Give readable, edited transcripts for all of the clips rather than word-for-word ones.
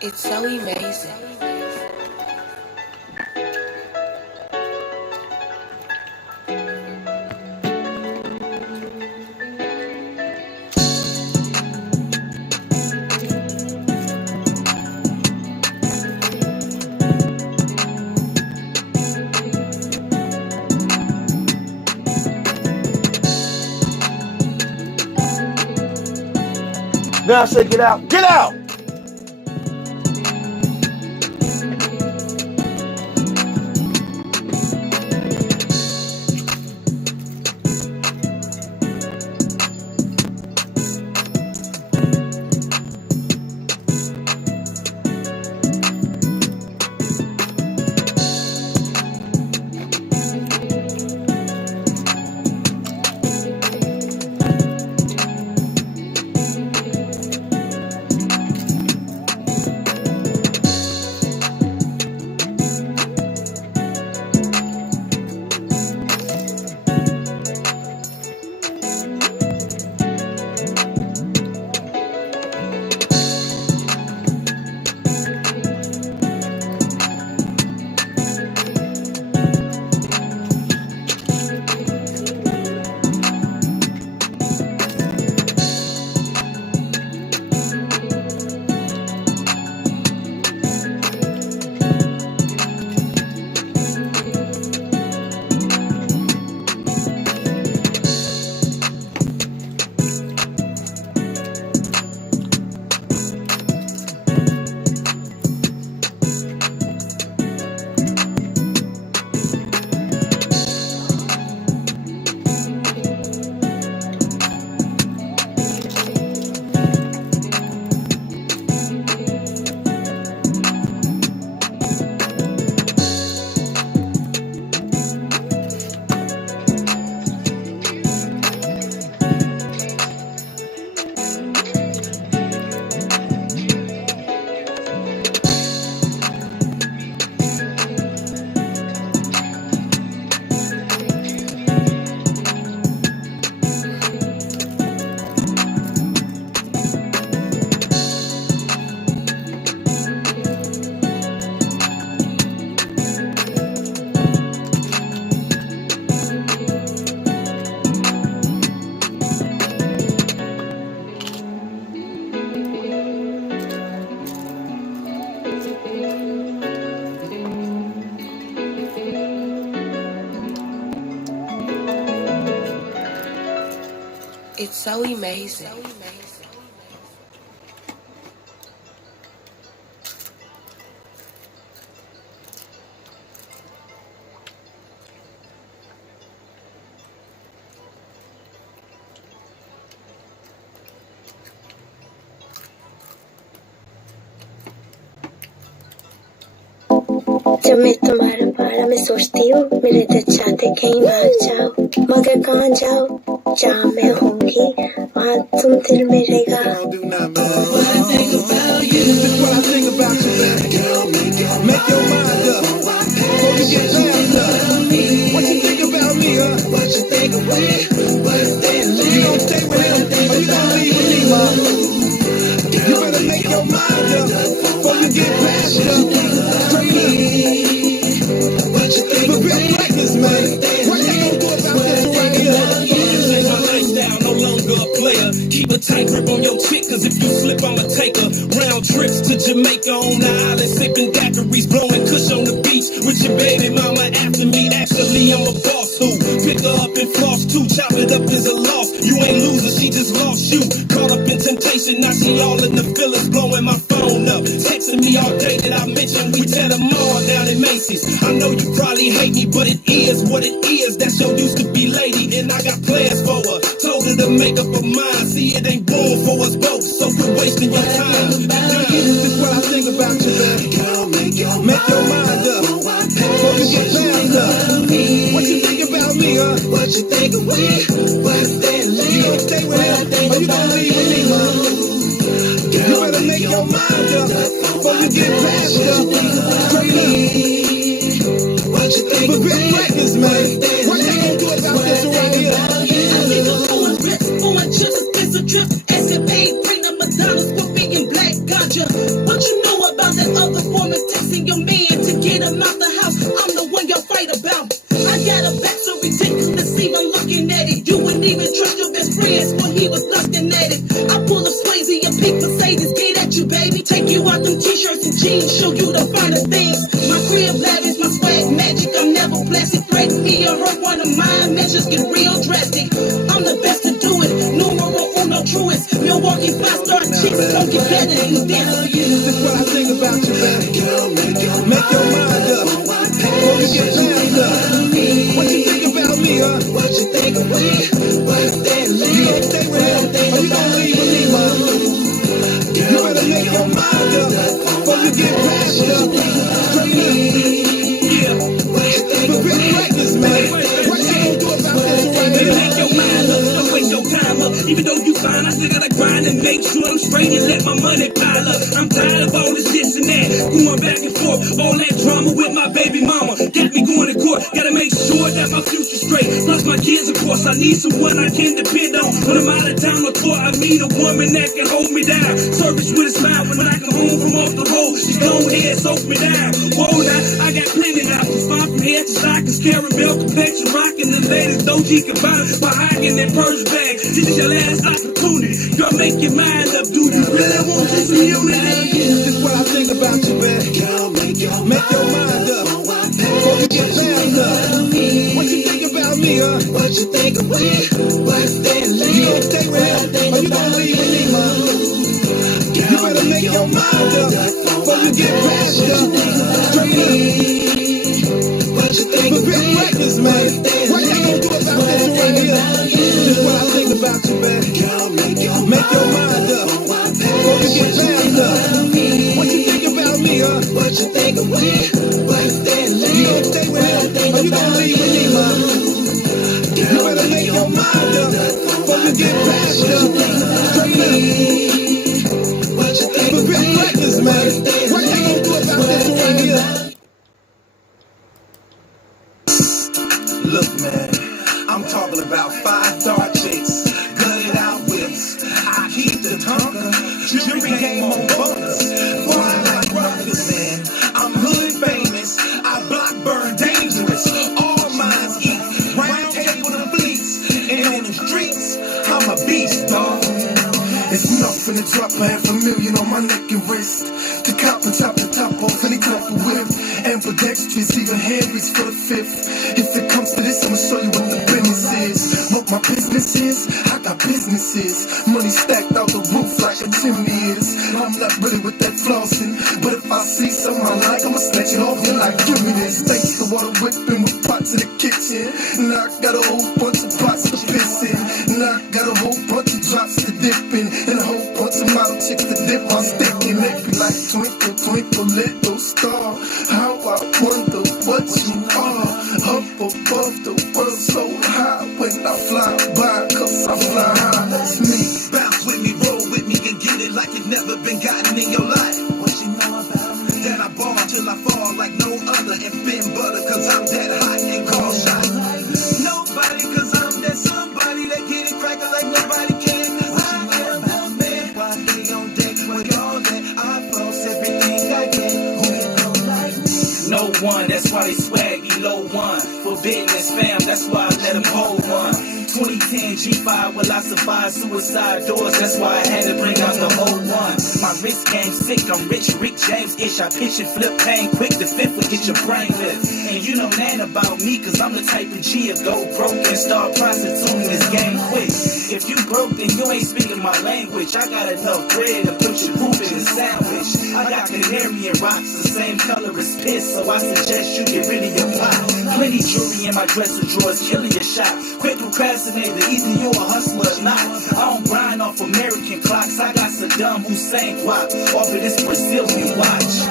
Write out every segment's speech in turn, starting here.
It's so amazing. Now I say get out. Get out! It's so amazing. जब मैं तुम्हारे बारे में सोचती हूँ मेरे दिल चाहते कहीं भाग जाओ मगर कहाँ जाओ जहाँ मैं होंगी वहाँ तुम दिल में रहेगा Make your mind up before you get jammed up. What you think about me, huh? What you think of me? You gon' stay with him or you gon' leave with me, man? You better make your mind up before you get bashed up. Straight up. What you think of real practice, man? What you gonna do about this right here? Change my lifestyle, no longer a player. Keep a tight grip on your chick, cause if you slip, I'ma take her. Round trips to Jamaica on the island, sipping daiquiris, blowing kush on the beach with your baby mama after me. Actually, I'm a boss who pick her up and floss too. Chop it up is a loss. You ain't loser, she just lost you. Caught up in temptation, now she all in the feelings, blowing my phone up. Texting me all day that I mentioned we tear them all down in Macy's. I know you probably hate me, but it is what it is. That's your used to be lady, and I got plans for her. Told her to make up her mind. See, it ain't born for us both, so quit wasting your time. This is what I think about you, man. Girl, make your mind up before you get jammed up. What you think about me, huh? What you think of me? You gon' stay with him or you gon' leave with me, man? You better make your mind up before you get bashed up. Straight up. What you think of real practice, man? What you gonna do about this right here? I think I'm going rips, on my chips, it's a trip. Escapade, bring the McDonald's for being black. God about you. What you know about that other woman texting your man to get him out the house? I'm the one y'all fight about. I got a back so ridiculous, even looking at it. You wouldn't even trust your best friends when he was looking at it. I pull up Swayze, a pink Mercedes, get at you, baby. Take you out them t-shirts and jeans, show you the finer things. My crib lavish, my swag magic, I'm never plastic. Threaten me or hurt one of mine, measures get real drastic. I'm the best to do it, numero uno truest. Milwaukee 5-star chicks don't get better than this. This is what I think about you, baby. Make your mind up before you get jammed up. What you think about me, huh? What you think of me? What if they leave? You gonna stay with him or you gonna leave with me, man? You better make your mind up before you get bashed up. Straight up. But big practice, man. What you gonna do about this right here? Make your mind up, don't waste your time up. Even though you fine, I still gotta grind and make sure I'm straight and let my money pile up. I'm tired of all this and that, going back and forth, all that drama with my baby mama. Got me going to court, gotta make sure that my future's straight. Plus my kids, of course, I need someone I can depend on. When I'm out of town or court, I need a woman that can hold me down. Service with a smile when I come home from off the road. She's gone ahead, soak me down. Whoa, now I got plenty now. Far from head to sockets, caramel complexion, rocking the ladies, Doji combined by hiking and purse bag. This is your last opportunity. Girl, make your mind up, do you really want this immunity? This is what I think about you, baby. Make your mind up before you get jammed up. What you think about me, huh? What you think of me? What if they leave? You gonna stay with him or you gonna leave with me, man? You better make your mind up before you get bashed up. Straight up. But big practice, man. What you gonna do about this right here? This is what I think about you, baby. Make your mind up before you get jammed up. What you think about me, huh? What you think of me? What if they leave? You gonna stay with him or you gonna leave with me, man? You better make your mind up before you get bashed up. Straight up. But big practice, man. What you gonna do about this right here? Look, man, I'm talking about 5-star chicks, gutted out whips. I keep the Tonka, jury game on bonus. Boy, I like rockets, man. I'm hood famous. I block burn dangerous. All minds eat. Round table to fleets. And on the streets, I'm a beast, dog. It's enough in the drop, $500,000 on my neck and wrist. To cop and top the top off any type of whip. Ambidextrous, even Henry's for the fifth. If it comes to this, I'ma show you what the business is. What my business is, I got businesses. Money stacked out the roof like a chimney is. I'm not really with that flossing, but if I see something I like, I'ma snatch it off you like, give me this. Thanks to water whipping with pots in the kitchen. Now I got a whole bunch of pots to piss in. Now I got a whole bunch of drops to dip in. And a whole bunch of model chicks to dip my stick in. They be like, twinkle, twinkle, little star. How I wonder what you are. Up above the world so high. When I fly by, cause I fly high. That's me. Bounce with me, roll with me, and get it like it's never been gotten in your life. What you know about me? That I ball till I fall like no other and bend butter cause I'm that hot and call shots. Nobody cause I'm that somebody that get it crackin' like nobody can. I am the man. Why they on deck with all that? I floss everything I get. Who you know like me? No one, that's why they swaggy, low one. For business, fam, that's why I let them hold one. 2010 G5, will I survive suicide doors? That's why I had to bring out the whole one. My wrist game sick, I'm rich, Rick James-ish. I pitch and flip pain quick, the fifth will get your brain lift. And you know nothing about me, cause I'm the type of G to go broke and start prostituting this game quick. If you broke, then you ain't speaking my language. I got enough bread to put your roof in a sandwich. I got canary and rocks, the same color as piss, so I suggest you get rid of your pot. Plenty jewelry in my dresser drawers, killing your shot. Quit procrastinating, either you a hustler or not. I don't grind off American clocks, I got Saddam Hussein guap off of this Brazilian watch.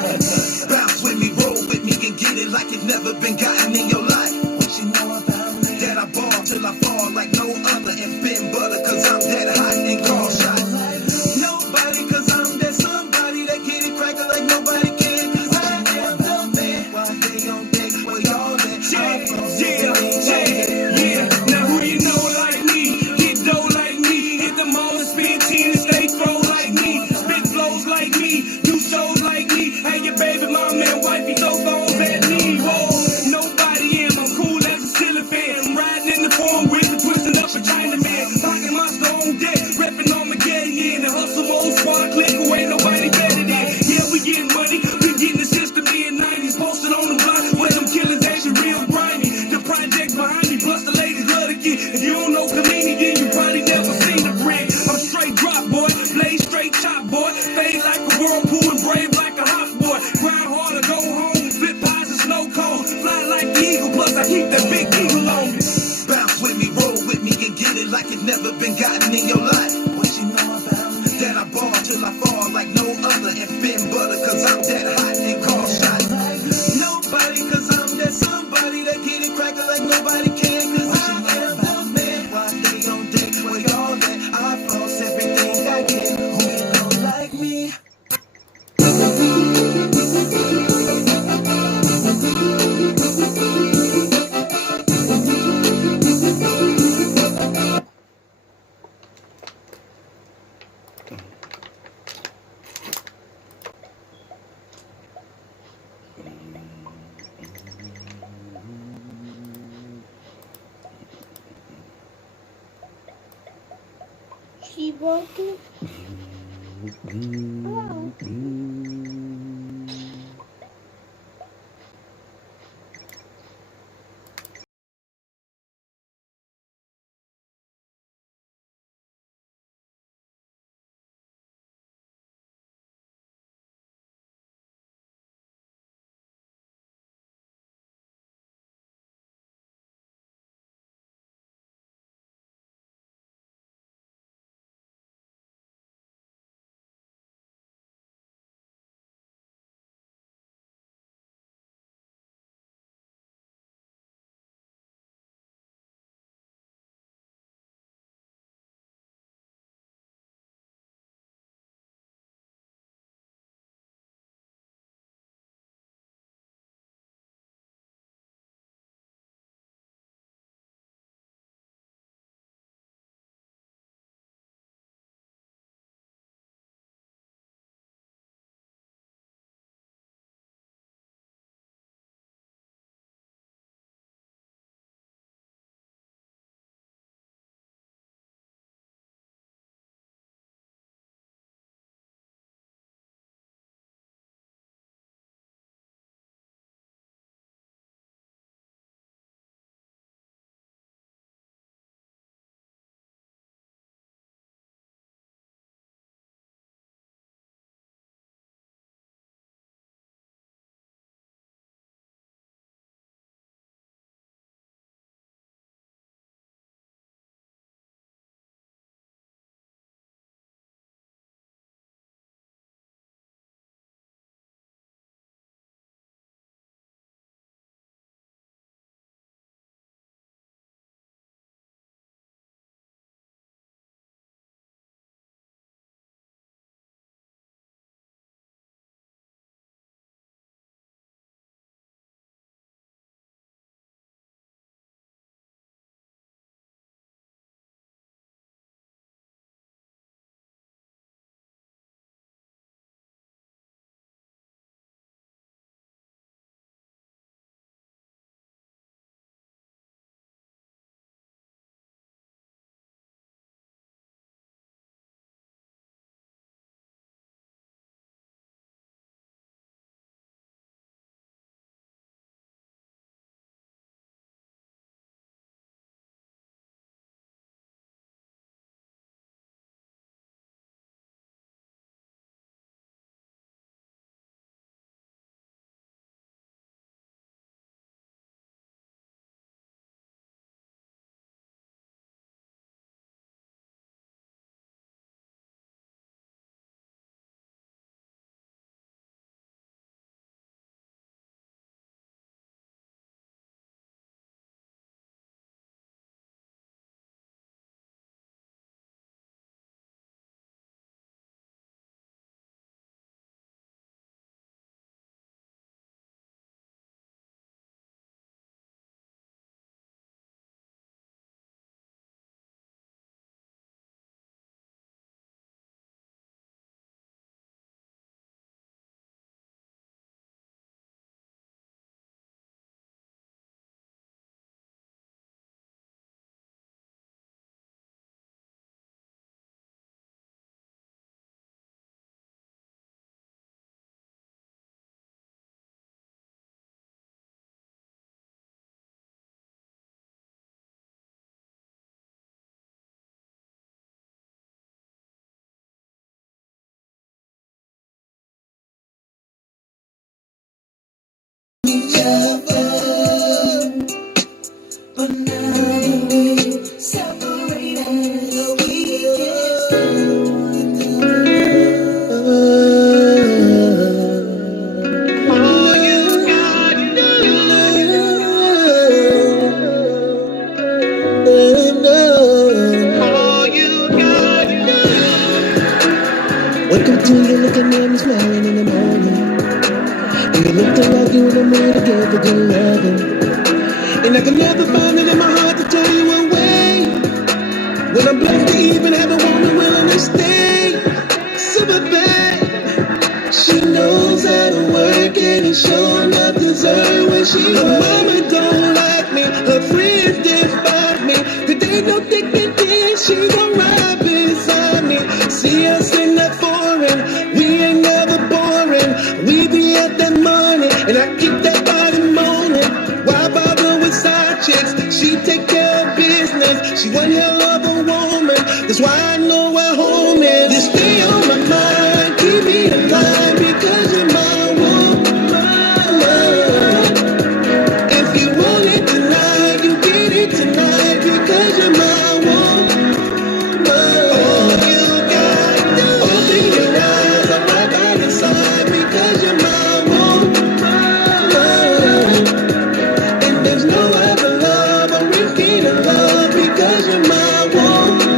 Bounce with me, roll with me, and get it like it's never been gotten in your life. What you know about me? That I ball till I fall like no other and bend butter cause I'm that hot and call shots. Nobody cause I'm that somebody that get it crackin' like nobody can. I am the man. Why they on deck with all that? Yeah. Now who you know like me? Get dough like me. Hit the mall and spin 10 and stay throw like me. Spit flows hoes like me, do shows like me. Hey, your baby mama and wifey, throw phones at me. Whoa, nobody am. I'm cool as a silly fan. I'm riding in the four wheeler, twisting up a Chinaman. Pocket monster on deck, repping on McGetty and hustle old squad click who ain't nobody better than. Yeah, we getting money, we getting the system in 90s. Posted on the block where them killers ain't real grimy. The projects behind me, plus the ladies love to get. If you don't know comedian, you probably never seen a brick. I'm straight drop boy, blaze straight chop boy. Fade like a whirlpool and brave like a hot boy. Grind hard to go home, flip pies and snow cones. Fly like the eagle, plus I keep that big eagle on me. Bounce with me, roll with me, and get it like it never been gotten in your life. What you know about me? That I ball till I fall like no other and spin butter cause I'm that hot and call shots. Nobody cause I'm that somebody that get it crackin' like nobody can cause I am the man. Why they on deck where y'all at? I floss everything I get. Who you know like me? She walking. But now we're separated, we can't stand. All you gotta do, all you gotta do. Wake up to you looking at me smiling in the morning. And you looking like you in the mood again for good loving. And I can never find it in my heart to turn you away. When I'm blessed to even have a woman willing to stay. Super bad. She knows how to work and it sure enough deserve when she her mama don't like me, her friends despise me. But they no thick and thin, she gon' ride beside me. See us in that foreign, we ain't never boring. We be at that money, and I keep that body moaning. Why bother with side chicks? She take care of business. She one hell of a woman. That's why I know where home is. Just stay on my mind, keep me alive because you're my woman. If you want it tonight, you get it tonight because you're my woman. All you gotta do, open your eyes, I'm right by your side because you're my woman. And there's no other love, I'm risking a love because you're my woman.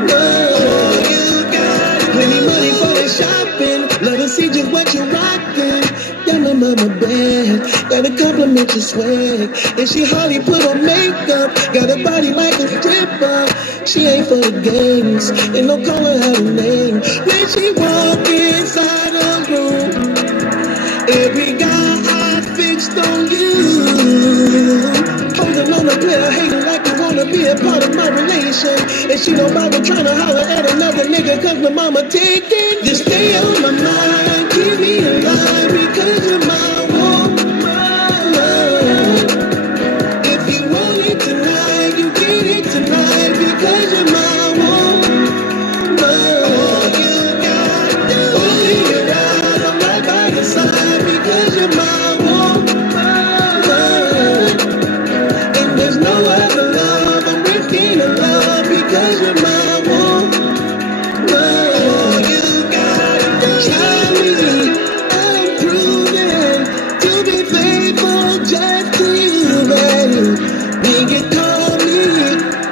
All you got is plenty money for the shopping. Let her see just what you're rocking. Got my mama bad, gotta compliment your swag. And she hardly put on makeup, got a body like a stripper. She ain't for the games, ain't no calling her name. When she walk inside her room, every guy I fixed on you. Holding on to player, hating like you wanna be a part of my relation. And she don't bother trying to holler at another nigga cause my mama taking. Just stay on my mind, keep me alive because you're my woman. If you want it tonight, you get it tonight because you're my woman. All you gotta do, open your eyes, I'm right by your side because you're my woman. And there's no other love, I'm risking a love because you're my woman. All you gotta do, try me, I'm proven to be faithful just to you, baby. When you call me,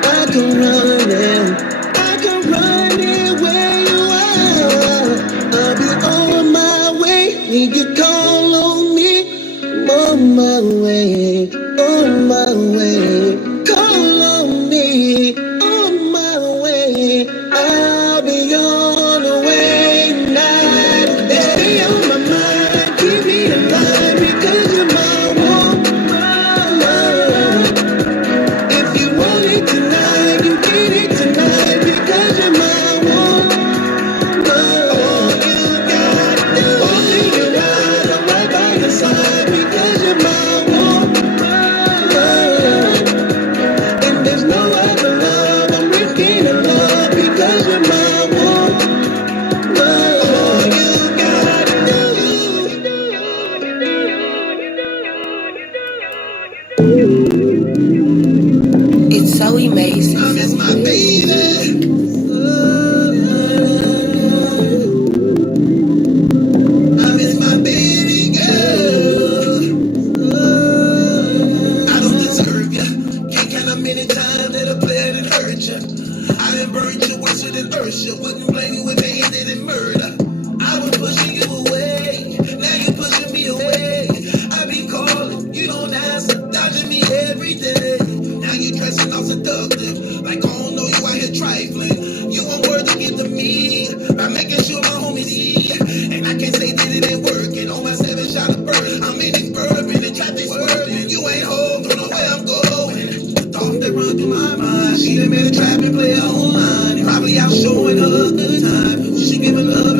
I can run it. I can run it where you are. I'll be on my way. When you call on me, I'm on my way. On my way. Call on me. On my way. I'll be on the way now. They stay on my mind. Keep me alive because you're my woman. If you want it tonight, you get it tonight because you're my woman. All you gotta do, open your eyes, I'm right by your side because you're my woman. And there's no other love, I'm risking a love because you're my woman. All you gotta It's so amazing. I miss my baby. I miss my baby girl. I don't deserve ya. Can't count how many times that a player that hurt ya. I done burned you worse than hurt ya. Wouldn't blame you if they ended in murder. I was pushing you away. Now you pushing me away. I be calling, you don't answer, dodging me every day. Now you dressing all seductive, like I don't know you out here trifling. You want word to get to me by making sure my homies see. And I can't say that it ain't working. On my 7-shot of bird, I'm in this bourbon and traffic swerving. You ain't home, don't know where I'm going. Thoughts that run through my mind. She done met a trapping player online, probably out showing her a good time. She giving love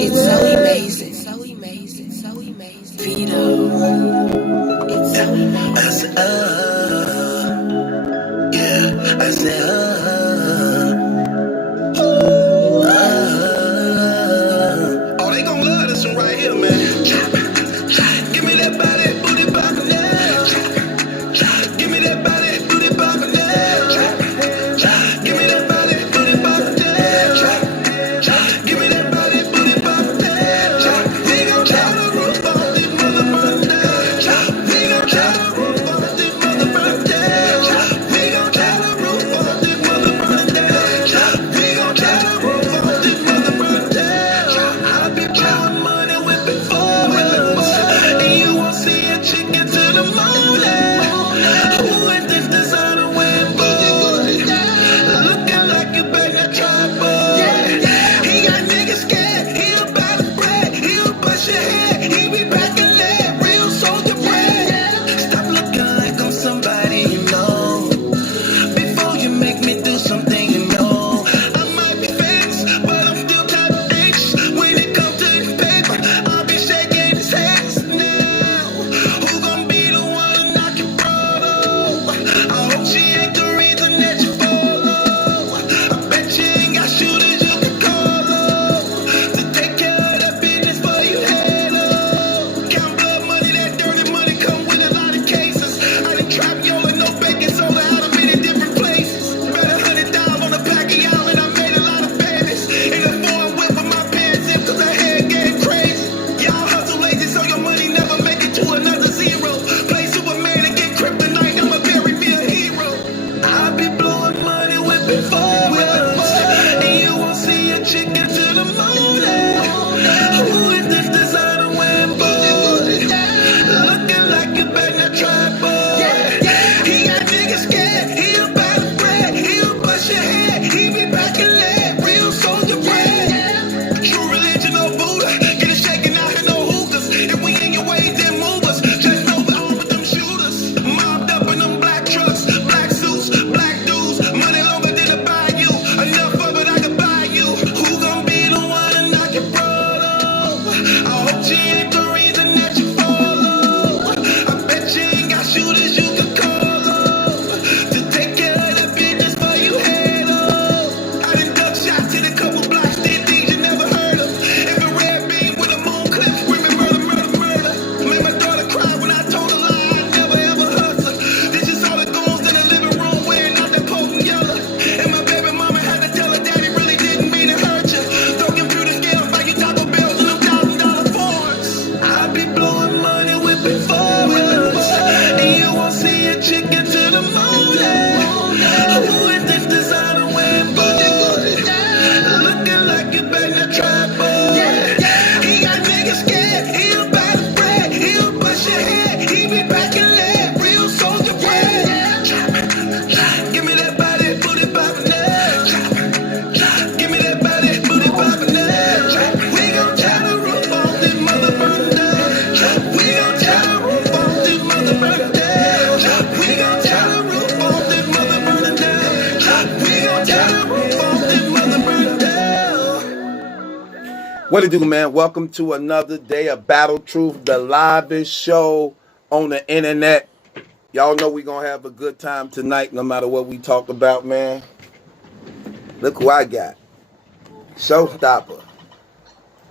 It's so amazing. So amazing. So amazing. Vito. It's so amazing. I said, yeah. I said, oh, they gon' love this one right here, man. Give me that body, booty, bop, now. Give me that body, booty, bop, now. Give me that body, booty, bop, now. Give me that body, booty, bop, now. We gon' try to roof off these motherfuckers down. We gon' try to roof off these motherfuckers down. We gon' try to roof off these motherfuckers down. We gon' try to roof off these motherfuckers down. I be blowing money, whipping forwards, and you won't see a chicken till the morning. Who is this designer wearing boots? Looking like you better try, boy. He got niggas scared. He about to bread. He'll bust your head. He be back and leg. Real soldier bread. Stop looking like I'm somebody you know. Before you make me do something you know. I might be famous, but I'm still type H. When it comes to the paper, I'll be shaking his hands now. Who gon' be the one to knock your bro? I hope she ain't the reason that you follow. I bet you ain't got shooters you can call up to take care of that business for you head up. Count blood money, that dirty money come with a lot of cases. I done trapped y'all and no baking soda out of many different places. Bet $100 on a pack of y'all and I made a lot of babies. In a foreign whip with my pants in cause her head getting crazy. Y'all hustle lazy so your money never make it to another zero. Play Superman and get kryptonite, I'ma bury me a hero. I be blowing money, whipping forwards, and you won't see a chicken till the morning. Who is this designer wearing boots? Looking like you better try, boy. He got niggas scared. He about to bread. He'll bust your head. He be back and leg. Real soldier bread. True religion or Buddha. Get it shaking out here, no hookahs. If we in your way, then move us. Just know we all with them shooters. Mobbed up in them black trucks, black suits, black dudes. Money longer than a bayou. Enough of it I can buy you. Who gon' be the one to knock your brother? I hope she ain't the reason that you follow. I bet you ain't got shooters you can call up to take care of that business for you head up. I done duck shots hit a couple blocks, did things you never heard of. If a red beam with a moon clip, screaming murder, murder, murder. Made my daughter cry when I told her lie, I never ever hustle. This is all the goons in the living room wearing out that potent yellow. And my baby mama had to tell her daddy really didn't mean to hurt you. Throw computer scales like you Taco Bells and them $1,000 foreigns. I be blowing money, whipping forwards, and you won't see a chicken till the morning. Who is this designer wearing boots? Looking like you better try, boy. He got niggas scared. He about to bread. He'll bust your head. He be back and leg. Real soldier bread. Give me that body, booty poppin' now. Give me that body, booty poppin' now. We gon' try to roof off this motherfucker down. We gon' try to roof off this motherfucker down. We gon' try to roof off this motherfucker down. We gon' try to roof off this motherfucker down. What it do, man? Welcome to another day of Battle Truth, the livest show on the internet. Y'all know we gonna have a good time tonight, no matter what we talk about, man. Look who I got. Showstopper.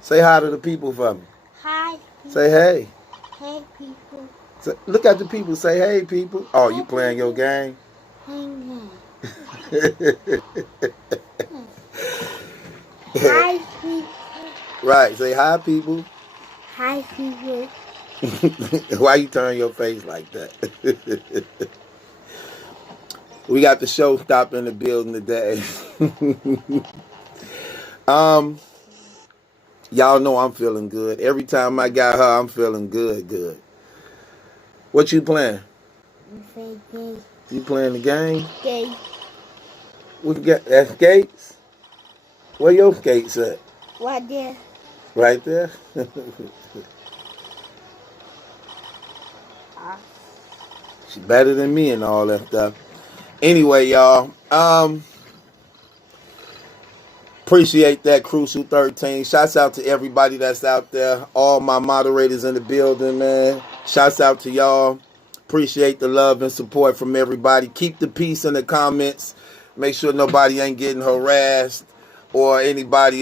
Say hi to the people for me. Hi, Say hey. hey people, Look at the people. Say hey, people. Oh, you playing your game? hang on. Hi people, Right. Say hi, people. hi people. Why you turn your face like that? We got the Showstopper in the building today. Y'all know I'm feeling good. Every time I got her, I'm feeling good. What you playing? You playing the game? Game. What you got? That skates? Where your skates at? Right there. Right there? She better than me and all that stuff. Anyway, y'all. Appreciate that, Crucial 13. Shouts out to everybody that's out there. All my moderators in the building, man. Shouts out to y'all. Appreciate the love and support from everybody. Keep the peace in the comments. Make sure nobody ain't getting harassed or anybody,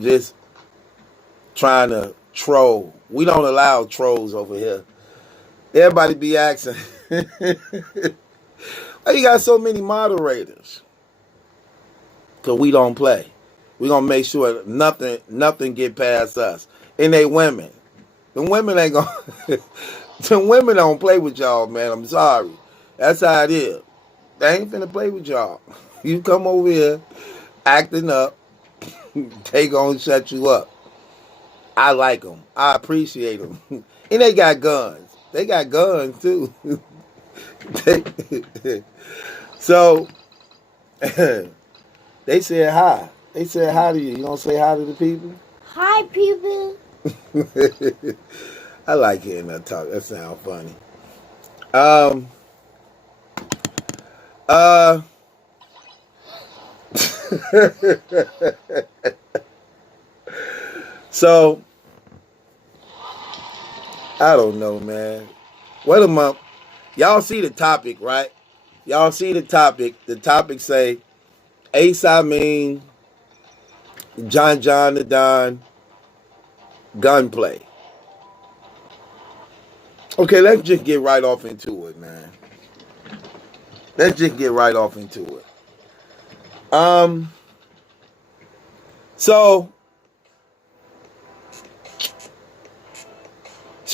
just trying to troll. We don't allow trolls over here. Everybody be asking, why you got so many moderators? Because we don't play. We gonna make sure nothing get past us. And they women. The women ain't gonna the women don't play with y'all, man. I'm sorry. That's how it is. They ain't finna play with y'all. You come over here acting up, they gonna shut you up. I like them. I appreciate them. And they got guns. They got guns too. So they said hi. They said hi to you. You gonna say hi to the people? Hi, people. I like hearing that talk. That sounds funny. So I don't know, man. What am I? Y'all see the topic, right? Y'all see the topic. The topic say Ace Imin, John the Don, gunplay. Okay, let's just get right off into it, man. Let's just get right off into it. So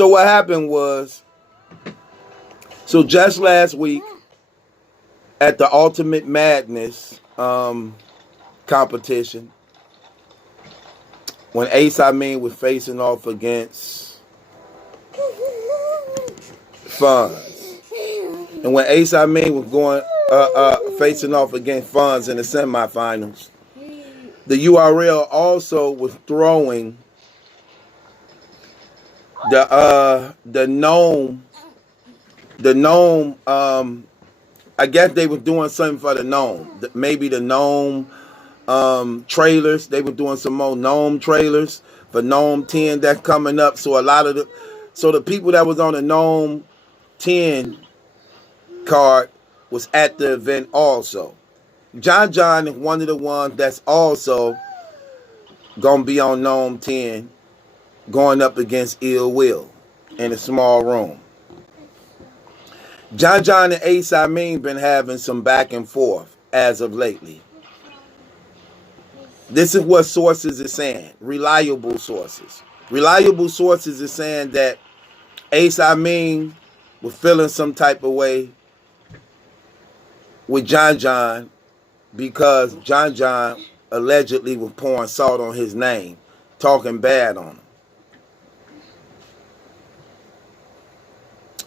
what happened was, so just last week at the Ultimate Madness competition, when Ace Imin was facing off against Funds, and when Ace Imin was going facing off against Funds in the semifinals, the URL also was throwing the gnome. I guess they were doing something for the gnome. Maybe the gnome trailers. They were doing some more gnome trailers for Gnome 10 that's coming up. So the people that was on the Gnome 10 card was at the event also. John is one of the ones that's also gonna be on Gnome 10, going up against Ill Will in a small room. John and Ace Imin been having some back and forth as of lately. This is what sources are saying. Reliable sources. Reliable sources are saying that Ace Imin was feeling some type of way with John because John allegedly was pouring salt on his name, talking bad on him.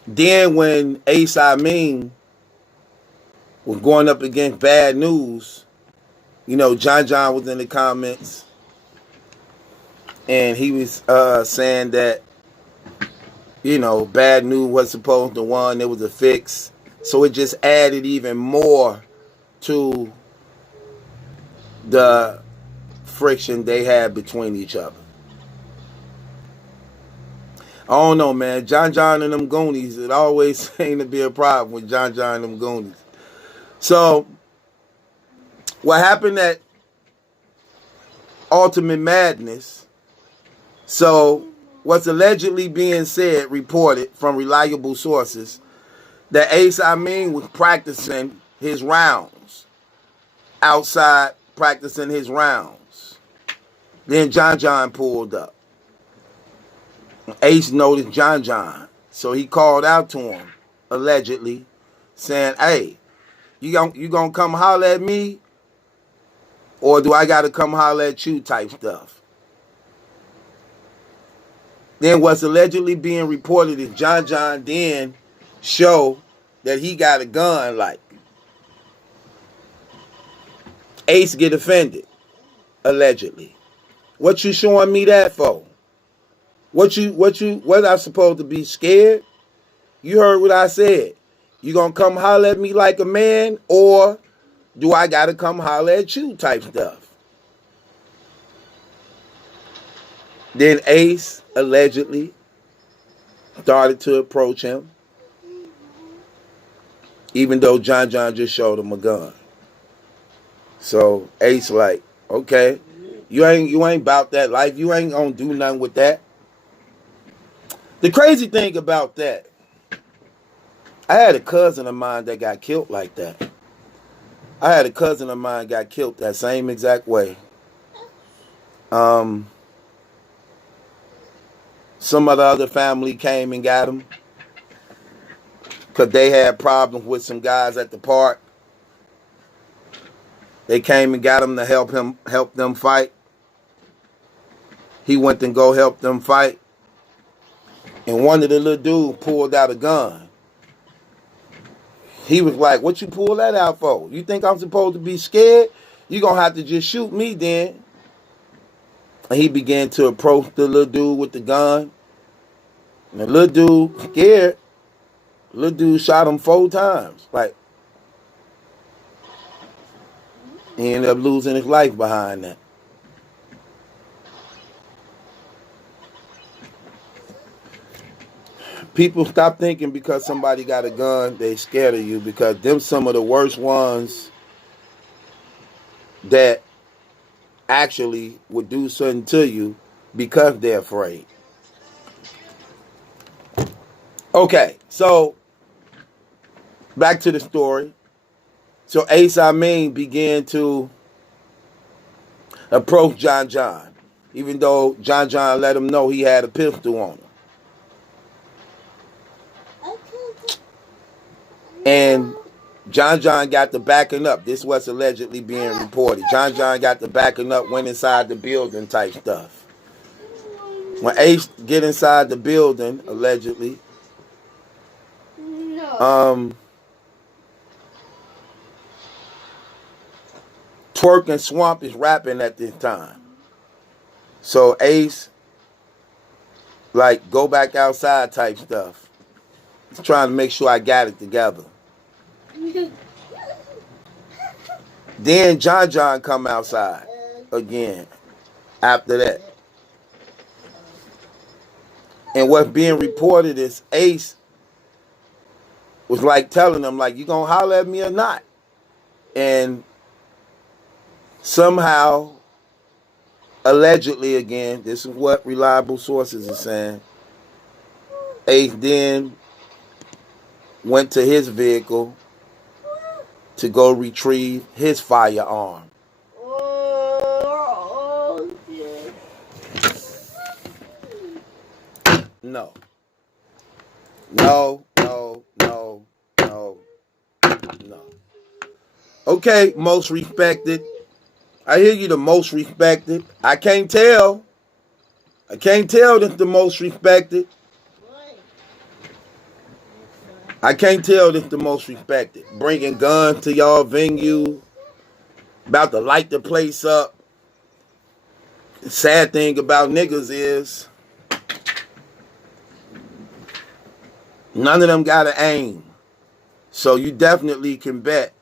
Then when Ace Imin was going up against Bad News, John was in the comments and he was saying that, Bad News was supposed to win. There was a fix. So it just added even more to the friction they had between each other. I don't know, man. John and them Goonies, it always seemed to be a problem with John and them Goonies. So, what happened at Ultimate Madness, so what's allegedly being said, reported from reliable sources, that Ace Imin was practicing his rounds, outside practicing his rounds. Then John pulled up. Ace noticed John, so he called out to him, allegedly, saying, "Hey, you gonna come holler at me Or do I got to come holler at you type stuff? Then what's allegedly being reported is John then show that he got a gun, like Ace get offended, allegedly. What you showing me that for? What I supposed to be scared? You heard what I said. You gonna come holler at me like a man, or do I gotta come holler at you type stuff? Then Ace allegedly started to approach him, even though John just showed him a gun. So Ace like, okay, you ain't about that life. You ain't gonna do nothing with that. The crazy thing about that, I had a cousin of mine that got killed like that. I had a cousin of mine got killed that same exact way. Some of the other family came and got him because they had problems with some guys at the park. They came and got him to help them fight. He went and go help them fight. And one of the little dudes pulled out a gun. He was like, what you pull that out for? You think I'm supposed to be scared? You gonna have to just shoot me then. And he began to approach the little dude with the gun. And the little dude, scared, the little dude shot him 4 times. Like, he ended up losing his life behind that. People stop thinking because somebody got a gun, they scared of you, because them some of the worst ones that actually would do something to you because they're afraid. Okay, so back to the story. So Ace Imin began to approach John, even though John let him know he had a pistol on him. And John got the backing up. This was allegedly being reported. John got the backing up, went inside the building type stuff. When Ace get inside the building, allegedly, Twerk and Swamp is rapping at this time. So Ace, like, go back outside type stuff. He's trying to make sure I got it together. Then John come outside again after that. And what's being reported is Ace was like telling them, like, you gonna holler at me or not? And somehow, allegedly again, this is what reliable sources are saying, Ace then went to his vehicle to go retrieve his firearm. No. Okay, most respected. I hear you, the most respected. I can't tell that the most respected. I can't tell this the most respected. Bringing guns to y'all venue, about to light the place up. The sad thing about niggas is none of them got to aim. So you definitely can bet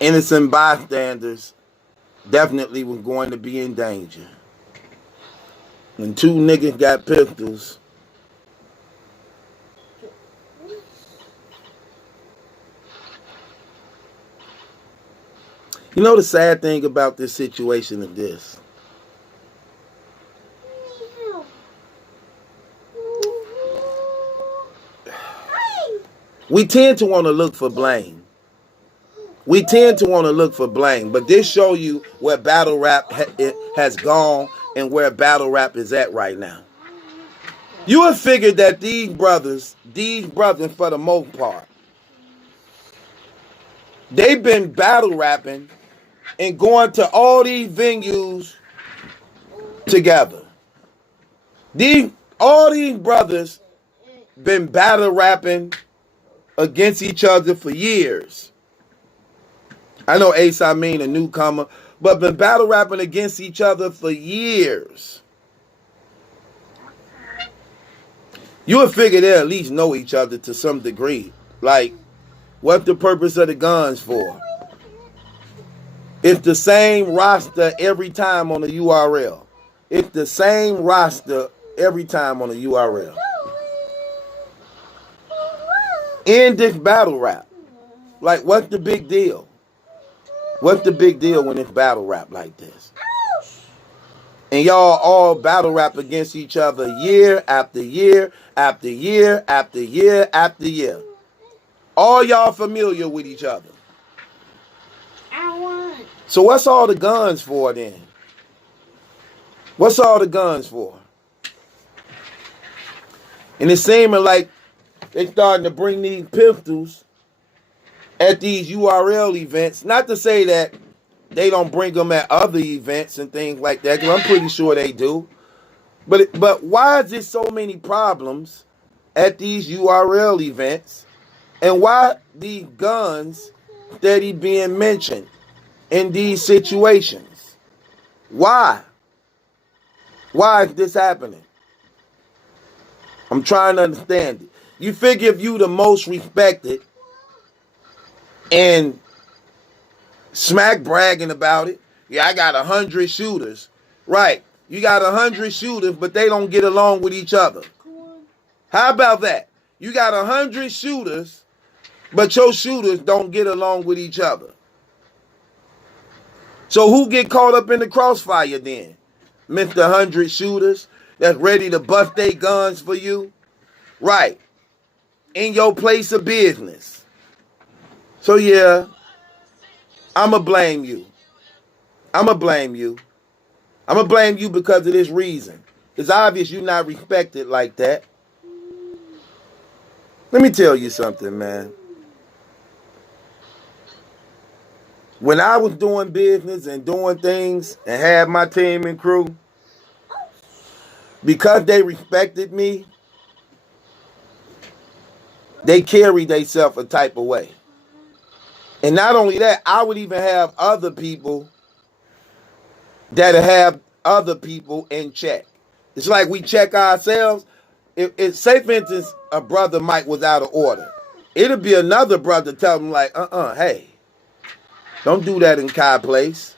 innocent bystanders definitely was going to be in danger. When 2 niggas got pistols, you know the sad thing about this situation is this. We tend to want to look for blame. But this show you where battle rap has gone and where battle rap is at right now. You would figure that these brothers for the most part, they've been battle rapping and going to all these venues together. All these brothers been battle rapping against each other for years. I know Ace, I mean a newcomer, but been battle rapping against each other for years. You would figure they at least know each other to some degree. Like, what's the purpose of the guns for? It's the same roster every time on the URL. It's the same roster every time on the URL. In this battle rap. Like, what's the big deal? What's the big deal when it's battle rap like this? And y'all all battle rap against each other year after year after year after year after year. All y'all familiar with each other. So what's all the guns for then? What's all the guns for? And it's seeming like they starting to bring these pistols at these URL events. Not to say that they don't bring them at other events and things like that, because I'm pretty sure they do. But why is there so many problems at these URL events? And why these guns steady being mentioned in these situations? Why? Why is this happening? I'm trying to understand it. You figure if you the most respected and smack bragging about it, yeah, I got 100 shooters. Right. You got 100 shooters, but they don't get along with each other. How about that? You got 100 shooters, but your shooters don't get along with each other. So who get caught up in the crossfire then? Mr. 100 shooters that's ready to bust their guns for you? Right. In your place of business. So yeah, I'ma blame you. I'ma blame you. I'ma blame you because of this reason. It's obvious you're not respected like that. Let me tell you something, man. When I was doing business and doing things and had my team and crew, because they respected me, they carried themselves a type of way. And not only that, I would even have other people that have other people in check. It's like we check ourselves. If say for instance, a brother Mike was out of order, it'll be another brother telling him like, hey, don't do that in Kai's place.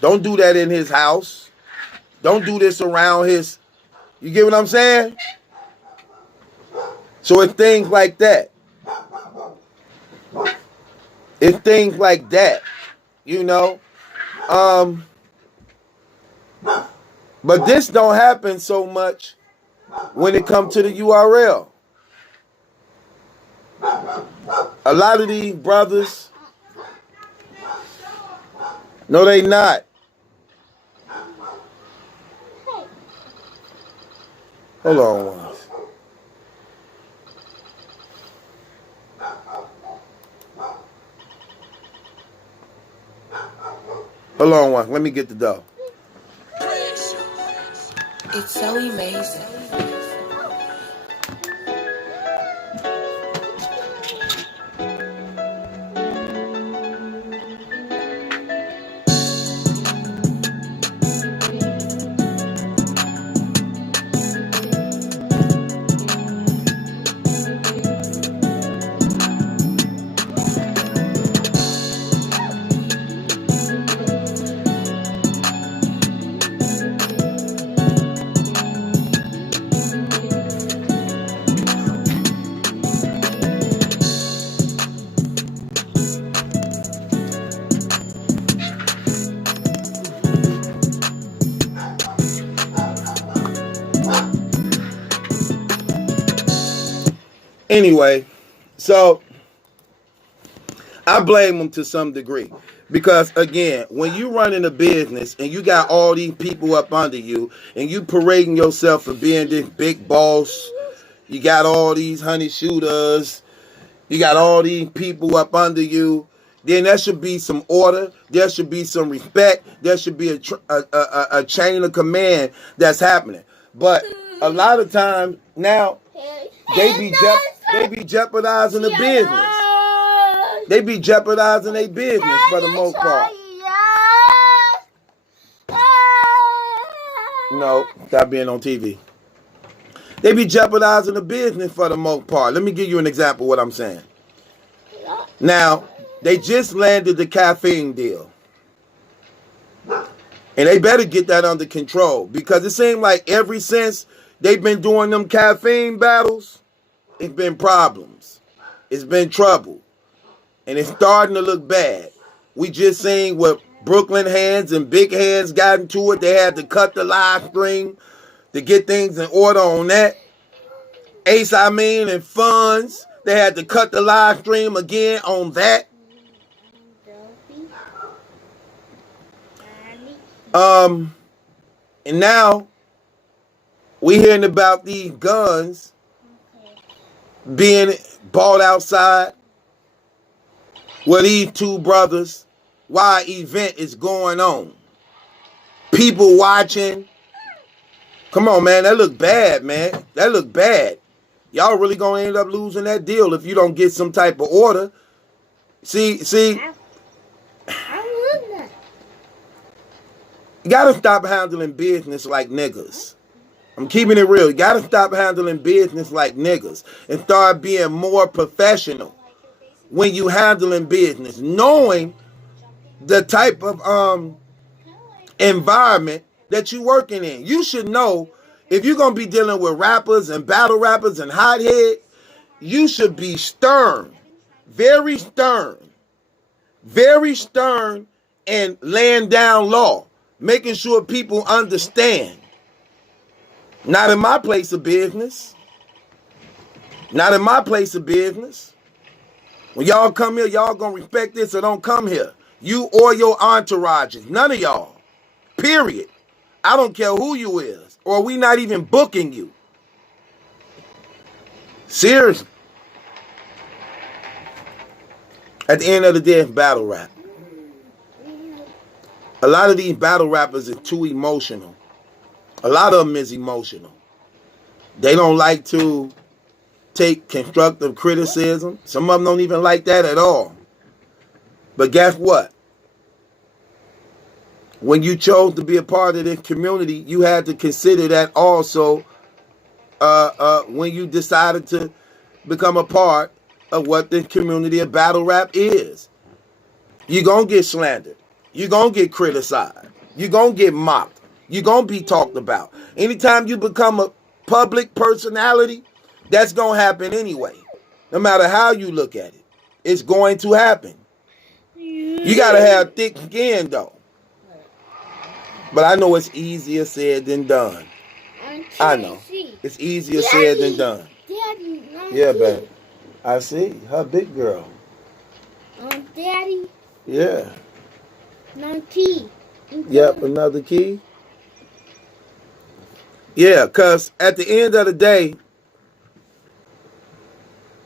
Don't do that in his house. Don't do this around his, you get what I'm saying? So it's things like that. It's things like that, you know. But this don't happen so much when it comes to the URL. A lot of these brothers, no, they not. Hold on once. Hold on once. Let me get the dough. It's so amazing. Anyway, so I blame them to some degree. Because, again, when you running a business and you got all these people up under you and you parading yourself for being this big boss, you got all these honey shooters, you got all these people up under you, then there should be some order. There should be some respect. There should be a chain of command that's happening. But a lot of times now, they be jeopardizing the business. They be jeopardizing their business for the most part. No, stop being on TV. They be jeopardizing the business for the most part. Let me give you an example of what I'm saying. Now, they just landed the caffeine deal. And they better get that under control, because it seems like ever since they've been doing them caffeine battles, it's been problems. It's been trouble. And it's starting to look bad. We just seen what Brooklyn Hands and Big Hands got into it. They had to cut the live stream to get things in order on that. Ace Imin and Funds, they had to cut the live stream again on that. And now we hearing about these guns being bought outside where these two brothers, while event is going on. People watching. Come on, man. That look bad, man. That look bad. Y'all really gonna end up losing that deal if you don't get some type of order. See, you gotta stop handling business like niggas. I'm keeping it real. You gotta stop handling business like niggas and start being more professional when you handling business, knowing the type of environment that you working in. You should know, if you're gonna be dealing with rappers and battle rappers and hotheads, you should be stern, very stern and laying down law, making sure people understand. Not in my place of business. Not in my place of business. When y'all come here, y'all gonna respect this or don't come here. You or your entourages. None of y'all. Period. I don't care who you is. Or we not even booking you. Seriously. At the end of the day, it's battle rap. A lot of these battle rappers are too emotional. A lot of them is emotional. They don't like to take constructive criticism. Some of them don't even like that at all. But guess what? When you chose to be a part of this community, you had to consider that also when you decided to become a part of what the community of battle rap is. You're going to get slandered. You're going to get criticized. You're going to get mocked. You're going to be talked about. Anytime you become a public personality, that's going to happen anyway. No matter how you look at it, it's going to happen. You got to have thick skin, though. But I know it's easier said than done. I know. It's easier said than done. Yeah, baby. I see. Her big girl. Daddy. Yeah. No key. Yep, another key. Yeah, because at the end of the day,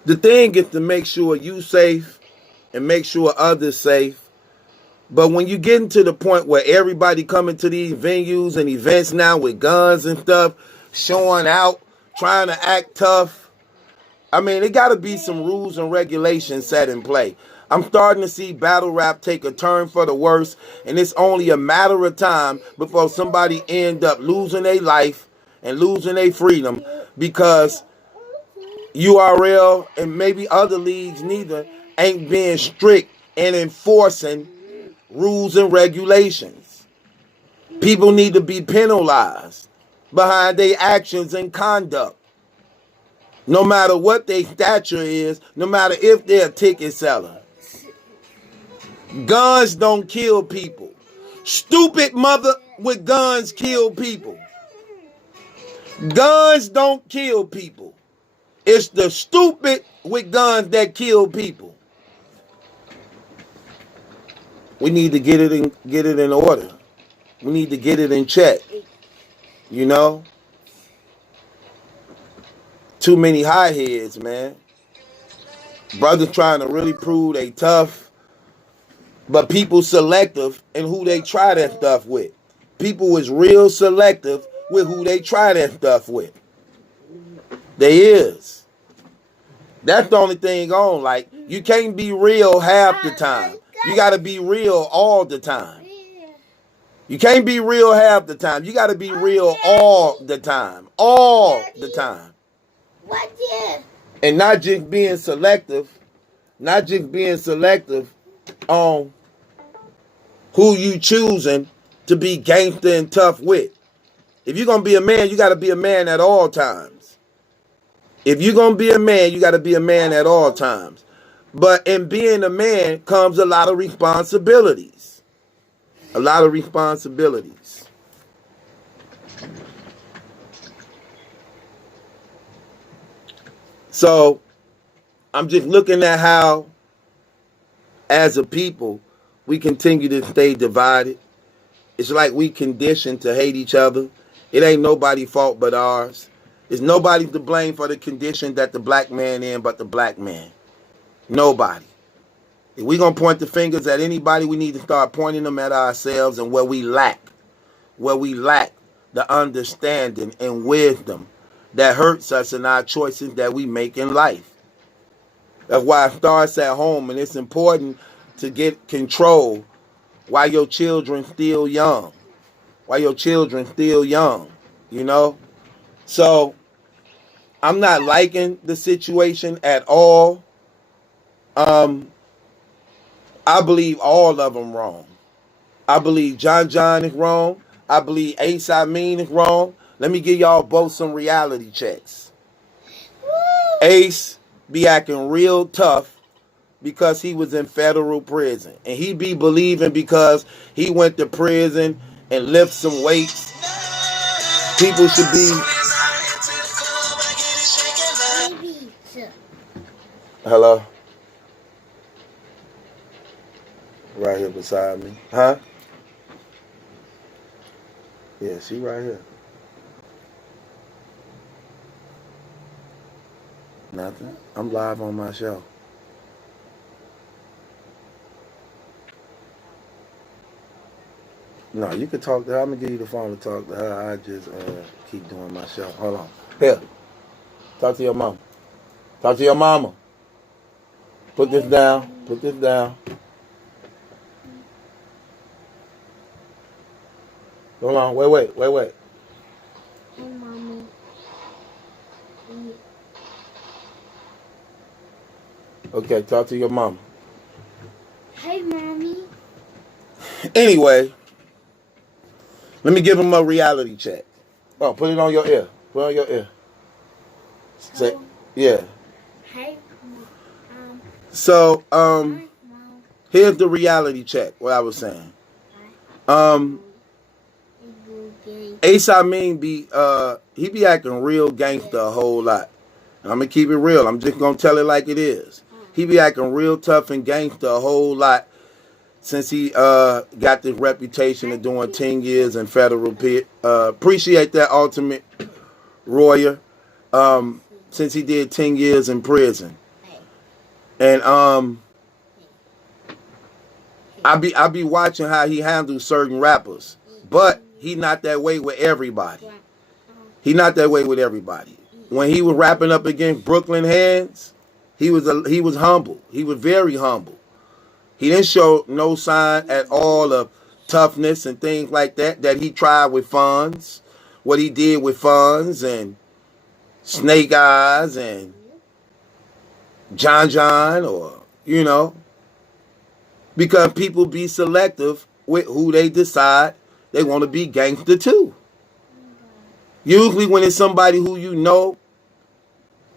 the thing is to make sure you safe and make sure others safe. But when you get into the point where everybody coming to these venues and events now with guns and stuff, showing out, trying to act tough, I mean, it got to be some rules and regulations set in play. I'm starting to see battle rap take a turn for the worse, and it's only a matter of time before somebody end up losing their life and losing their freedom because URL and maybe other leagues neither ain't being strict and enforcing rules and regulations. People need to be penalized behind their actions and conduct. No matter what their stature is, no matter if they're a ticket seller. Guns don't kill people. Stupid mother with guns kill people. Guns don't kill people. It's the stupid with guns that kill people. We need to get it in order. We need to get it in check. You know? Too many high heads, man. Brothers trying to really prove they tough. But people selective in who they try that stuff with. People is real selective with who they try that stuff with. They is. That's the only thing on. Like, you can't be real half the time. You got to be real all the time. You can't be real half the time. You got to be real all the time. All the time. And not just being selective. Not just being selective on who you choosing to be gangster and tough with. If you're going to be a man, you got to be a man at all times. If you're going to be a man, you got to be a man at all times. But in being a man comes a lot of responsibilities. A lot of responsibilities. So, I'm just looking at how, as a people, we continue to stay divided. It's like we conditioned to hate each other. It ain't nobody's fault but ours. There's nobody to blame for the condition that the black man in but the black man. Nobody. If we're going to point the fingers at anybody, we need to start pointing them at ourselves and where we lack the understanding and wisdom that hurts us in our choices that we make in life. That's why it starts at home, and it's important to get control while your children still young. While your children still young, you know? So, I'm not liking the situation at all. I believe all of them wrong. I believe John is wrong. I believe Imin is wrong. Let me give y'all both some reality checks. Ace be acting real tough because he was in federal prison. And he be believing because he went to prison and lift some weights. People should be... Hello? Right here beside me. Huh? Yeah, she right here. Nothing. I'm live on my show. No, you can talk to her. I'm going to give you the phone to talk to her. I just keep doing my show. Hold on. Here. Talk to your mama. Talk to your mama. Put this down. Put this down. Hold on. Wait. Hey, Mommy. Okay, talk to your mama. Hey, Mommy. Anyway, let me give him a reality check. Oh, put it on your ear. Put it on your ear. Say, yeah. Hey, So, here's the reality check, what I was saying. Ace Imin he be acting real gangster a whole lot. And I'm going to keep it real. I'm just going to tell it like it is. He be acting real tough and gangster a whole lot since he got this reputation of doing 10 years in federal pit. Appreciate that, Ultimate Royer, since he did 10 years in prison. And I be watching how he handles certain rappers. But he not that way with everybody. He not that way with everybody. When he was rapping up against Brooklyn Hands, he was humble. He was very humble. He didn't show no sign at all of toughness and things like that he tried with Funds. What he did with Funds and Snake Eyes and John, or, you know. Because people be selective with who they decide they want to be gangster too. Usually when it's somebody who you know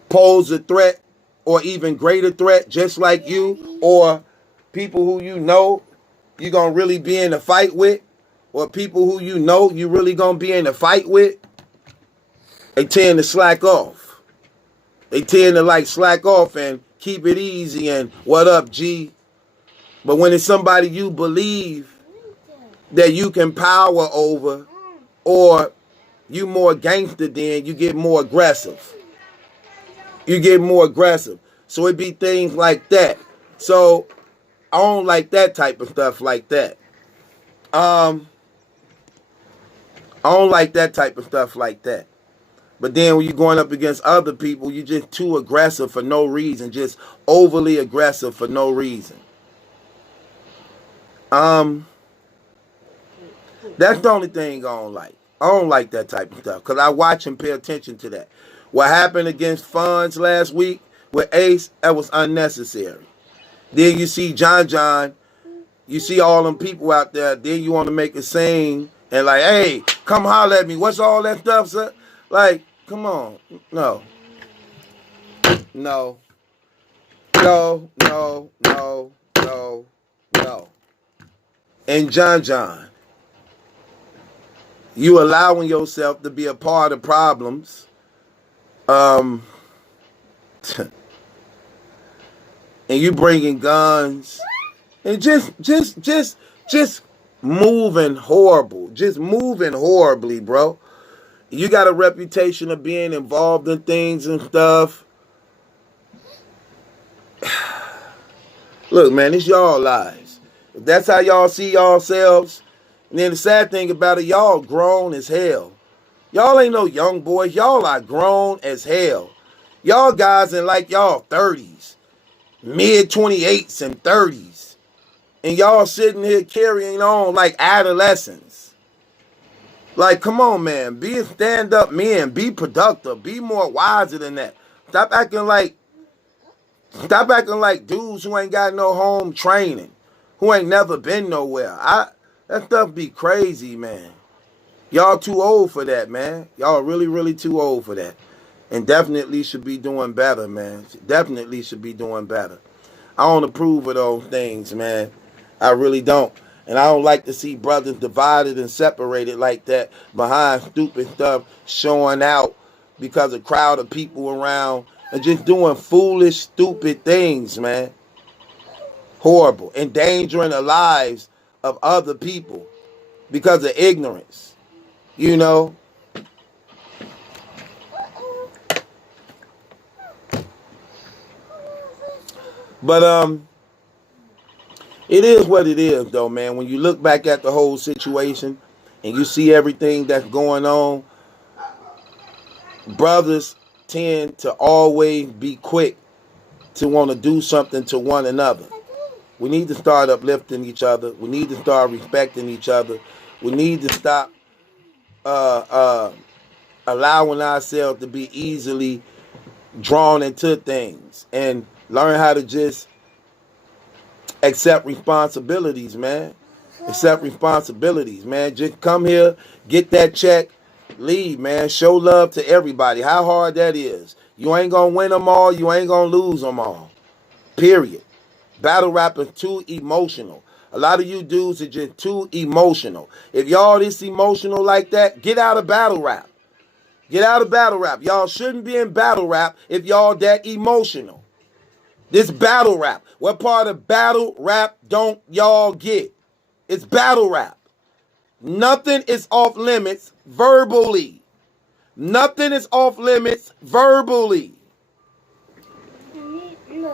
pose a threat or even greater threat just like you, or people who you know you're going to really be in a fight with, or people who you know you really going to be in a fight with, they tend to slack off. They tend to like slack off and keep it easy and what up, G? But when it's somebody you believe that you can power over, or you more gangster than, you get more aggressive. You get more aggressive. So it be things like that. So I don't like that type of stuff like that. I don't like that type of stuff like that. But then when you're going up against other people, you're just too aggressive for no reason, just overly aggressive for no reason. That's the only thing I don't like. I don't like that type of stuff because I watch and pay attention to that. What happened against Funds last week with Ace, that was unnecessary. Then you see John, you see all them people out there, then you want to make a scene and like, hey, come holler at me. What's all that stuff, sir? Like, come on. No. And John, you allowing yourself to be a part of problems. And you bringing guns and just moving horrible, just moving horribly, bro. You got a reputation of being involved in things and stuff. Look, man, it's y'all lives. If that's how y'all see yourselves, and then the sad thing about it, y'all grown as hell. Y'all ain't no young boys. Y'all are grown as hell. Y'all guys in like y'all 30s, mid 28s and 30s. And y'all sitting here carrying on like adolescents. Like, come on, man. Be a stand-up man. Be productive. Be more wiser than that. Stop acting like dudes who ain't got no home training, who ain't never been nowhere. That stuff be crazy, man. Y'all too old for that, man. Y'all really, really too old for that. And definitely should be doing better, man. Definitely should be doing better. I don't approve of those things, man. I really don't. And I don't like to see brothers divided and separated like that behind stupid stuff showing out because a crowd of people around and just doing foolish, stupid things, man. Horrible. Endangering the lives of other people because of ignorance. You know? But it is what it is, though, man. When you look back at the whole situation and you see everything that's going on, brothers tend to always be quick to want to do something to one another. We need to start uplifting each other. We need to start respecting each other. We need to stop allowing ourselves to be easily drawn into things and learn how to just accept responsibilities, man. Accept responsibilities, man. Just come here, get that check, leave, man. Show love to everybody. How hard that is. You ain't gonna win them all. You ain't gonna lose them all. Period. Battle rap is too emotional. A lot of you dudes are just too emotional. If y'all this emotional like that, get out of battle rap. Get out of battle rap. Y'all shouldn't be in battle rap if y'all that emotional. This battle rap. What part of battle rap don't y'all get? It's battle rap. Nothing is off limits verbally. Nothing is off limits verbally.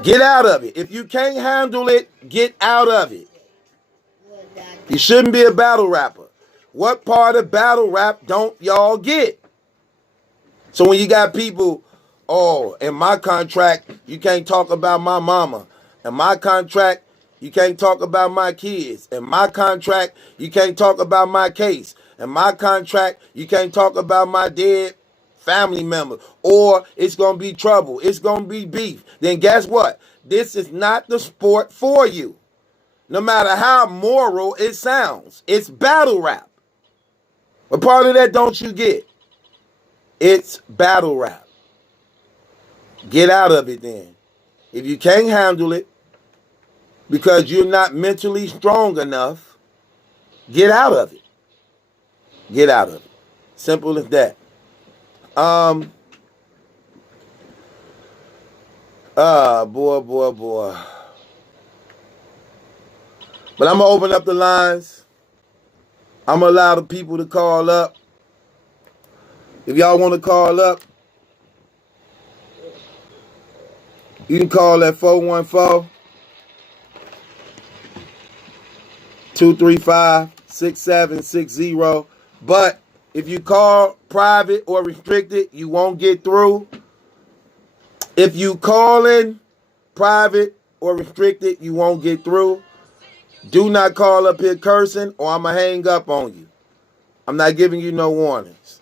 Get out of it. If you can't handle it, get out of it. You shouldn't be a battle rapper. What part of battle rap don't y'all get? So when you got people, oh, in my contract, you can't talk about my mama. In my contract, you can't talk about my kids. In my contract, you can't talk about my case. In my contract, you can't talk about my dead family member. Or it's going to be trouble. It's going to be beef. Then guess what? This is not the sport for you. No matter how moral it sounds. It's battle rap. What part of that don't you get? It's battle rap. Get out of it then. If you can't handle it because you're not mentally strong enough, get out of it. Get out of it. Simple as that. Boy. But I'm going to open up the lines. I'm going to allow the people to call up. If y'all want to call up, you can call at 414 235-6760. But if you call private or restricted, you won't get through. If you call in private or restricted, you won't get through. Do not call up here cursing or I'm going to hang up on you. I'm not giving you no warnings.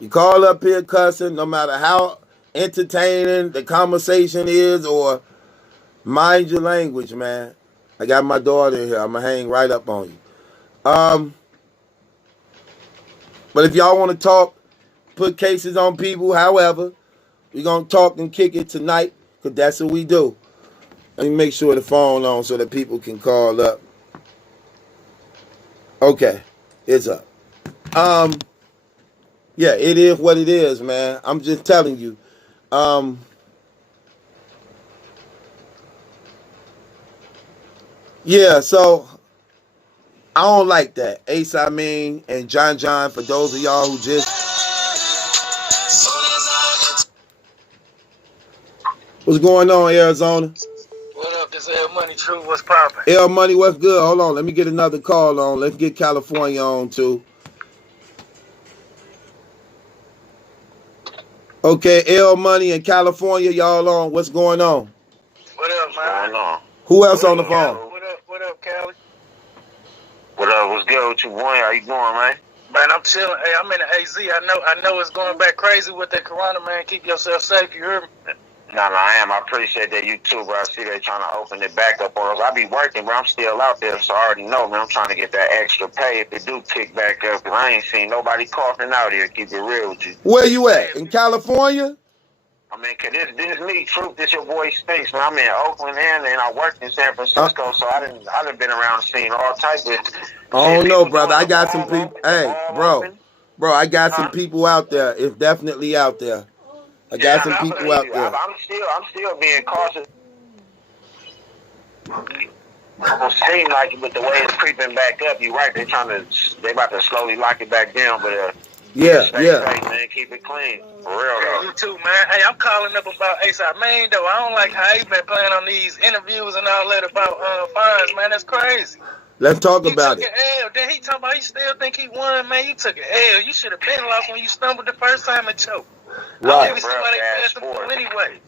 You call up here cussing, no matter how entertaining the conversation is, or mind your language, man. I got my daughter here. I'm going to hang right up on you. But if y'all want to talk, put cases on people, however, we're going to talk and kick it tonight, because that's what we do. Let me make sure the phone on so that people can call up. Okay, it's up. Yeah, it is what it is, man. I'm just telling you. Yeah, so I don't like that. Imin and John, for those of y'all who just... What's going on, Arizona? What up, this L Money True? What's poppin'? L Money, what's good? Hold on, let me get another call on. Let's get California on, too. Okay, L Money in California, y'all on. What's going on? What up, man? Who else on the phone? What up, Callie? What up? What's good with you, boy? How you doing, man? Man, I'm chilling. Hey, I'm in the AZ. I know it's going back crazy with that corona, man. Keep yourself safe, you hear me? No, I am. I appreciate that you too, bro. I see they trying to open it back up on us. I be working, bro. I'm still out there, so I already know, man. I'm trying to get that extra pay if it do kick back up, because I ain't seen nobody coughing out here. Keep it real with you. Where you at? In California? I mean, cause this is me, Truth. This your boy Spinks, man. I'm in Oakland and I worked in San Francisco, so I done been around seeing all types of. I don't know, brother. I got some people. Hey, bro, I got some people out there. It's definitely out there. I got some people out there. I'm still being cautious. It don't seem like it, but the way it's creeping back up, you're right. They about to slowly lock it back down, but yeah. Safe, man. Keep it clean. For real, though. You too, man. Hey, I'm calling up about Imin, though. I don't like how he been playing on these interviews and all that about fines, man. That's crazy. Let's talk about it. L. Then he talking about he still think he won, man. You took an L. You should have been lost when you stumbled the first time and choked. Right. I don't even see why they passed him through anyway.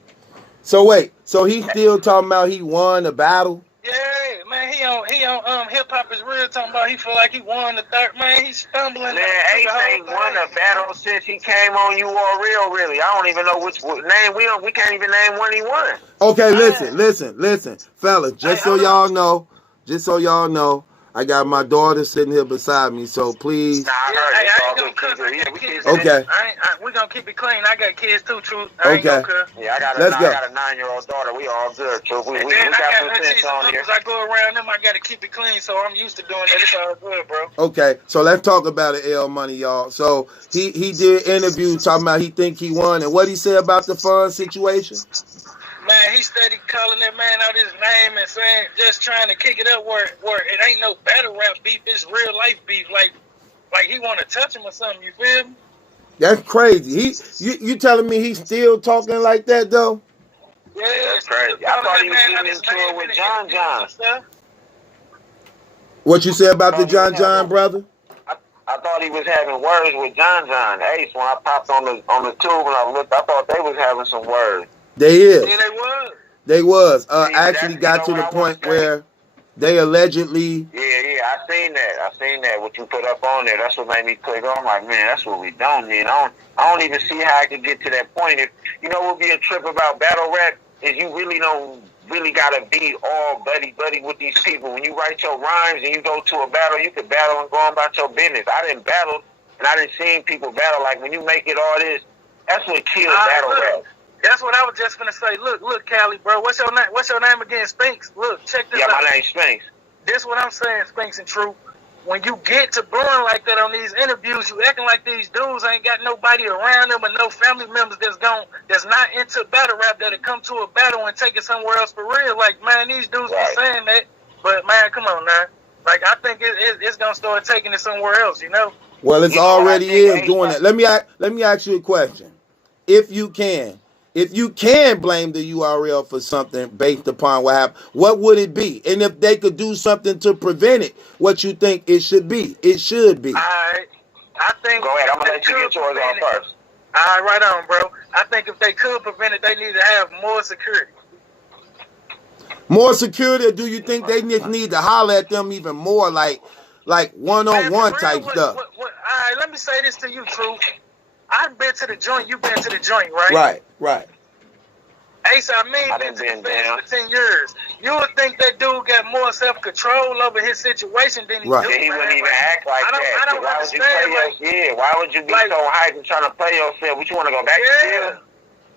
So wait, so he's still talking about he won the battle? Yeah, man, he on Hip Hop Is Real talking about he feel like he won the third. Man, he's stumbling. Man, Ace ain't won a battle since he came on You Are Real, really. I don't even know which name we can't even name when he won. Okay, listen, fellas, just so y'all know, I got my daughter sitting here beside me, so please. Nah, I ain't gonna cuss. Okay. We gonna keep it clean. I got kids too, Truth. I ain't gonna cuss. Yeah, I got a 9-year-old daughter. We all good, Truth. We got some sense on here. I go around them, I gotta keep it clean, so I'm used to doing that. It's all good, bro. Okay, so let's talk about it, L Money, y'all. So he did interviews talking about he think he won, and what he said about the fund situation? Man, he steady calling that man out his name and saying, just trying to kick it up where it ain't no battle rap beef, it's real life beef. Like he want to touch him or something, you feel me? That's crazy. You telling me he's still talking like that, though? Yeah, that's crazy. I thought he was getting into it with John. What you say about the John, brother? I thought he was having words with John. Ace, when I popped on the tube and I looked, I thought they was having some words. They is. Yeah, They was. Actually got to the point where they allegedly. Yeah. I seen that. What you put up on there. That's what made me click on. I'm like, man, that's what we don't need. I don't even see how I could get to that point. If what would be a trip about battle rap is you really don't gotta be all buddy with these people. When you write your rhymes and you go to a battle, you could battle and go on about your business. I didn't battle and I didn't see people battle. Like when you make it all this, that's what kills battle rap. That's what I was just gonna say. Look, Callie, bro. What's your name? What's your name again? Spinks. Look, check this out. Yeah, my name's Spinks. This what I'm saying, Spinks and True. When you get to blowing like that on these interviews, you acting like these dudes ain't got nobody around them and no family members that's not into battle rap that'll come to a battle and take it somewhere else for real. Like, man, these dudes be saying that, but man, come on now. Like, I think it's gonna start taking it somewhere else, you know? Well, it's already is doing that. Let me ask you a question, if you can. if you can blame the URL for something based upon what happened, what would it be? And if they could do something to prevent it, what you think it should be? It should be. I think. Go ahead. I'm gonna let you get yours on first. All right, right on, bro. I think if they could prevent it, they need to have more security. More security, or do you think they need to holler at them even more, like one-on-one type stuff? All right, let me say this to you, Truth. I've been to the joint. You've been to the joint, right? Right. Ace, I been to the fence for 10 years. You would think that dude got more self-control over his situation than he do. He wouldn't even act like that. I don't understand. Why would you be so hyped and trying to play yourself? Would you want to go back to jail?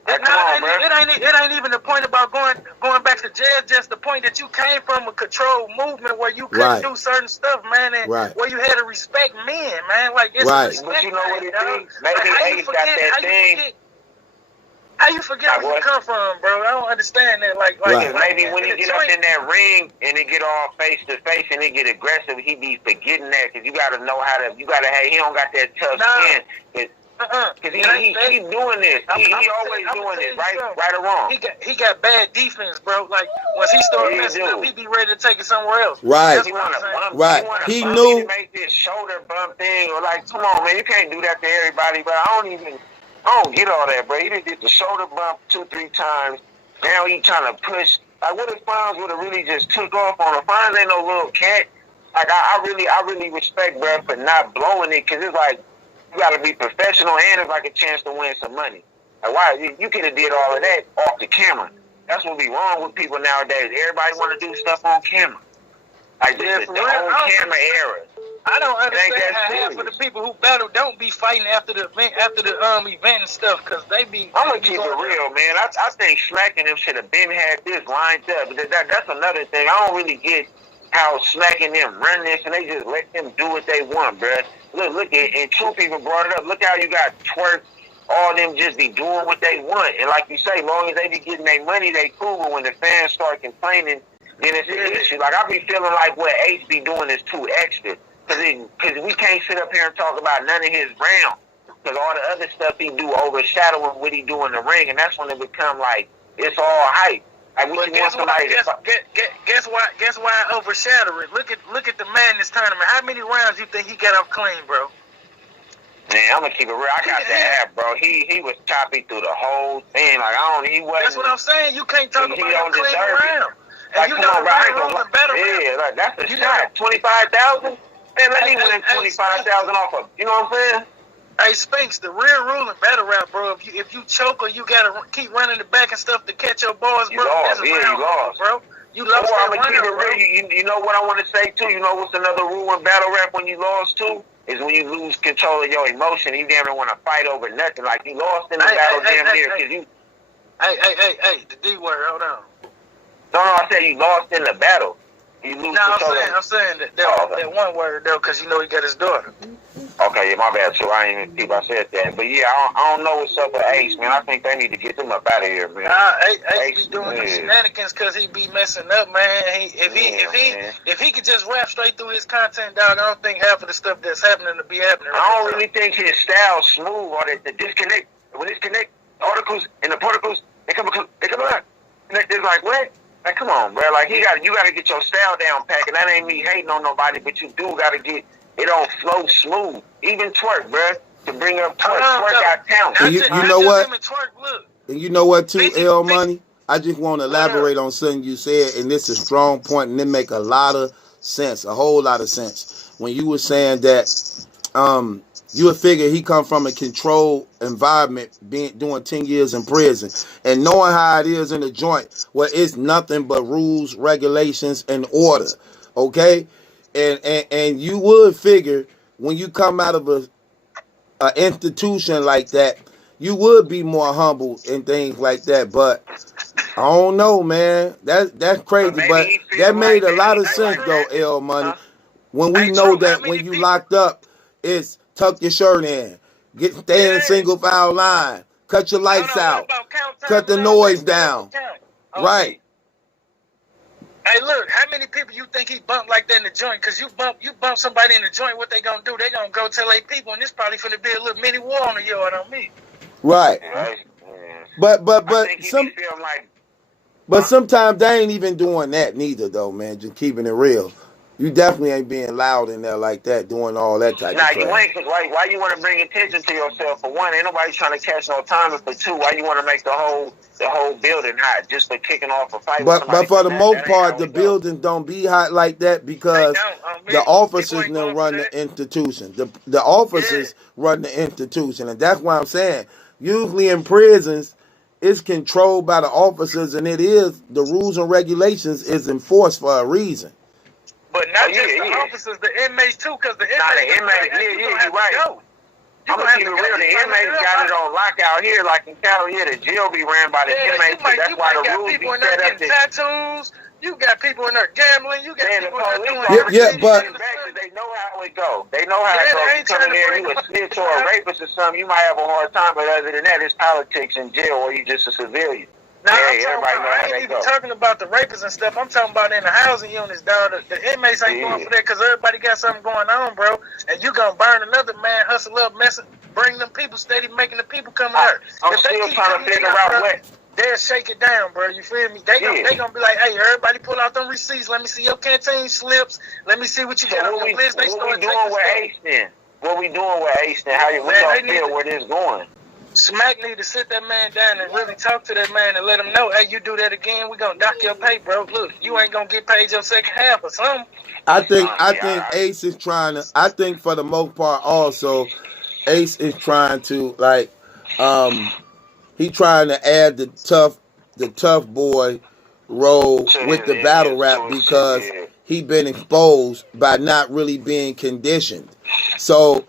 It ain't even the point about going back to jail. Just the point that you came from a controlled movement where you couldn't do certain stuff, man, and where you had to respect men, man. Like it's a respect. But you know what it is? Maybe Ace got that thing. How you forget where you come from, bro? I don't understand that. Like maybe when he get up in that ring and it get all face to face and it get aggressive, he be forgetting that because you gotta know how to. You gotta have. He don't got that tough skin. Because he doing this. He always doing this, right or wrong. He got bad defense, bro. Like once he started messing up, he be ready to take it somewhere else. Right. He knew. Make this shoulder bump thing, or like, come on, man, you can't do that to everybody. But I don't get all that, bro. He did the shoulder bump 2-3 times. Now he trying to push. Like, what if Fonz would have really just took off on him? Fonz ain't no little cat. Like, I really respect, bro, for not blowing it, because it's like, you got to be professional, and it's like a chance to win some money. Like, why? You could have did all of that off the camera. That's what be wrong with people nowadays. Everybody want to do stuff on camera. Like, this is the whole camera era. I don't understand how half of the people who battle don't be fighting after the event and stuff, because they be. I'm gonna keep it real, man. I think Smacking them should have been had this lined up. That's another thing. I don't really get how Smacking them run this and they just let them do what they want, bruh. Look, and two people brought it up. Look how you got Twerk, all them just be doing what they want. And like you say, as long as they be getting their money, they cool. But when the fans start complaining, then it's an issue. Like, I be feeling like what H be doing is too extra. Because we can't sit up here and talk about none of his round. Because all the other stuff he do overshadowing what he do in the ring. And that's when it become like, it's all hype. Like, but guess why I overshadow it? Look at the Madness tournament. How many rounds you think he got off clean, bro? Man, I'm gonna keep it real. I got that app, bro. He was choppy through the whole thing. Like, he wasn't. That's what I'm saying. You can't talk about a clean round. And like, you got a rolling battle. Yeah, like, that's a shot. 25,000. Man, let me win 25,000 off of. You know what I'm saying? Hey, Spinks, the real rule in battle rap, bro, if you choke or you gotta keep running the back and stuff to catch your bars, bro, you lost, bro. You lost that I'm keep it real. You know what I want to say too? You know what's another rule in battle rap when you lost too? Is when you lose control of your emotion. You damn near want to fight over nothing. Like, you lost in the battle damn near because you. Hey, the D word, hold on. No, I said you lost in the battle. You lose control. I'm saying that one word though, because you know he got his daughter. Okay, yeah, my bad too. I ain't even think I said that. But yeah, I don't know what's up with Ace, man. I think they need to get them up out of here, man. Ace be doing the shenanigans because he be messing up, man. If he could just rap straight through his content, dog, I don't think half of the stuff that's happening to be happening. I don't really think his style's smooth or the disconnect. When disconnect articles and the particles, they come out. It's like, what? Like, come on, bro. Like, you gotta get your style down pack, and that ain't me hating on nobody, but you do gotta get it don't flow smooth. Even Twerk, bro, to bring up Twerk. Twerk got talent. And you know what? And you know what, too, L Money? I just want to elaborate on something you said, and this is a strong point, and it make a lot of sense, a whole lot of sense. When you were saying that you would figure he come from a controlled environment, doing 10 years in prison, and knowing how it is in the joint, where it's nothing but rules, regulations, and order, okay? And you would figure when you come out of a institution like that, you would be more humble and things like that. But I don't know, man. That's crazy. But that made a lot of sense, though, L Money. When we know that when you locked up, it's tuck your shirt in, stay in a single file line, cut your lights out, cut the noise down. Right. Hey, look, how many people you think he bumped like that in the joint? Because you bump somebody in the joint, what they gonna do? They gonna go tell their people, and this probably finna be a little mini war on the yard on me. Right. But I think he some be feeling like. but sometimes they ain't even doing that neither though, man. Just keeping it real. You definitely ain't being loud in there like that, doing all that type Nah, of you crap. ain't, cause why you want to bring attention to yourself? For one, ain't nobody trying to catch no time, and for two, why you want to make the whole building hot just for kicking off a fight with But somebody? for the That most ain't part, how the we go. buildings don't be hot like that They because don't. the People officers ain't now going for run that. the institution. The officers run the institution, and that's why I'm saying usually in prisons, it's controlled by the officers, and it is the rules and regulations is enforced for a reason. But not just the officers, the inmates too, because the inmates, you're right. I'm gonna keep it real. The inmates got it on lockout here, like in Cali. Here, the jail be ran by the inmates. That's why the rules be set up. Tattoos. You got people in there gambling. You got people in there doing but they know how it go. They know how it goes. You come in there, you a snitch or a rapist or something, you might have a hard time. But other than that, it's politics in jail, or you just a civilian. Now, I ain't even talking about the rapists and stuff. I'm talking about in the housing units, dog. The inmates ain't going for that because everybody got something going on, bro. And you gonna burn another man, hustle up, bring them people steady, making the people come out. I'm still trying to figure out what. They'll shake it down, bro. You feel me? They gonna be like, hey, everybody pull out them receipts. Let me see your canteen slips. Let me see what you got on the list. What we doing with Ace then? What we doing with Ace then? How you feel where this going? Smack need to sit that man down and really talk to that man and let him know, hey, you do that again, we gonna dock your pay, bro. Look, you ain't gonna get paid your second half or something. I think Ace is trying to. I think for the most part, also, Ace is trying to he trying to add the tough boy role with the battle rap because he been exposed by not really being conditioned. So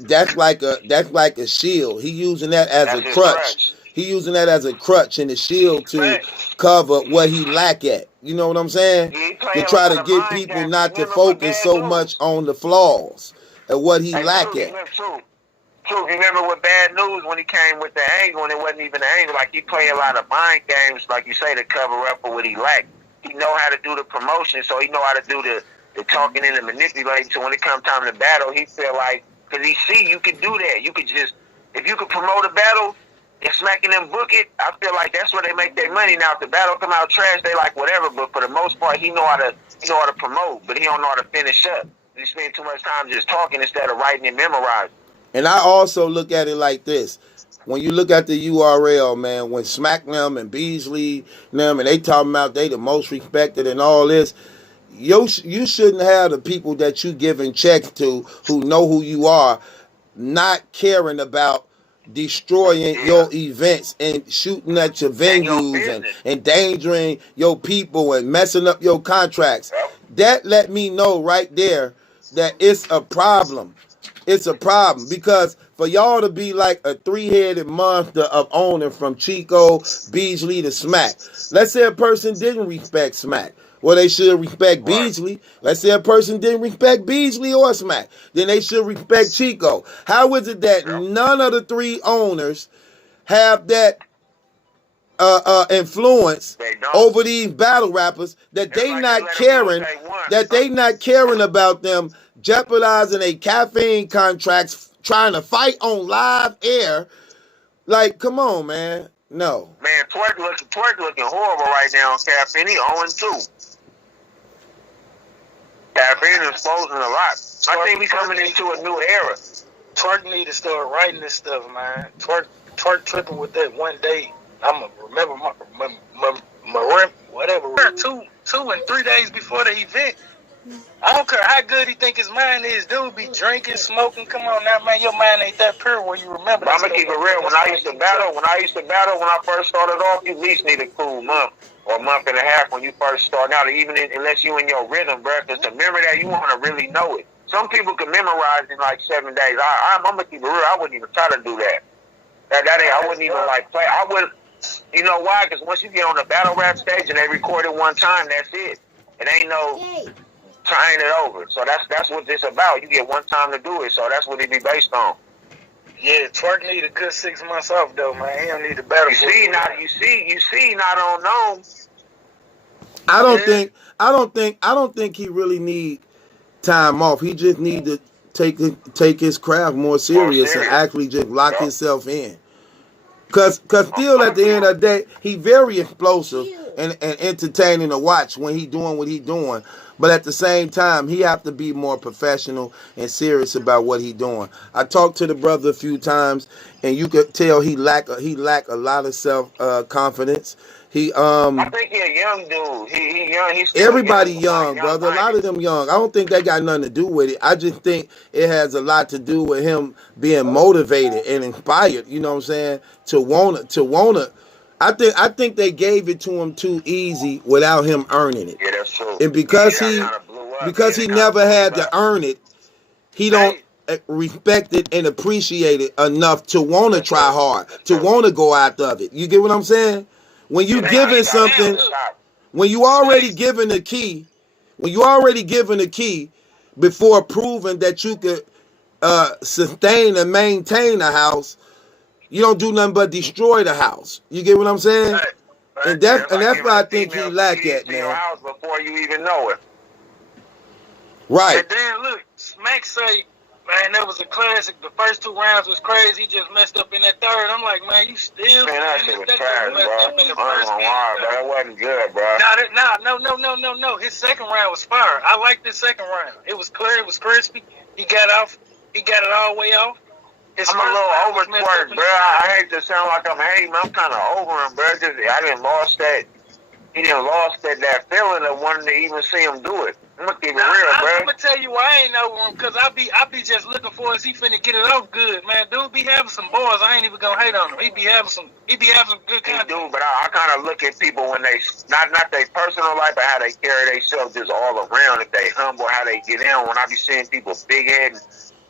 that's like a shield. He using that as a crutch. He using that as a crutch and a shield to cover what he lack at. You know what I'm saying? To try to get people not to focus so much on the flaws and what he lack at. True. Remember with Bad News when he came with the angle and it wasn't even the angle. Like he play a lot of mind games, like you say, to cover up for what he lacked. He know how to do the promotion, so he know how to do the talking and the manipulating. So when it comes time to battle, he feel like, because he see you can do that. You could just, if you could promote a battle and smacking them book it, I feel like that's where they make their money. Now if the battle come out trash, they like whatever. But for the most part, he know how to promote, but he don't know how to finish up. He spend too much time just talking instead of writing and memorizing. And I also look at it like this. When you look at the URL, man, when Smack them and Beasley them and they talking about they the most respected and all this, you shouldn't have the people that you giving checks to who know who you are not caring about destroying your events and shooting at your venues and endangering your people and messing up your contracts. That let me know right there that it's a problem. It's a problem because for y'all to be like a three-headed monster of owning from Chico, Beasley to Smack. Let's say a person didn't respect Smack. Well, they should respect Beasley. Let's say a person didn't respect Beasley or Smack. Then they should respect Chico. How is it that none of the three owners have that influence over these battle rappers that they not caring about them jeopardizing a caffeine contracts, trying to fight on live air? Like, come on, man. No. Man, Twerk looking horrible right now on caffeine. He 0-2. Caffeine is exposing a lot. I think we coming into a new era. Twerk need to start writing this stuff, man. Twerk tripping with that one day. I'm gonna remember my whatever. 2 and 3 days before the event. I don't care how good he think his mind is, dude. Be drinking, smoking. Come on now, man. Your mind ain't that pure where you remember. I'm gonna keep it real. When I used to battle, when I first started off, you at least need a cool month or a month and a half when you first start out. Even unless you in your rhythm, bro. Because to remember that, you want to really know it. Some people can memorize in like 7 days. I'm gonna keep it real. I wouldn't even try to do that. I wouldn't even like play. I would. You know why? Because once you get on the battle rap stage and they record it one time, that's it. It ain't no trying it over. So that's what this about. You get one time to do it. So that's what it be based on. Yeah, Twerk need a good 6 months off though, man. He don't need a battle. You see, not on known. I don't think he really need time off. He just need to take his craft more serious and actually just lock himself in. Cause still at the end of the day, he very explosive and entertaining to watch when he doing what he doing. But at the same time, he have to be more professional and serious about what he doing. I talked to the brother a few times, and you could tell he lack a lot of self confidence. I think he a young dude. He young. He's still Everybody young, brother. A lot of them young. I don't think that got nothing to do with it. I just think it has a lot to do with him being motivated and inspired. You know what I'm saying? To wanna. I think they gave it to him too easy without him earning it. Yeah, that's true. And because he never had to earn it, he don't respect it and appreciate it enough to want to try hard, to want to go after it. You get what I'm saying? When you giving something, when you already given the key, before proving that you could sustain and maintain a house, you don't do nothing but destroy the house. You get what I'm saying? Right. And that's why I think he lack at, man. Your house before you even know it. Right. And then look, Smack say, man, that was a classic. The first 2 rounds was crazy. He just messed up in that third. I'm like, man, you still. Man, that shit was trash, bro. That wasn't good, bro. No. His second round was fire. I liked his second round. It was clear. It was crispy. He got off. He got it all the way off. I'm a little overtworked, bro. I hate to sound like I'm hating. I'm kind of over him, bro. I didn't lost that. He didn't lost that feeling of wanting to even see him do it. I'm gonna keep it real, bro. I'm gonna tell you why I ain't over him, cause I be just looking for is he finna get it off good, man. Dude be having some bars. I ain't even gonna hate on him. He be having some good content. He do, but I kind of look at people when they not their personal life, but how they carry themselves just all around. If they humble, how they get in. When I be seeing people big headed,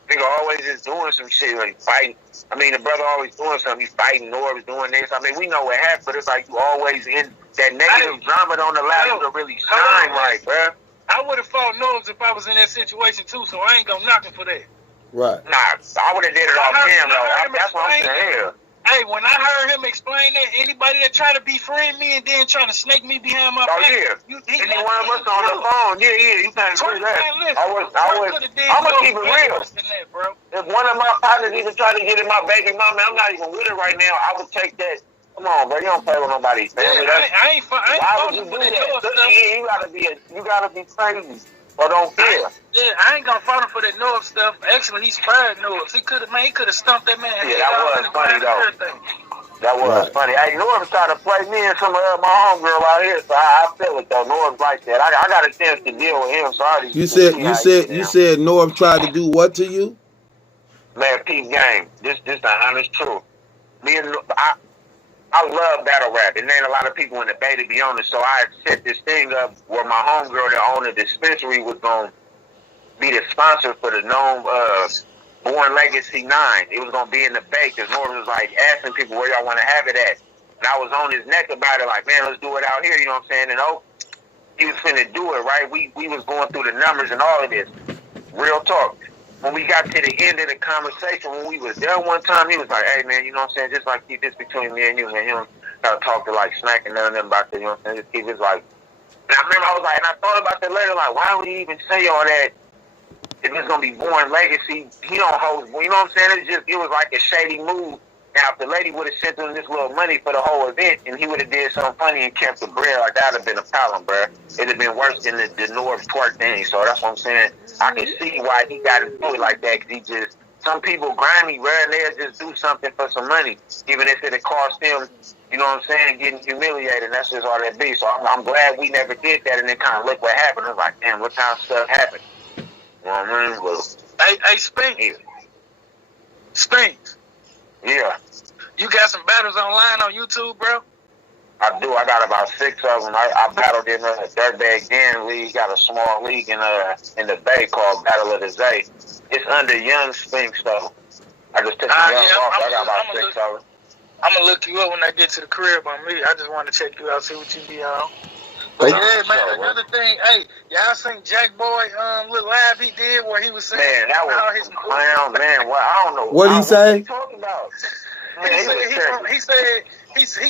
nigga always just doing some shit, like fighting. I mean, the brother always doing something. He's fighting, Norb's doing this. I mean, we know what happened, but it's like you always in that negative drama don't allow you to really shine, right, bro. I would have fought Norbs if I was in that situation too, so I ain't gonna knock him for that. Right. Nah, I would have did it off him, though. That's what I'm saying. Hey, when I heard him explain that, anybody that try to befriend me and then try to snake me behind my back, any one of us on the phone, you can't do that. I'm gonna keep it real. If one of my partners even try to get in my baby mama, I'm not even with it right now, I would take that. Come on, bro, you don't play with nobody's family. Why would you do that? You gotta be crazy. Or don't care. I ain't gonna fight him for that North stuff. Actually, he spared North. He could have stumped that man. Yeah, that was funny though. That was funny. Hey, North tried to play me and some of my homegirl out here, so I feel it though. North like that. I got a chance to deal with him. Sorry. You said North tried to do what to you? Man, peep game. This the honest truth. Me and I love battle rap. It ain't a lot of people in the Bay to be on it, so I set this thing up where my homegirl that owned the dispensary was going to be the sponsor for the known Born Legacy 9. It was going to be in the Bay because Norman was like asking people where y'all want to have it at. And I was on his neck about it, like, man, let's do it out here, you know what I'm saying? And he was finna do it, right? We was going through the numbers and all of this. Real talk. When we got to the end of the conversation, when we was there one time, he was like, hey, man, you know what I'm saying? Just like keep this between me and you, man. You don't got to talk to, like, Snack and none of them about that, you know what I'm saying? Just keep this, like... And I remember I was like, and I thought about that later, like, why would he even say all that if it's going to be Born Legacy? He don't hold... You know what I'm saying? It was like a shady move. Now, if the lady would have sent him this little money for the whole event and he would have did something funny and kept the bread, like, that would have been a problem, bro. It would have been worse than the North twerk thing. So that's what I'm saying. I can see why he got to do it like that, because he just... Some people grimy, bro, and they'll just do something for some money, even if it cost them, you know what I'm saying, getting humiliated. That's just all that be. So I'm glad we never did that, and then kind of look what happened. I was like, damn, what kind of stuff happened? You know what I mean? Well, hey, Spinks. Spinks. Yeah. You got some battles online on YouTube, bro? I do. I got about 6 of them. I battled in a Dirtbag Den League. Got a small league in the Bay called Battle of the Zay. It's under Young Spinks, though. I just took the Young off. I got about 6 of them. I'm going to look you up when I get to the crib on me. I just want to check you out, see what you be on. But yeah, man, another thing, hey, y'all seen Jack Boy little live he did where he was saying, man, that was his clown, man. Well, I don't know. What did he say? What he talking about? Man, he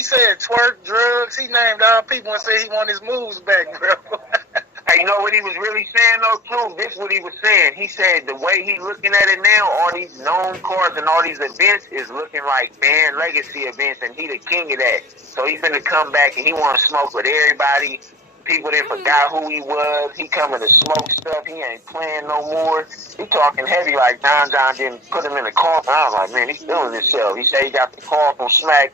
said twerk, drugs. He named all people and said he want his moves back, bro. Hey, you know what he was really saying though, too? This is what he was saying. He said the way he's looking at it now, all these known cards and all these events is looking like fan legacy events, and he the king of that. So he's gonna come back and he want to smoke with everybody. People didn't forgot who he was. He coming to smoke stuff. He ain't playing no more. He talking heavy like John didn't put him in the coffin. I was like, man, he's feeling himself. He said he got the call from Smack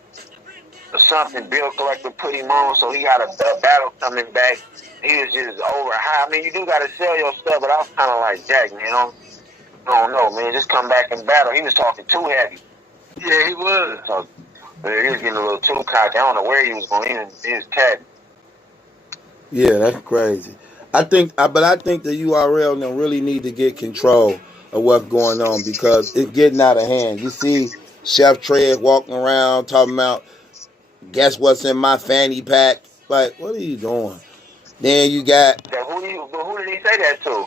or something. Bill Collector put him on, so he got a battle coming back. He was just over high. I mean, you do got to sell your stuff, but I was kind of like, Jack, man, I don't know, man. Just come back and battle. He was talking too heavy. Yeah, he was. He was getting a little too cocky. I don't know where he was going. He was cat. Yeah, that's crazy. I think the URL and them really need to get control of what's going on because it's getting out of hand. You see Chef Trez walking around talking about, guess what's in my fanny pack? Like, what are you doing? Then you got... Who did he say that to?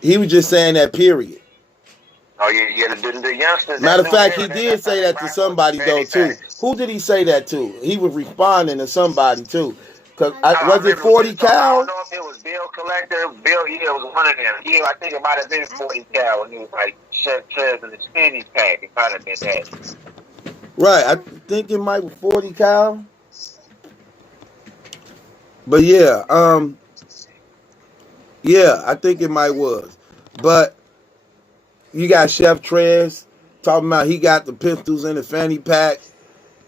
He was just saying that, period. Oh, yeah, the youngsters... Matter of fact, he did say that to somebody, though, too. Who did he say that to? He was responding to somebody, too. Was it 40 Cal? I don't know if it was Bill Collector. Bill, yeah, it was one of them. Yeah, I think it might have been 40 Cal when he was like Chef Trez in the fanny pack. It might have been that. Right, I think it might be 40 Cal. But yeah, I think it might was. But you got Chef Trez talking about he got the pistols in the fanny pack.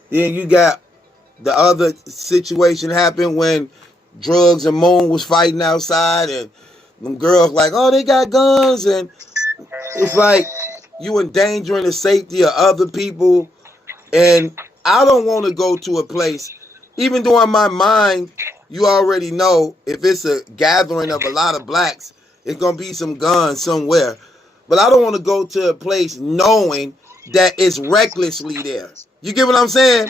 Then you got the other situation happened when Drugs and Moon was fighting outside and them girls like, oh, they got guns. And it's like you endangering the safety of other people. And I don't want to go to a place, even though in my mind, you already know if it's a gathering of a lot of blacks, it's going to be some guns somewhere. But I don't want to go to a place knowing that it's recklessly there. You get what I'm saying?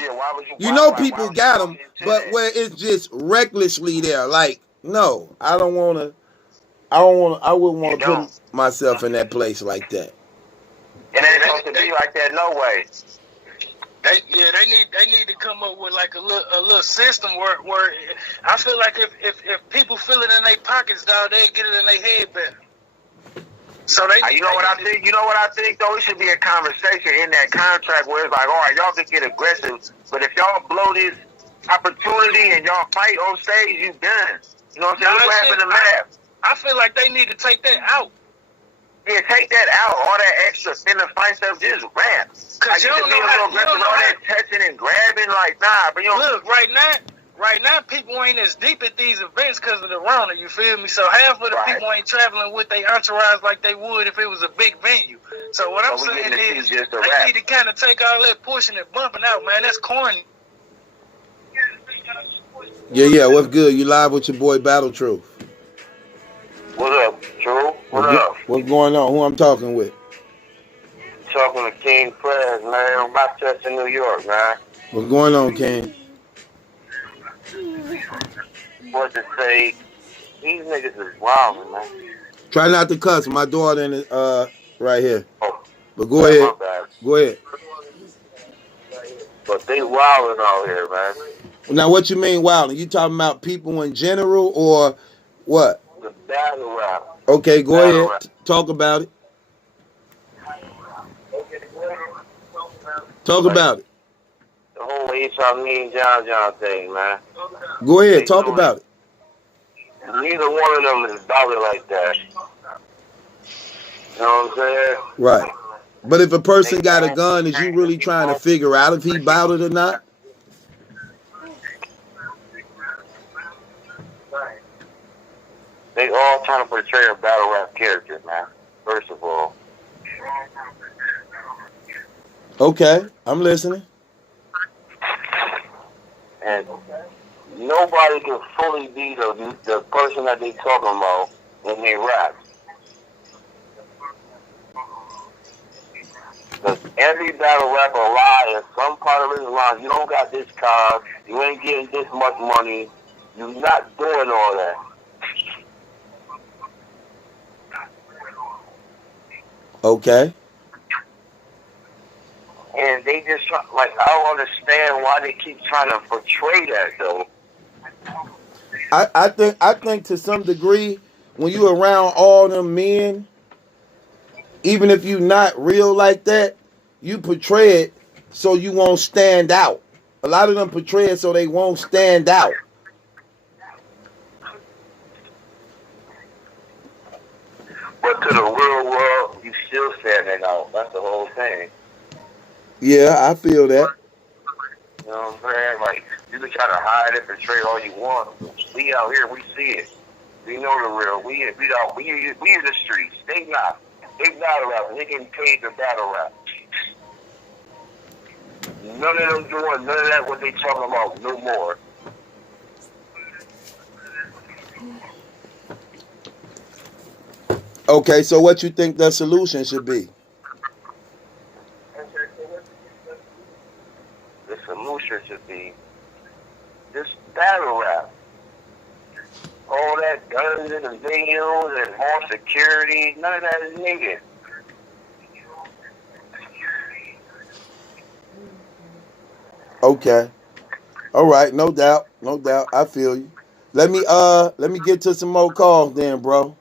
Yeah, people got them, but where it's just recklessly there. Like, no, I wouldn't want to put myself in that place like that. And it ain't supposed to be like that, no way. They need to come up with like a little system where I feel like if people feel it in their pockets, dog, they get it in their head better. So you know what I think though? It should be a conversation in that contract where it's like, all right, y'all can get aggressive, but if y'all blow this opportunity and y'all fight on stage, you done. You know what I'm saying? What happened to Math? I feel like they need to take that out. Yeah, take that out. All that extra in the fight stuff, just rap. Cause you don't know how to all that touching and grabbing, like nah. But you know, look, right now, people ain't as deep at these events because of the Rona. You feel me? So half of the people ain't traveling with their entourage like they would if it was a big venue. So what I'm saying is, they need to kind of take all that pushing and bumping out, man. That's corny. Yeah. What's good? You live with your boy Battle Truth. What up, True? What up? What's going on? Who I'm talking with? Talking to King Prez, man. I'm about to touch in New York, man. What's going on, King? What to say? These niggas is wild, man. Try not to cuss. My daughter in right here. Oh, but go ahead. Go ahead. But they wilding out here, man. Now, what you mean wilding? You talking about people in general or what? The battle rap. Okay, go ahead. Talk about it. Talk about it. The whole Imin John thing, man. Go ahead. Talk about it. Neither one of them is about it like that. You know what I'm saying? Right. But if a person got a gun, is you really trying to figure out if he about it or not? They all trying to portray a battle rap character, man. First of all. Okay, I'm listening. And nobody can fully be the person that they talking about in their rap. Because every battle rapper lie in some part of his line. You don't got this car. You ain't getting this much money. You're not doing all that. Okay. And they just, like, I don't understand why they keep trying to portray that, though. I think to some degree, when you around all them men, even if you not real like that, you portray it so you won't stand out. A lot of them portray it so they won't stand out. But to the real world, you still standing out. That's the whole thing. Yeah, I feel that. You know what I'm saying? Like, you can try to hide it, portray all you want. We out here, we see it. We know the real. We in the streets. They not battle rapping. They getting paid to battle rap. None of them doing none of that what they talking about no more. Okay, so what you think the solution should be? The solution should be this battle rap. All that guns and the videos and more security, none of that is needed. Okay. All right, no doubt. No doubt. I feel you. Let me get to some more calls then, bro.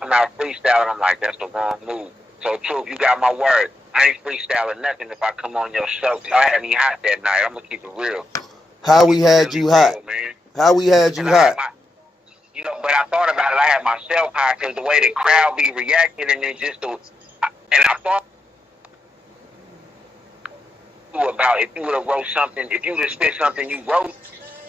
I'm not freestyling. I'm like, that's the wrong move. So, Truth, you got my word. I ain't freestyling nothing if I come on your show. I had me hot that night. I'm going to keep it real. How we had you hot? Man. How we had you hot? But I thought about it. I had myself hot because the way the crowd be reacting and it just, and I thought about if you would have wrote something, if you would have spit something you wrote,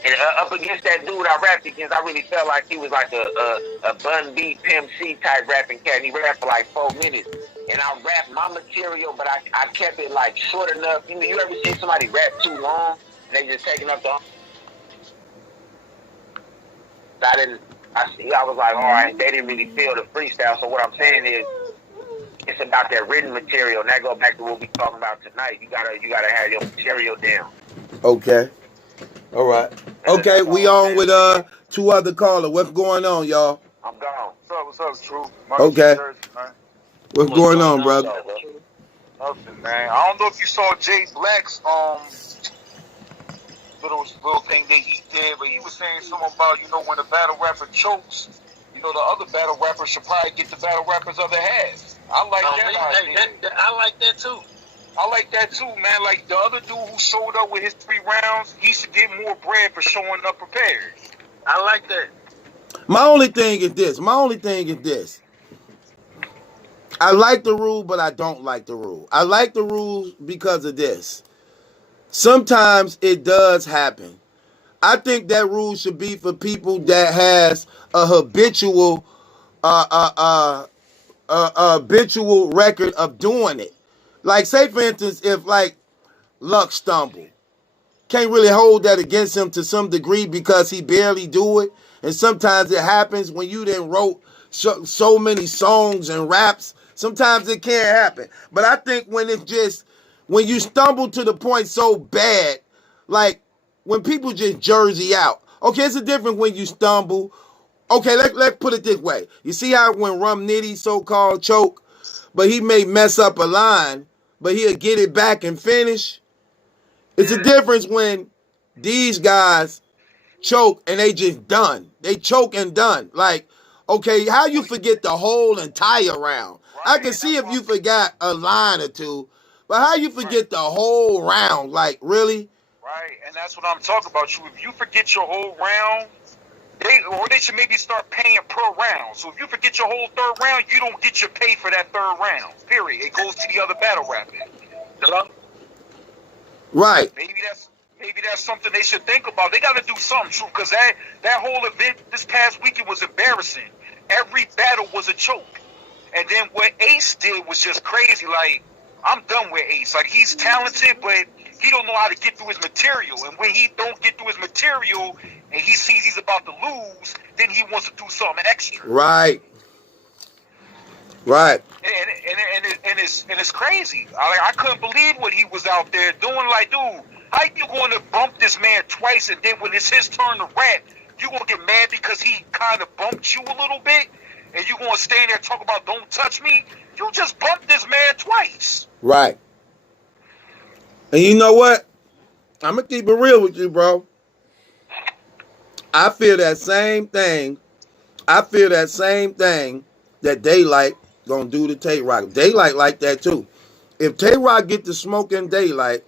and up against that dude I rapped against, I really felt like he was like a Bun B, Pimp C type rapping cat. And he rapped for like 4 minutes. And I rapped my material, but I kept it like short enough. You ever see somebody rap too long and they just taking up the... I was like, all right, they didn't really feel the freestyle. So what I'm saying is, it's about that written material. And that goes back to what we talking about tonight. You gotta have your material down. Okay. All right. Okay, we on with two other callers. What's going on, y'all? I'm gone. What's up, True? Okay. What's going on, brother? Nothing, man. I don't know if you saw Jay Black's little thing that he did, but he was saying something about, when a battle rapper chokes, the other battle rappers should probably get the battle rapper's other half. I like that. I like that too. I like that too, man. Like the other dude who showed up with his 3 rounds, he should get more bread for showing up prepared. I like that. My only thing is this. I like the rule, but I don't like the rule. I like the rules because of this. Sometimes it does happen. I think that rule should be for people that has a habitual record of doing it. Like, say, for instance, if, like, Luck stumble. Can't really hold that against him to some degree because he barely do it. And sometimes it happens when you then wrote so many songs and raps. Sometimes it can't happen. But I think when you stumble to the point so bad, like, when people just jersey out. Okay, it's a difference when you stumble. Okay, let's put it this way. You see how when Rum Nitty so-called choke, but he may mess up a line, but he'll get it back and finish. It's a difference when these guys choke and they just done. They choke and done. Like, okay, how you forget the whole entire round? I can see if you forgot a line or two, but how you forget the whole round? Like, really? Right, and that's what I'm talking about. If you forget your whole round, they should maybe start paying per round. So if you forget your whole 3rd round, you don't get your pay for that 3rd round. Period. It goes to the other battle rapper. Hello? Right. Maybe that's something they should think about. They got to do something, True, because that whole event this past weekend was embarrassing. Every battle was a choke. And then what Ace did was just crazy. Like, I'm done with Ace. Like, he's talented, but he don't know how to get through his material. And when he don't get through his material and he sees he's about to lose, then he wants to do something extra. Right. Right. And it's crazy. I couldn't believe what he was out there doing. Like, dude, how you going to bump this man twice, and then when it's his turn to rap, you going to get mad because he kind of bumped you a little bit, and you going to stay there and talk about don't touch me? You just bumped this man twice. Right. And you know what? I'm gonna keep it real with you, bro. I feel that same thing. I feel that same thing that Daylight gonna do to Tay Rock. Daylight like that too. If Tay Rock get to smoking Daylight,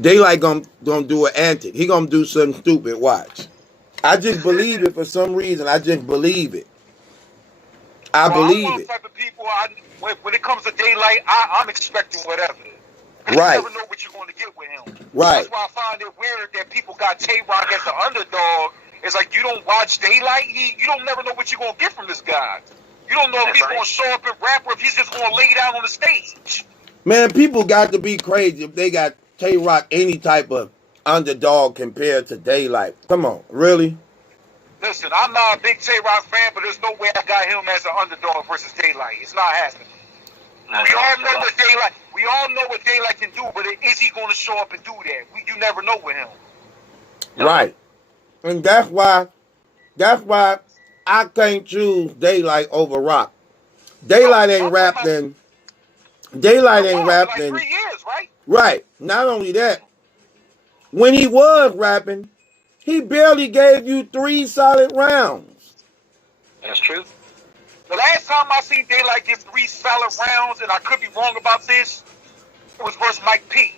Daylight gonna do an antic. He gonna do something stupid. Watch. I just believe it for some reason. I just believe it. I believe I'm one it. type of people. When it comes to Daylight, I'm expecting whatever. Right. You never know what you're going to get with him. Right. That's why I find it weird that people got Tay Rock as the underdog. It's like you don't watch Daylight. You don't never know what you're going to get from this guy. You don't know if he's going to show up and rap or if he's just going to lay down on the stage. Man, people got to be crazy if they got Tay Rock any type of underdog compared to Daylight. Come on, really? Listen, I'm not a big Tay Rock fan, but there's no way I got him as an underdog versus Daylight. It's not happening. We all know what Daylight can do, but is he going to show up and do that? You never know with him. Right. And that's why I can't choose Daylight over Rock. Daylight ain't rapped in. Daylight ain't rapped in. 3 years, right? Right. Not only that, when he was rapping, he barely gave you 3 solid rounds. That's true. The last time I seen Daylight give 3 solid rounds, and I could be wrong about this, it was versus Mike P.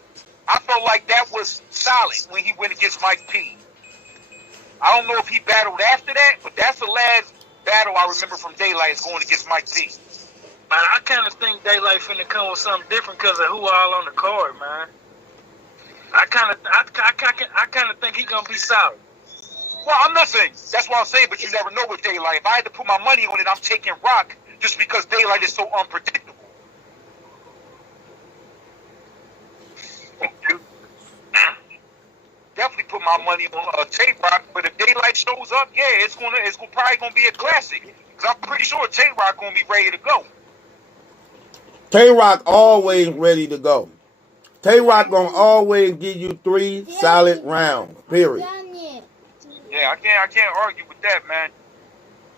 I felt like that was solid when he went against Mike P. I don't know if he battled after that, but that's the last battle I remember from Daylight is going against Mike P. Man, I kind of think Daylight finna come with something different because of who all on the card, man. I kind of think he gonna be solid. Well, I'm listening. That's what I'm saying, but you never know with Daylight. If I had to put my money on it, I'm taking Rock just because Daylight is so unpredictable. Definitely put my money on Tay Rock, but if Daylight shows up, yeah, it's probably gonna be a classic. Because I'm pretty sure Tay Rock gonna be ready to go. Tay Rock always ready to go. Tay Rock gonna always give you 3 solid rounds. Period. Yeah, I can't argue with that, man.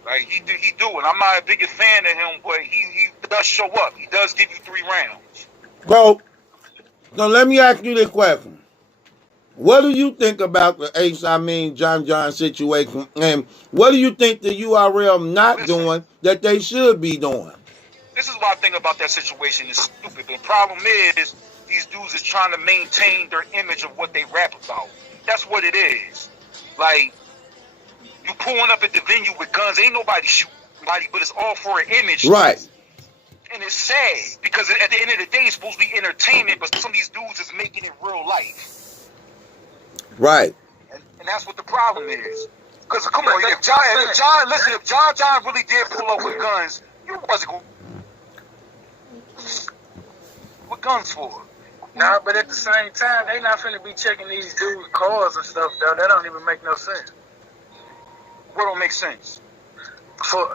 Like he do, and I'm not a biggest fan of him, but he does show up. He does give you 3 rounds. So let me ask you this question. What do you think about the John situation? And what do you think the URL not doing that they should be doing? This is what I think about that situation is stupid. The problem is these dudes is trying to maintain their image of what they rap about. That's what it is. Like, you pulling up at the venue with guns, ain't nobody shooting nobody, but it's all for an image. Right. And it's sad because at the end of the day, it's supposed to be entertainment, but some of these dudes is making it real life. Right. And that's what the problem is. Because, come on, if John really did pull up with guns, you wasn't going what guns for? Nah, but at the same time, they not finna be checking these dudes' cars and stuff, though. That don't even make no sense. What don't make sense?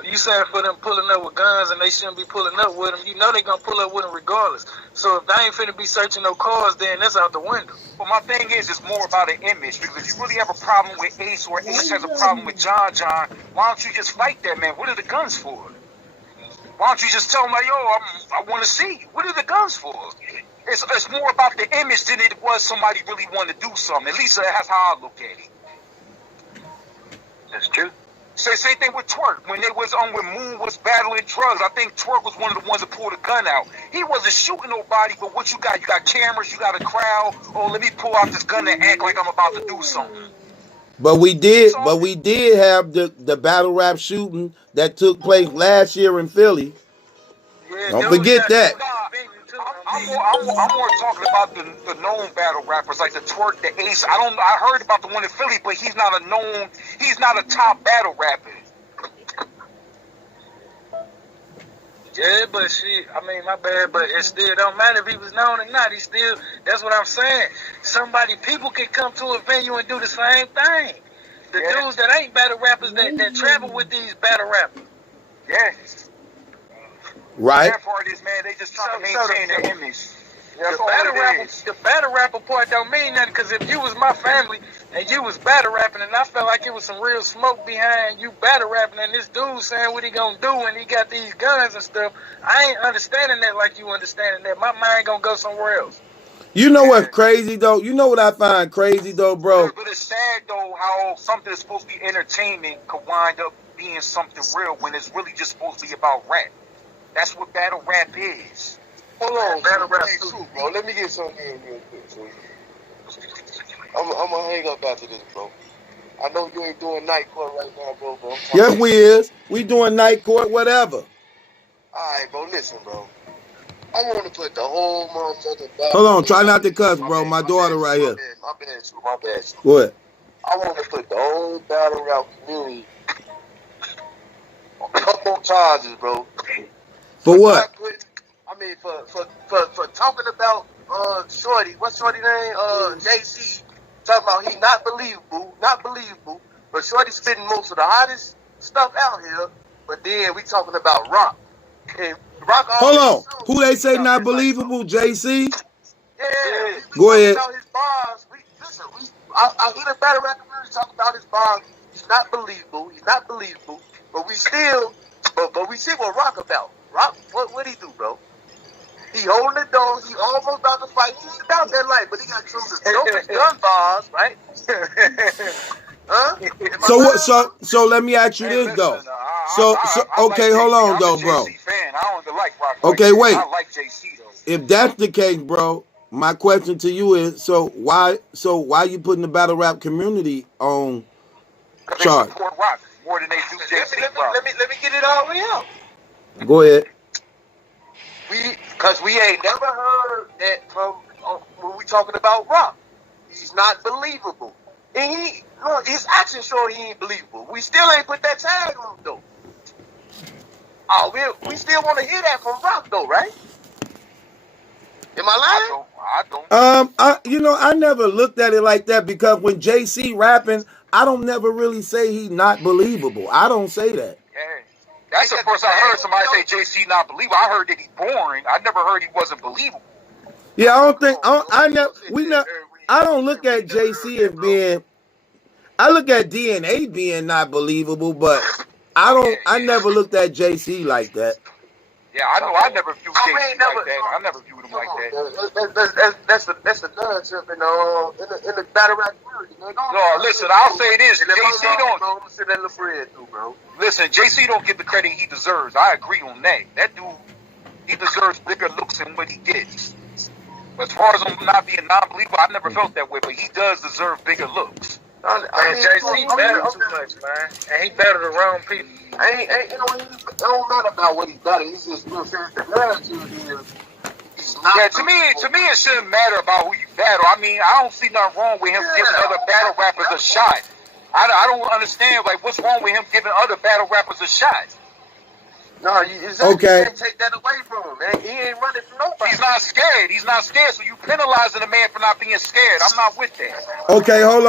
You saying for them pulling up with guns and they shouldn't be pulling up with them, you know they gonna pull up with them regardless. So if they ain't finna be searching no cars, then that's out the window. Well, my thing is, it's more about an image, because if you really have a problem with Ace or Ace has a problem with John, why don't you just fight that man? What are the guns for? Why don't you just tell him, like, yo, I want to see you. What are the guns for? It's more about the image than it was somebody really wanting to do something. At least that's how I look at it. That's true. Same thing with Twerk. When they was when Moon was battling drugs, I think Twerk was one of the ones that pulled a gun out. He wasn't shooting nobody, but what you got? You got cameras, you got a crowd. Oh, let me pull out this gun and act like I'm about to do something. But we did have the battle rap shooting that took place last year in Philly. Yeah, don't forget that. I'm more talking about the known battle rappers like the Twerk, the Ace. I heard about the one in Philly, but he's not a top battle rapper. Yeah, but my bad, but it still don't matter if he was known or not. That's what I'm saying. People can come to a venue and do the same thing. The dudes that ain't battle rappers that travel with these battle rappers. Yeah. Right. That part is, man, they just trying to maintain their image. The battle rapper part don't mean nothing, because if you was my family and you was battle rapping and I felt like it was some real smoke behind you battle rapping and this dude saying what he gonna do and he got these guns and stuff, I ain't understanding that like you understanding that. My mind gonna go somewhere else. You know what's crazy though? You know what I find crazy though, bro? But it's sad though how something that's supposed to be entertainment could wind up being something real when it's really just supposed to be about rap. That's what battle rap is. Hold on, battle rap too, bro. Let me get something in real quick, so I'm gonna hang up after this, bro. I know you ain't doing night court right now, bro. Yes, we is. We doing night court, whatever. All right, bro. Listen, bro. I want to put the whole motherfucking battle. Hold on, try not to cuss, bro. My daughter right here. My bad. Go ahead. I want to put the whole battle rap community on a couple charges, bro. For what? For talking about Shorty. What's Shorty name? JC. Talking about he not believable. But Shorty spitting most of the hottest stuff out here. But then we talking about Rock. And Rock. Hold on. Who they say not believable? JC. Yeah. Go ahead. About his bars. I hear the battle rap community talking about his bars. He's not believable. But we still, but we see what Rock about. Rock, what he do, bro? He holding the door. He almost about to fight. He ain't about that life, but he got some of the dopest gun bars, right? Huh? So let me ask you this though. Okay, hold on though, bro. Okay, wait. I like JC though. If that's the case, bro, my question to you is: so why you putting the battle rap community on charge? They support Rock more than they do JC. Let me get it all the way out. Go ahead. Because we ain't never heard that from when we talking about Rock. He's not believable. And his action show he ain't believable. We still ain't put that tag on him though. Oh, we still want to hear that from Rock though, right? Am I lying? I don't. I never looked at it like that because when JC rapping, I don't never really say he not believable. I don't say that. Yeah. That's the first I heard somebody say JC not believable. I heard that he boring. I never heard he wasn't believable. Yeah, I don't think I don't look at JC as being. I look at DNA being not believable, but I never looked at JC like that. Yeah, I know. I never viewed JC like that. I never viewed him like that. That's the nonsense in the battle rap community. No, listen. I'll say this: JC don't. Sit in the friend too, bro. Listen, JC don't get the credit he deserves. I agree on that. That dude, he deserves bigger looks than what he gets. As far as him not being non-believable, I never felt that way, but he does deserve bigger looks. JC better too much, man. And he better the wrong people. It don't matter about what he better. He's just the narrative is. Yeah, to me, it shouldn't matter about who you battle. I mean, I don't see nothing wrong with him giving other battle rappers a shot. I don't understand, like, what's wrong with him giving other battle rappers a shot? No, you can't take that away from him, man. He ain't running from nobody. He's not scared, so you penalizing a man for not being scared. I'm not with that. Okay, hold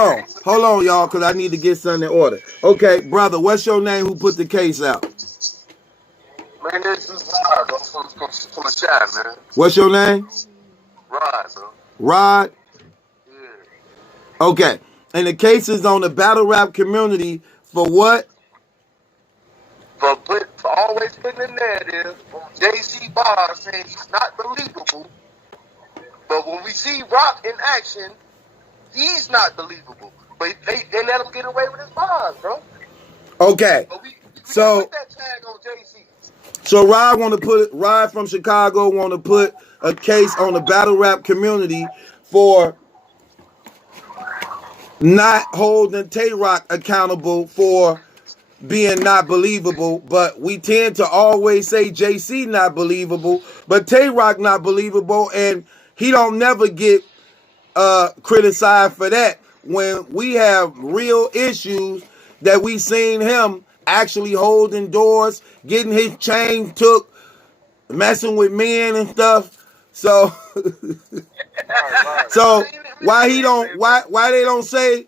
on, y'all, because I need to get something in order. Okay, brother, what's your name? Who put the case out? Man, this is Rod, bro, from the chat, man. What's your name? Rod, bro. Rod? Yeah. Okay, and the case is on the battle rap community for what? For always putting the narrative on JC Bar saying he's not believable. But when we see Rock in action, he's not believable. But they let him get away with his bars, bro. Okay. But we so put that tag on JC. So Rod from Chicago want to put a case on the battle rap community for not holding Tay-Rock accountable for being not believable, but we tend to always say JC not believable, but Tay-Rock not believable, and he don't never get criticized for that when we have real issues that we seen him actually holding doors, getting his chain took, messing with men and stuff. So so why they don't say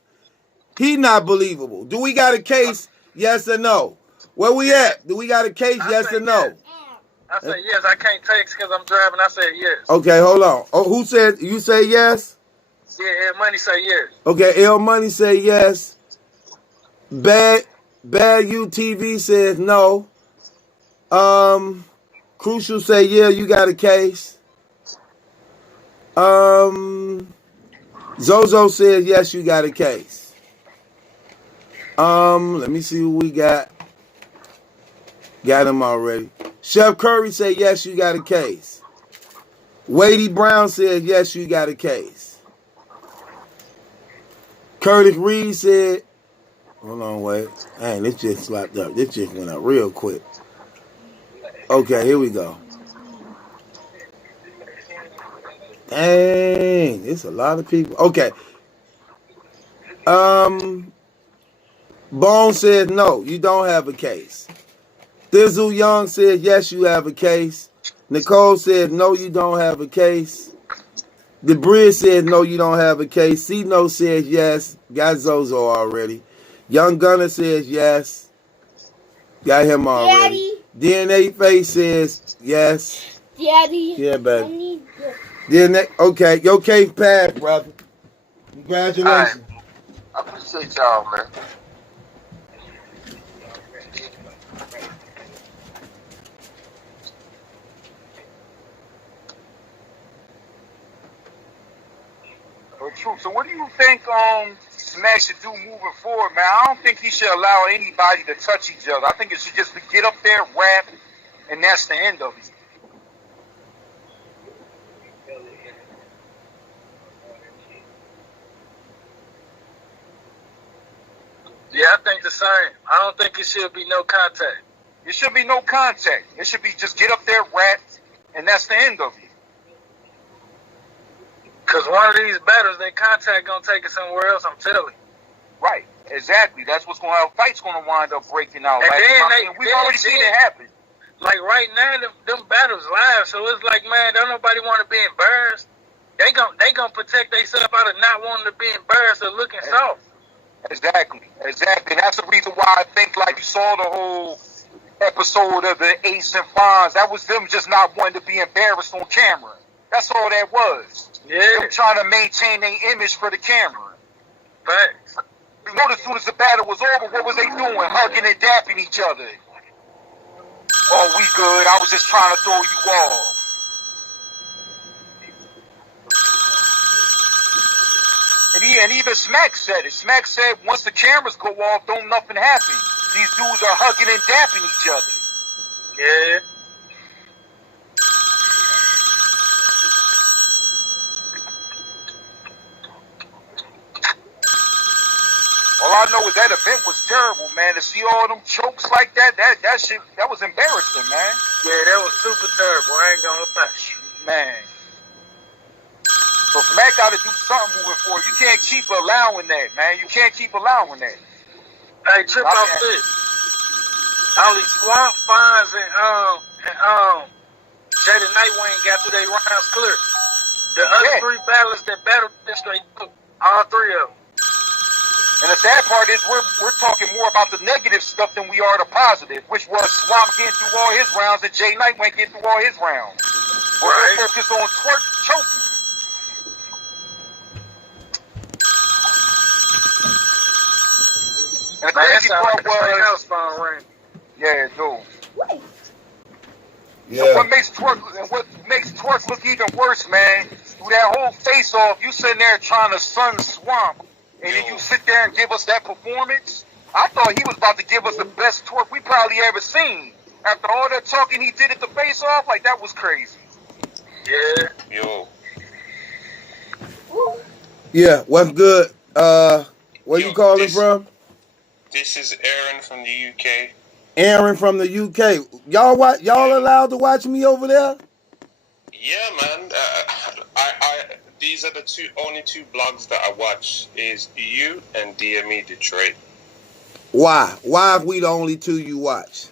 he not believable? Do we got a case? Yes or no? Where we at? Do we got a case? Yes or no? I say yes. I can't text because I'm driving. I said yes. Okay, hold on. Oh, who said you say yes? Yeah, Ed Money say yes. Okay, L Money say yes. Bad UTV says no. Crucial say yeah, you got a case. Zozo says yes, you got a case. Let me see who we got. Got him already. Chef Curry said yes, you got a case. Wadey Brown said yes, you got a case. Curtis Reed said, hold on, wait. Dang, this just slapped up. This just went up real quick. Okay, here we go. Dang, it's a lot of people. Okay. Bone said no, you don't have a case. Thizzle Young said yes, you have a case. Nicole said no, you don't have a case. Debris said no, you don't have a case. C-No says yes. Got Zozo already. Young Gunner says yes. Got him already. Daddy. DNA Face says yes. Daddy. Yeah, baby. I need DNA, okay, your case passed, brother. Congratulations. Right. I appreciate y'all, man. True. So what do you think Smack should do moving forward, man? I don't think he should allow anybody to touch each other. I think it should just be get up there, rap, and that's the end of it. Yeah, I think the same. I don't think it should be no contact. It should be no contact. It should be just get up there, rap, and that's the end of it. Because one of these battles, their contact going to take it somewhere else, I'm telling you. Right, exactly. That's what's going to happen. Fight's going to wind up breaking out. And like, then we've already seen it happen. Like right now, them battles live, so it's like, man, don't nobody want to be embarrassed. They gonna protect themselves out of not wanting to be embarrassed or looking soft. Exactly. That's the reason why I think, like, you saw the whole episode of the Ace and Fonz. That was them just not wanting to be embarrassed on camera. That's all that was. Yeah. Them trying to maintain their image for the camera. Facts. You know, as soon as the battle was over, what was they doing? Hugging and dapping each other. Oh, we good. I was just trying to throw you off. And even Smack said it. Smack said once the cameras go off, don't nothing happen. These dudes are hugging and dapping each other. Yeah. All I know is that event was terrible, man. To see all them chokes like that shit, that was embarrassing, man. Yeah, that was super terrible. I ain't gonna lie. Man. So Smack got to do something moving forward. You can't keep allowing that, man. You can't keep allowing that. Hey, trip off this. Only Swamp, Fonz, and Jada Nightwing got through their rounds clear. The other three battlers that battled this straight took all three of them. And the sad part is we're talking more about the negative stuff than we are the positive, which was Swamp getting through all his rounds and Jay Nightwing getting through all his rounds. Right. We're focused on twerk choking. And the crazy part was, yeah, dude. Yeah. So what makes twerk look even worse, man? Through that whole face off, you sitting there trying to sun Swamp, and then you sit there and give us that performance. I thought he was about to give us the best twerk we probably ever seen. After all that talking he did at the face off, like that was crazy. Yeah. Yo. Yeah, what's good? Where you calling from? This is Aaron from the UK. Aaron from the UK. Y'all allowed to watch me over there? Yeah, man. These are the only two blogs that I watch is you and DME Detroit. Why? Why are we the only two you watch?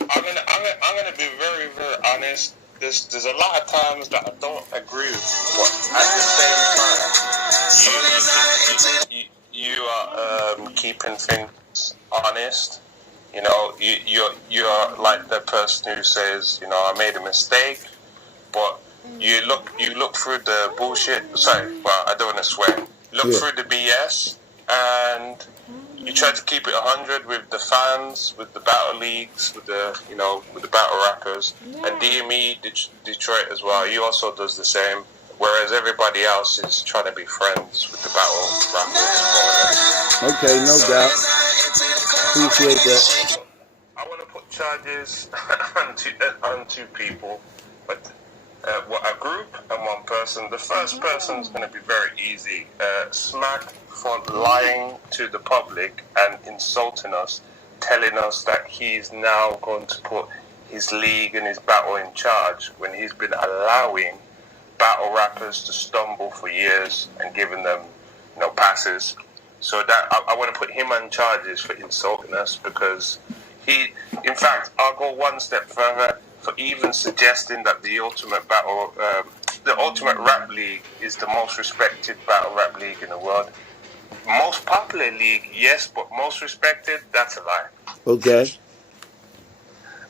I'm gonna be very, very honest. There's a lot of times that I don't agree with, but at the same time, you are keeping things honest. You know, you're like the person who says, you know, I made a mistake, but you look through the bullshit. Sorry, well, I don't want to swear. Look through the BS, and you try to keep it 100 with the fans, with the battle leagues, with the battle rappers, and DME Detroit as well. He also does the same. whereas everybody else is trying to be friends with the battle rappers. Okay, no doubt. Appreciate that. I want to put charges on two people, but a group and one person. The first person is going to be very easy. Smack for lying to the public and insulting us, telling us that he's now going to put his league and his battle in charge when he's been allowing battle rappers to stumble for years and giving them, passes. So that I want to put him on charges for insulting us, because in fact, I'll go one step further for even suggesting that the Ultimate Rap League is the most respected battle rap league in the world. Most popular league, yes, but most respected, that's a lie. Okay.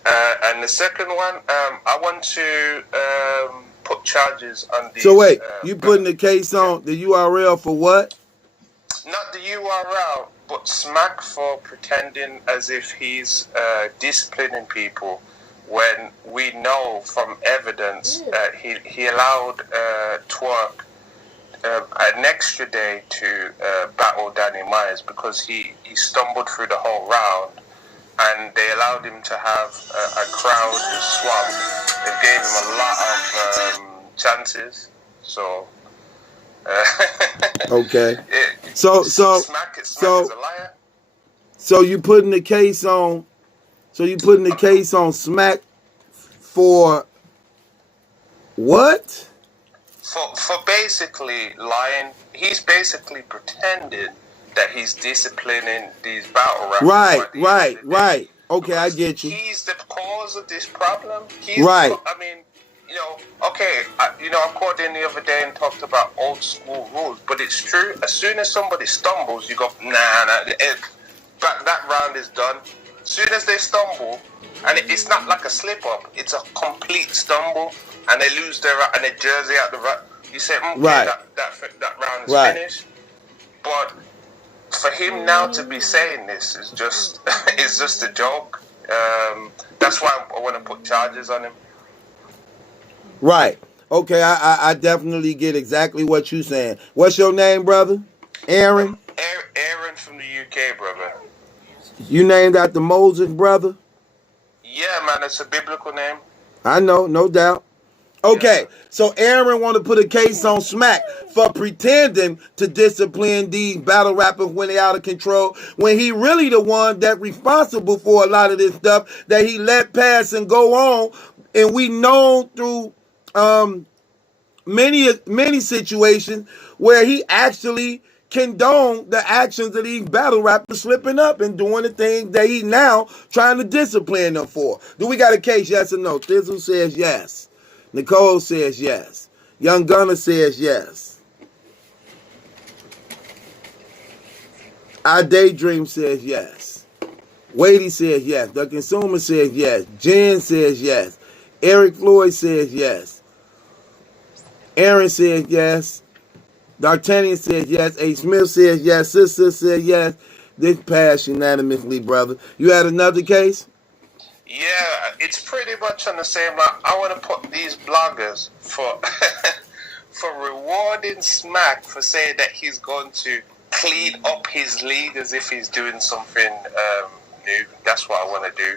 And the second one, I want to put charges on these. So wait, you putting the case on the URL for what? Not the URL, but Smack for pretending as if he's disciplining people, when we know from evidence he allowed Twerk an extra day to battle Danny Myers because he stumbled through the whole round, and they allowed him to have a crowd with swamp. They gave him a lot of chances. So okay. Smack is a liar. So you putting the case on? So you putting the case on Smack for what? For basically lying. He's basically pretending that he's disciplining these battle rappers. Right. Okay, I get you. He's the cause of this problem. Right. I called in the other day and talked about old school rules, but it's true. As soon as somebody stumbles, you go, that round is done. As soon as they stumble, and it's not like a slip up, it's a complete stumble, and they lose their jersey out the right. You say, right. that round is finished. But for him now to be saying this is just a joke. That's why I want to put charges on him. Right. Okay, I definitely get exactly what you're saying. What's your name, brother? Aaron? Aaron from the UK, brother. You named after Moses, brother? Yeah, man, it's a biblical name. I know, no doubt. Okay, so Aaron want to put a case on Smack for pretending to discipline these battle rappers when they out of control, when he really the one that responsible for a lot of this stuff that he let pass and go on. And we know through many situations where he actually condoned the actions of these battle rappers slipping up and doing the things that he's now trying to discipline them for. Do we got a case, yes or no? Thizzle says yes. Nicole says yes. Young Gunner says yes. I Daydream says yes. Wadey says yes. The Consumer says yes. Jen says yes. Eric Floyd says yes. Aaron says yes. D'Artagnan says yes. A. Smith says yes. Sister says yes. This passed unanimously, brother. You had another case? Yeah, it's pretty much on the same line. I want to put these bloggers for rewarding Smack for saying that he's going to clean up his league as if he's doing something new. That's what I want to do.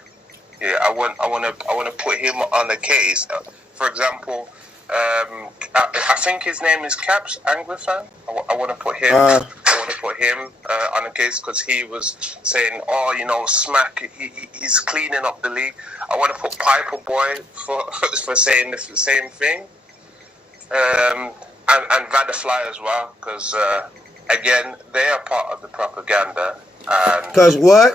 Yeah, I want to put him on the case. For example, I think his name is Caps Anglifan. I want to put him. I want to put him on the case because he was saying, Smack, he's cleaning up the league. I want to put Piper Boy for saying the same thing, and Vadafly as well, because again they are part of the propaganda. Because what?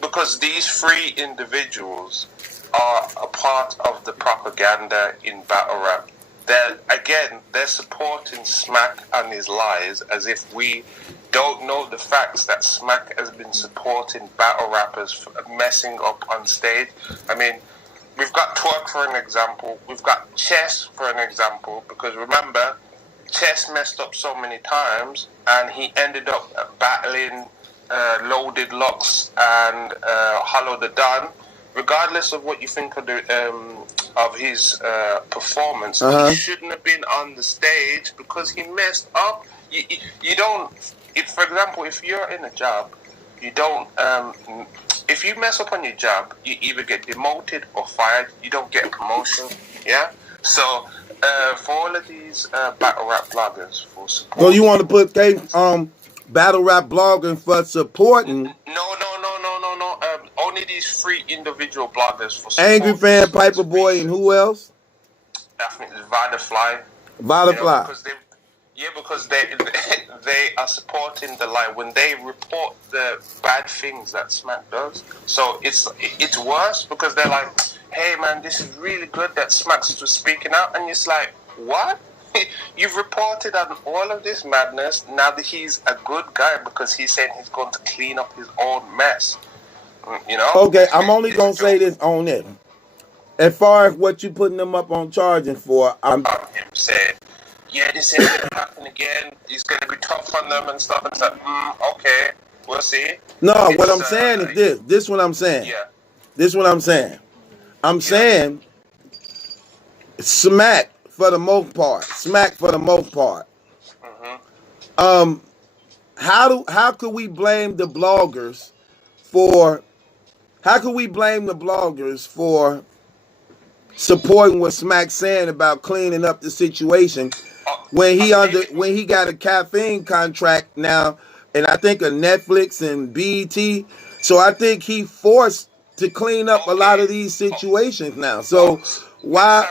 Because these three individuals are a part of the propaganda in battle rap. They're supporting Smack and his lies as if we don't know the facts that Smack has been supporting battle rappers for messing up on stage. I mean, we've got Twerk for an example. We've got Chess for an example, because remember, Chess messed up so many times and he ended up battling Loaded Locks and Hollow the Don. Regardless of what you think of the of his performance. He shouldn't have been on the stage because he messed up. You don't. If, for example, if you're in a job, you don't. If you mess up on your job, you either get demoted or fired. You don't get a promotion. Yeah. So for all of these battle rap bloggers for support. So you want to put battle rap blogging for supporting? No. Only these 3 individual bloggers for support. Angry Fan, Piper Boy, and who else? I think it's Vadafly. Because they are supporting the line when they report the bad things that Smack does. So it's worse because they're like, hey man, this is really good that Smack's speaking out, and it's like, what? You've reported on all of this madness. Now that he's a good guy because he's saying he's going to clean up his own mess. You know? Okay, I'm only gonna say this on it. As far as what you putting them up on charging for, I'm him saying, yeah, this ain't gonna happen again. He's gonna be tough on them and stuff. It's like, okay, we'll see. No, what I'm saying is this. This is what I'm saying. Yeah. This is what I'm saying. I'm saying Smack for the most part. Smack for the most part. How could we blame the bloggers for? How could we blame the bloggers for supporting what Smack's saying about cleaning up the situation when he got a caffeine contract now, and I think a Netflix and BET, so I think he forced to clean up a lot of these situations now. So why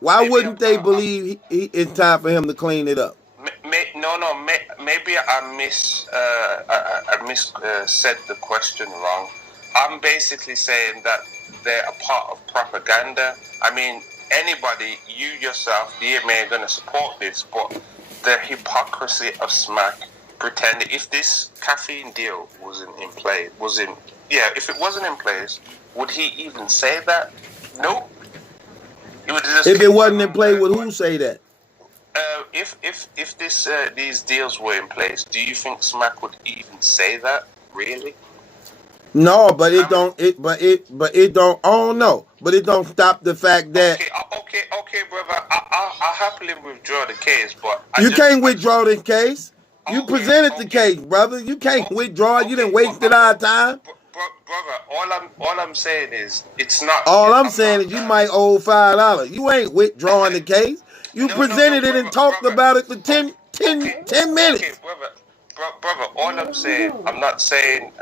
wouldn't they believe it's time for him to clean it up? Maybe I said the question wrong. I'm basically saying that they're a part of propaganda. I mean, anybody, you yourself, the EMA, are going to support this, but the hypocrisy of Smack pretending, if this caffeine deal wasn't in place, if it wasn't in place, would he even say that? Nope. If it wasn't in place, would who say that? If these deals were in place, do you think Smack would even say that? Really? No, but it don't. It don't. Oh no, but it don't stop the fact that. Okay, brother. I'll happily withdraw the case, but you can't withdraw the case. You presented the case, brother. You can't withdraw. You didn't waste our time. Brother, all I'm saying is it's not. All I'm saying is you might owe $5. You ain't withdrawing the case. You presented it and talked about it for 10 minutes. Okay, brother, all I'm saying, I'm not saying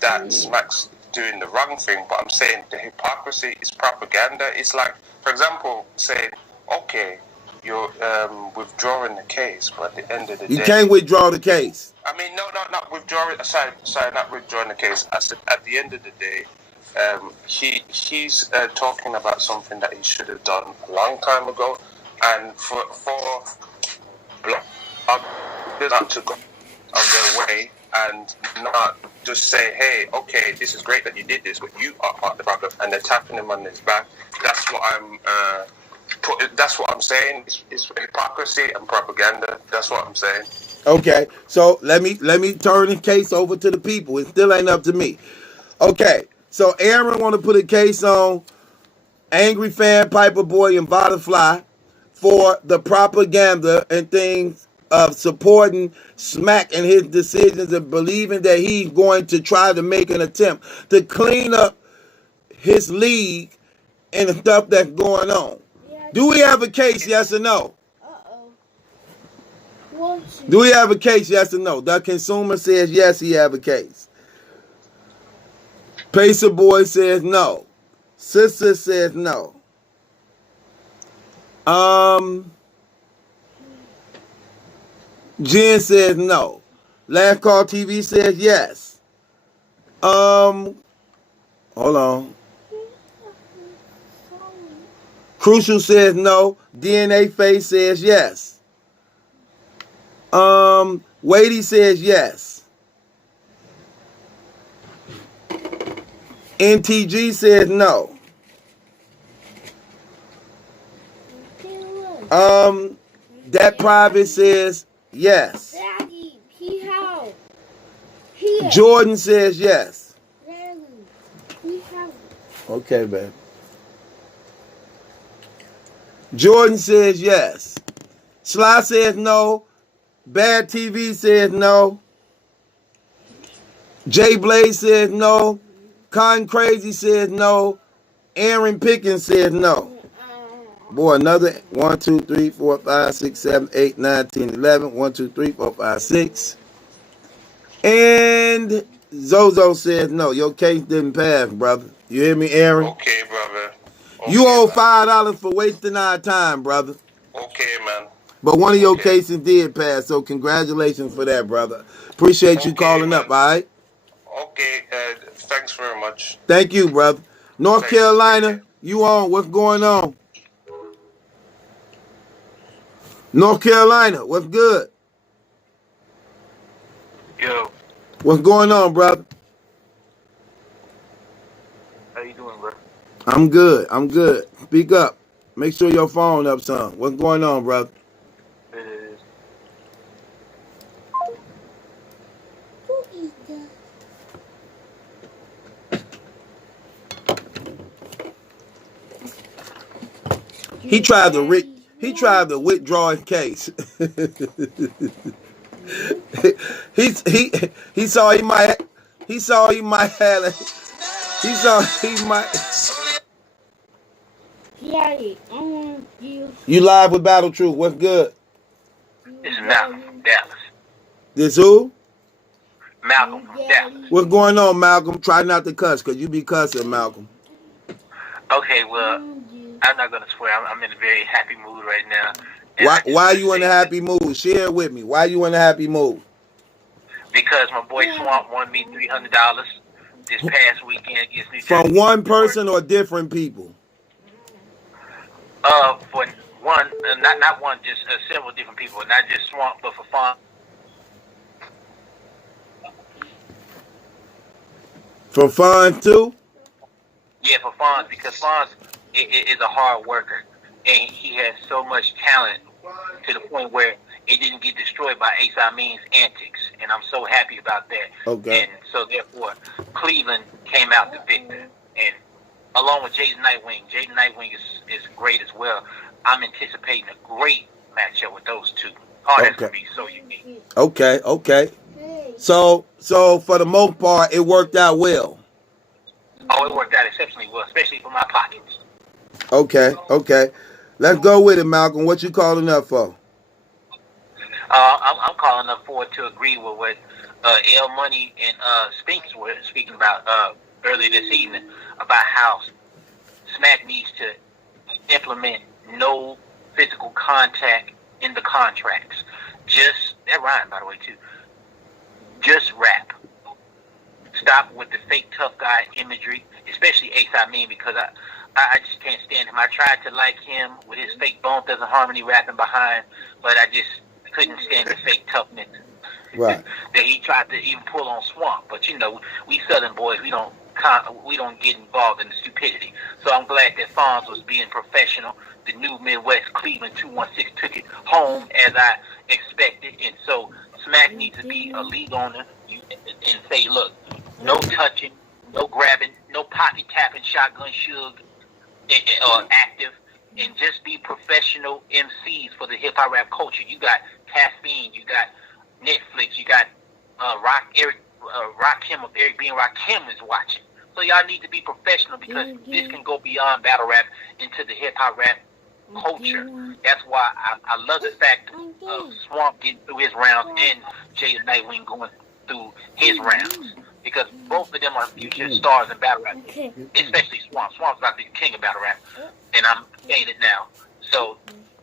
that Smack's doing the wrong thing, but I'm saying the hypocrisy is propaganda. It's like, for example, saying, okay, you're withdrawing the case, but at the end of the day... You can't withdraw the case. I mean, not withdrawing... Sorry, not withdrawing the case. I said, at the end of the day, he's talking about something that he should have done a long time ago, and for not to go on their way and not just say, hey, okay, this is great that you did this, but you are part of the problem, and they're tapping him on his back. That's what I'm saying. It's hypocrisy and propaganda. That's what I'm saying. Okay, so let me turn the case over to the people. It still ain't up to me. Okay, so Aaron want to put a case on Angry Fan, Piper Boy, and Butterfly for the propaganda and things of supporting Smack and his decisions and believing that he's going to try to make an attempt to clean up his league and the stuff that's going on. Do we have a case, yes or no? Do we have a case, yes or no? The consumer says yes, he have a case. Pacer Boy says no. Sister says no. Jen says no. Last Call TV says yes. Hold on. Crucial says no. DNA Face says yes. Wadey says yes. NTG says no. That private says yes. Daddy, he out. Jordan says yes. Daddy, he out. Okay, babe. Jordan says yes. Sly says no. Bad TV says no. Jay Blaze says no. Con Crazy says no. Aaron Pickens says no. Boy, another 1, 2, 3, 4, 5, 6, 7, 8, 9, 10, 11. 1, 2, 3, 4, 5, 6. And Zozo says no. Your case didn't pass, brother. You hear me, Aaron? Okay, brother. Okay, you owe $5 for wasting our time, brother. Okay, man. But one of your cases did pass, so congratulations for that, brother. Appreciate you calling man. up, all right? Okay, thanks very much. Thank you, brother. North Carolina, you on? What's going on? North Carolina, what's good? Yo. What's going on, brother? How you doing, bro? I'm good. I'm good. Speak up. Make sure your phone up some. What's going on, brother? He tried to withdraw his case. he saw he might have it. He saw he might. You live with Battle Truth. What's good? This is Malcolm from Dallas. This who? Malcolm from Dallas. What's going on, Malcolm? Try not to cuss, because you be cussing, Malcolm. Okay, well, I'm not going to swear. I'm in a very happy mood right now. Why are you in a happy mood? Share it with me. Why are you in a happy mood? Because my boy Swamp won me $300 this past weekend against New Jersey. From one person or different people? For one, not one, just several different people. Not just Swamp, but for fun. For fun too? Yeah, for Fonz, because Fonz is a hard worker, and he has so much talent to the point where it didn't get destroyed by Ace Amin's antics, and I'm so happy about that. Okay. And so therefore, Cleveland came out the victor, and along with Jaden Nightwing is great as well. I'm anticipating a great matchup with those two. Oh, that's gonna be so unique. Okay. So for the most part, it worked out well. Oh, it worked out exceptionally well, especially for my pockets. Okay. Let's go with it, Malcolm. What you calling up for? I'm calling up for to agree with what L Money and Spinks were speaking about earlier this evening about how Smack needs to implement no physical contact in the contracts. That rhyme, by the way, too. Just rap. Stop with the fake tough guy imagery, especially Ace Amin, because I just can't stand him. I tried to like him with his fake Bone Thugs and Harmony rapping behind, but I just couldn't stand the fake toughness right. that he tried to even pull on Swamp. But we Southern boys, we don't get involved in the stupidity. So I'm glad that Fonz was being professional. The new Midwest Cleveland 216 took it home as I expected, and so Smack needs to be a league owner and say, look, no touching, no grabbing, no poppy tapping, shotgun shug, active, and just be professional MCs for the hip hop rap culture. You got Caffeine, you got Netflix, you got Rakim of Eric B. and Rakim is watching. So y'all need to be professional, because this can go beyond battle rap into the hip hop rap culture. That's why I love the fact of Swamp getting through his rounds and Jay the Nightwing going through his rounds, because both of them are future stars in battle rap, especially Swamp. Swamp's about to be the king of battle rap, and I'm saying it now. So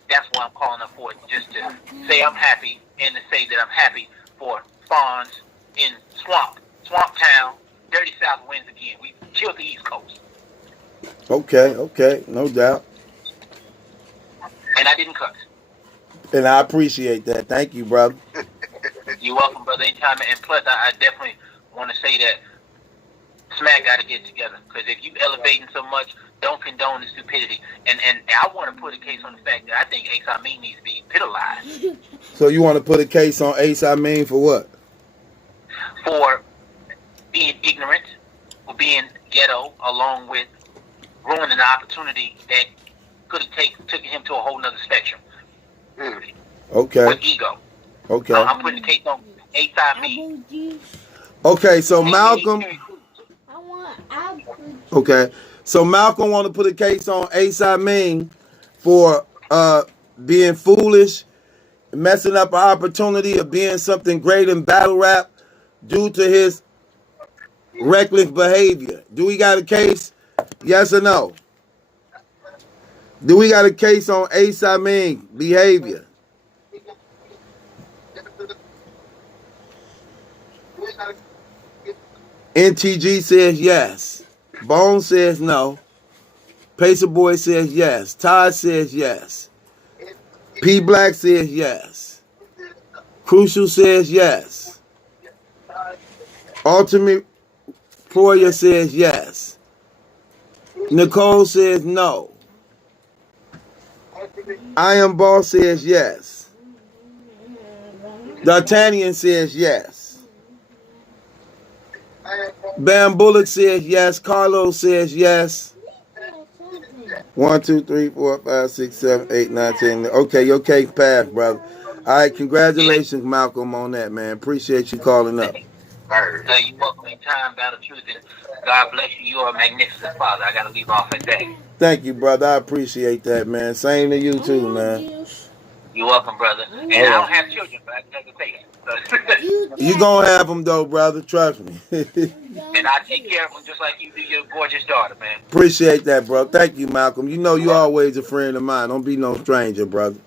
that's why I'm calling up for it, just to say I'm happy and to say that I'm happy for Fonz in Swamp Town. Dirty South wins again. We killed the East Coast. Okay, no doubt. And I didn't cuss. And I appreciate that. Thank you, brother. You're welcome, brother. Anytime. And plus, I definitely want to say that Smack got to get together, because if you elevating so much, don't condone the stupidity. And I want to put a case on the fact that I think Ace Amin needs to be penalized. So you want to put a case on Ace Amin for what? For being ignorant, for being ghetto, along with ruining the opportunity that could have taken him to a whole nother spectrum. Okay. With ego. Okay. I'm putting the case on Imin. Okay, so Malcolm. Okay, so Malcolm want to put a case on Imin for being foolish, messing up an opportunity of being something great in battle rap due to his reckless behavior. Do we got a case? Yes or no? Do we got a case on Imin behavior? NTG says yes. Bone says no. Pacer Boy says yes. Todd says yes. P Black says yes. Crucial says yes. Ultimate Foyer says yes. Nicole says no. I Am Boss says yes. D'Artagnan says yes. Bam Bullock says yes. Carlos says yes. 1, 2, 3, 4, 5, 6, 7, 8, 9, 10. Okay, your case passed, brother. All right, congratulations, Malcolm, on that, man. Appreciate you calling up. You welcome in time, battle truth, and God bless you. You are a magnificent father. I gotta leave off at that. Thank you, brother. I appreciate that, man. Same to you too, man. You're welcome, brother. And I don't have children, but I can have a baby. You gonna have them though, brother. Trust me. And I take care of them just like you do your gorgeous daughter, man. Appreciate that, bro. Thank you, Malcolm. You know you always a friend of mine. Don't be no stranger, brother.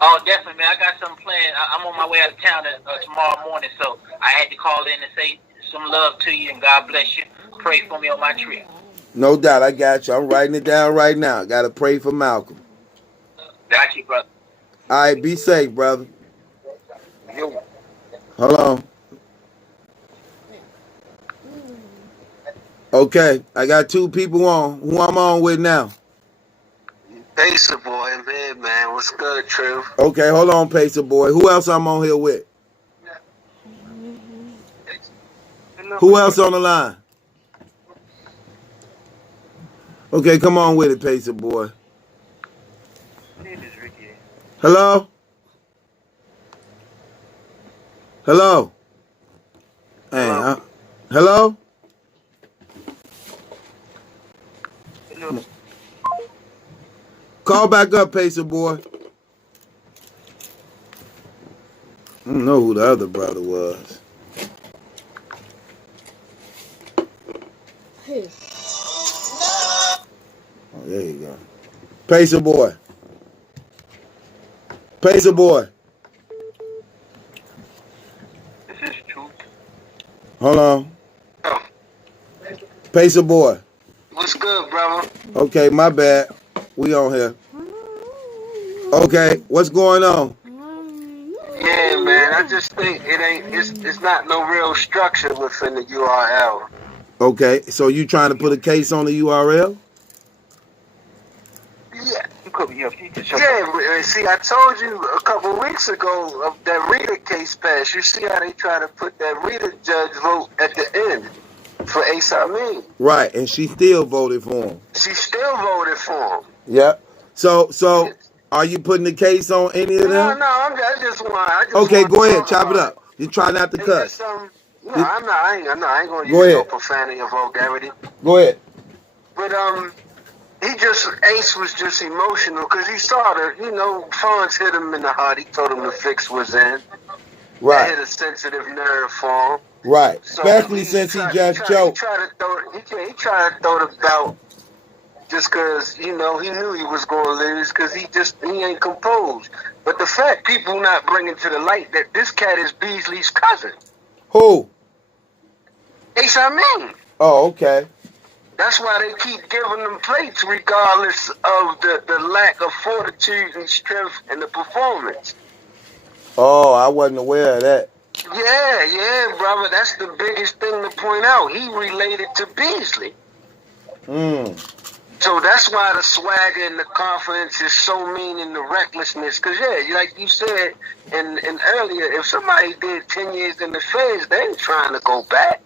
Oh, definitely, man. I got something planned. I'm on my way out of town tomorrow morning, so I had to call in and say some love to you, and God bless you. Pray for me on my trip. No doubt. I got you. I'm writing it down right now. Got to pray for Malcolm. Got you, brother. All right. Be safe, brother. Hold on. Okay. I got 2 people on. Who I'm on with now? Pacer Boy, I'm here, man. What's good, Truth? Okay, hold on, Pacer Boy. Who else I'm on here with? Who else on the line? Okay, come on with it, Pacer Boy. Hello? Hello? Hey, hello? Hello? Call back up, Pacer Boy. I don't know who the other brother was. Oh, there you go. Pacer Boy. Pacer Boy. This is Truth. Hold on. Pacer Boy. What's good, brother? Okay, my bad. We on here. Okay, what's going on? Yeah, man. I just think it's not no real structure within the URL. Okay, so you trying to put a case on the URL? Yeah. Yeah, see, I told you a couple weeks ago of that Rita case pass. You see how they try to put that Rita judge vote at the end for Imin. Right, and she still voted for him. She still voted for him. Yep. So are you putting the case on any of them? No, I just want. Okay, go ahead, chop it up. You try not to cuss. No, I'm not. I ain't gonna Go use ahead. no profanity or vulgarity. Go ahead. But Ace was just emotional because he saw that, Fonz hit him in the heart. He told him the fix was in. Right. That hit a sensitive nerve for him. Right. So especially since he just choked. He tried to throw the belt just because, he knew he was going to lose because he ain't composed. But the fact people not bringing to the light that this cat is Beasley's cousin. Who? Imin. Oh, okay. That's why they keep giving them plates regardless of the lack of fortitude and strength in the performance. Oh, I wasn't aware of that. Yeah, brother. That's the biggest thing to point out. He related to Beasley. So that's why the swagger and the confidence is so mean and the recklessness. Because, like you said and earlier, if somebody did 10 years in the feds, they ain't trying to go back.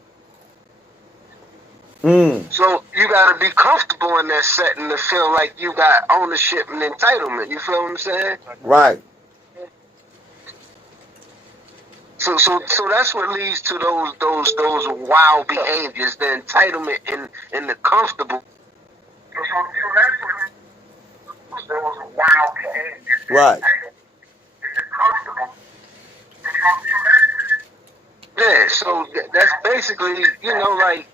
So you got to be comfortable in that setting to feel like you got ownership and entitlement. You feel what I'm saying? Right. So that's what leads to those wild behaviors, the entitlement and the comfortable. Right. Yeah, so that's basically, like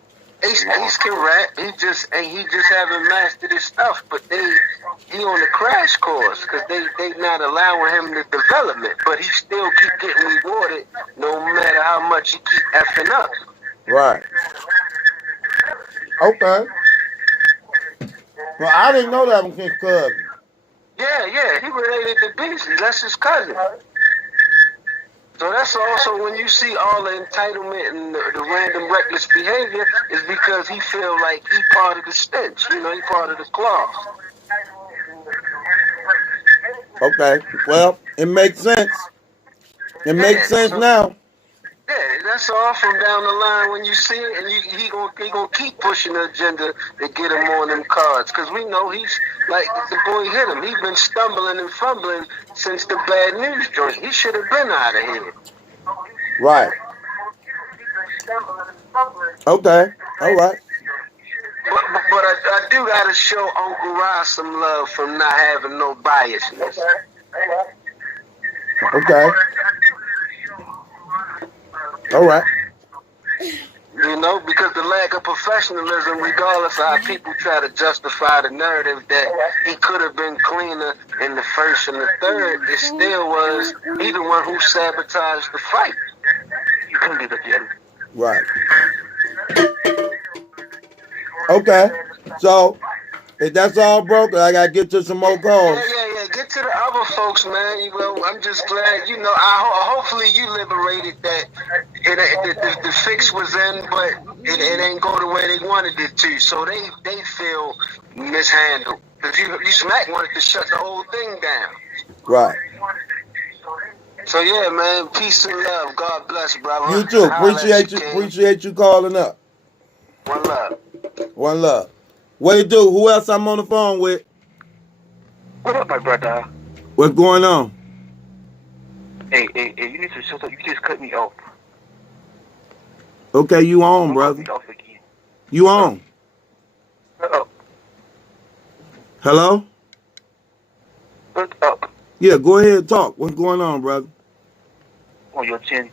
Ace can rap. He just haven't mastered his stuff, but he on the crash course because they not allowing him the development, but he still keep getting rewarded no matter how much he keep effing up. Right. Okay. Well, I didn't know that was his cousin. Yeah, he related to Beasley. That's his cousin. So that's also when you see all the entitlement and the random reckless behavior is because he feel like he part of the stench. He part of the cloth. Okay. Well, it makes sense. It makes sense now. Yeah, that's all from down the line when you see it, and he gonna keep pushing the agenda to get him on them cards. Because we know he's like the boy hit him. He's been stumbling and fumbling since the bad news joint. He should have been out of here. Right. Okay. All right. But I do gotta show Uncle Ross some love from not having no biasness. Okay. All right. Because the lack of professionalism, regardless of how people try to justify the narrative that he could have been cleaner in the first and the third, it still was he the one who sabotaged the fight. You couldn't be the gym. Right. Okay. So, if that's all broken, I gotta get to some more calls. Yeah. Get to the other folks, man. I'm just glad, hopefully you liberated that the fix was in, but it ain't go the way they wanted it to. So they feel mishandled. Because you smack wanted to shut the whole thing down. Right. So yeah, man, peace and love. God bless, brother. You too. Appreciate you calling up. One love. One love. What you do? Who else I'm on the phone with? What up, my brother? What's going on? Hey, you need to shut up. You just cut me off. Okay, you on, brother. Off again. You on. Shut up. Hello? Shut up. Yeah, go ahead and talk. What's going on, brother? On your chin.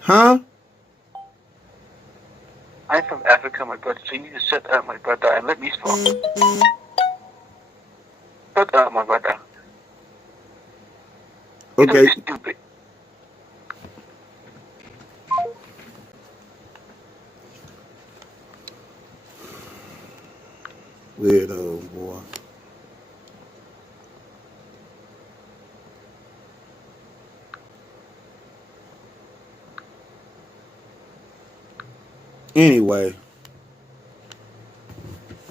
Huh? I'm from Africa, my brother, so you need to shut up, my brother, and let me talk. Shut up, my brother. Okay. You're stupid. Weirdo, boy. Anyway.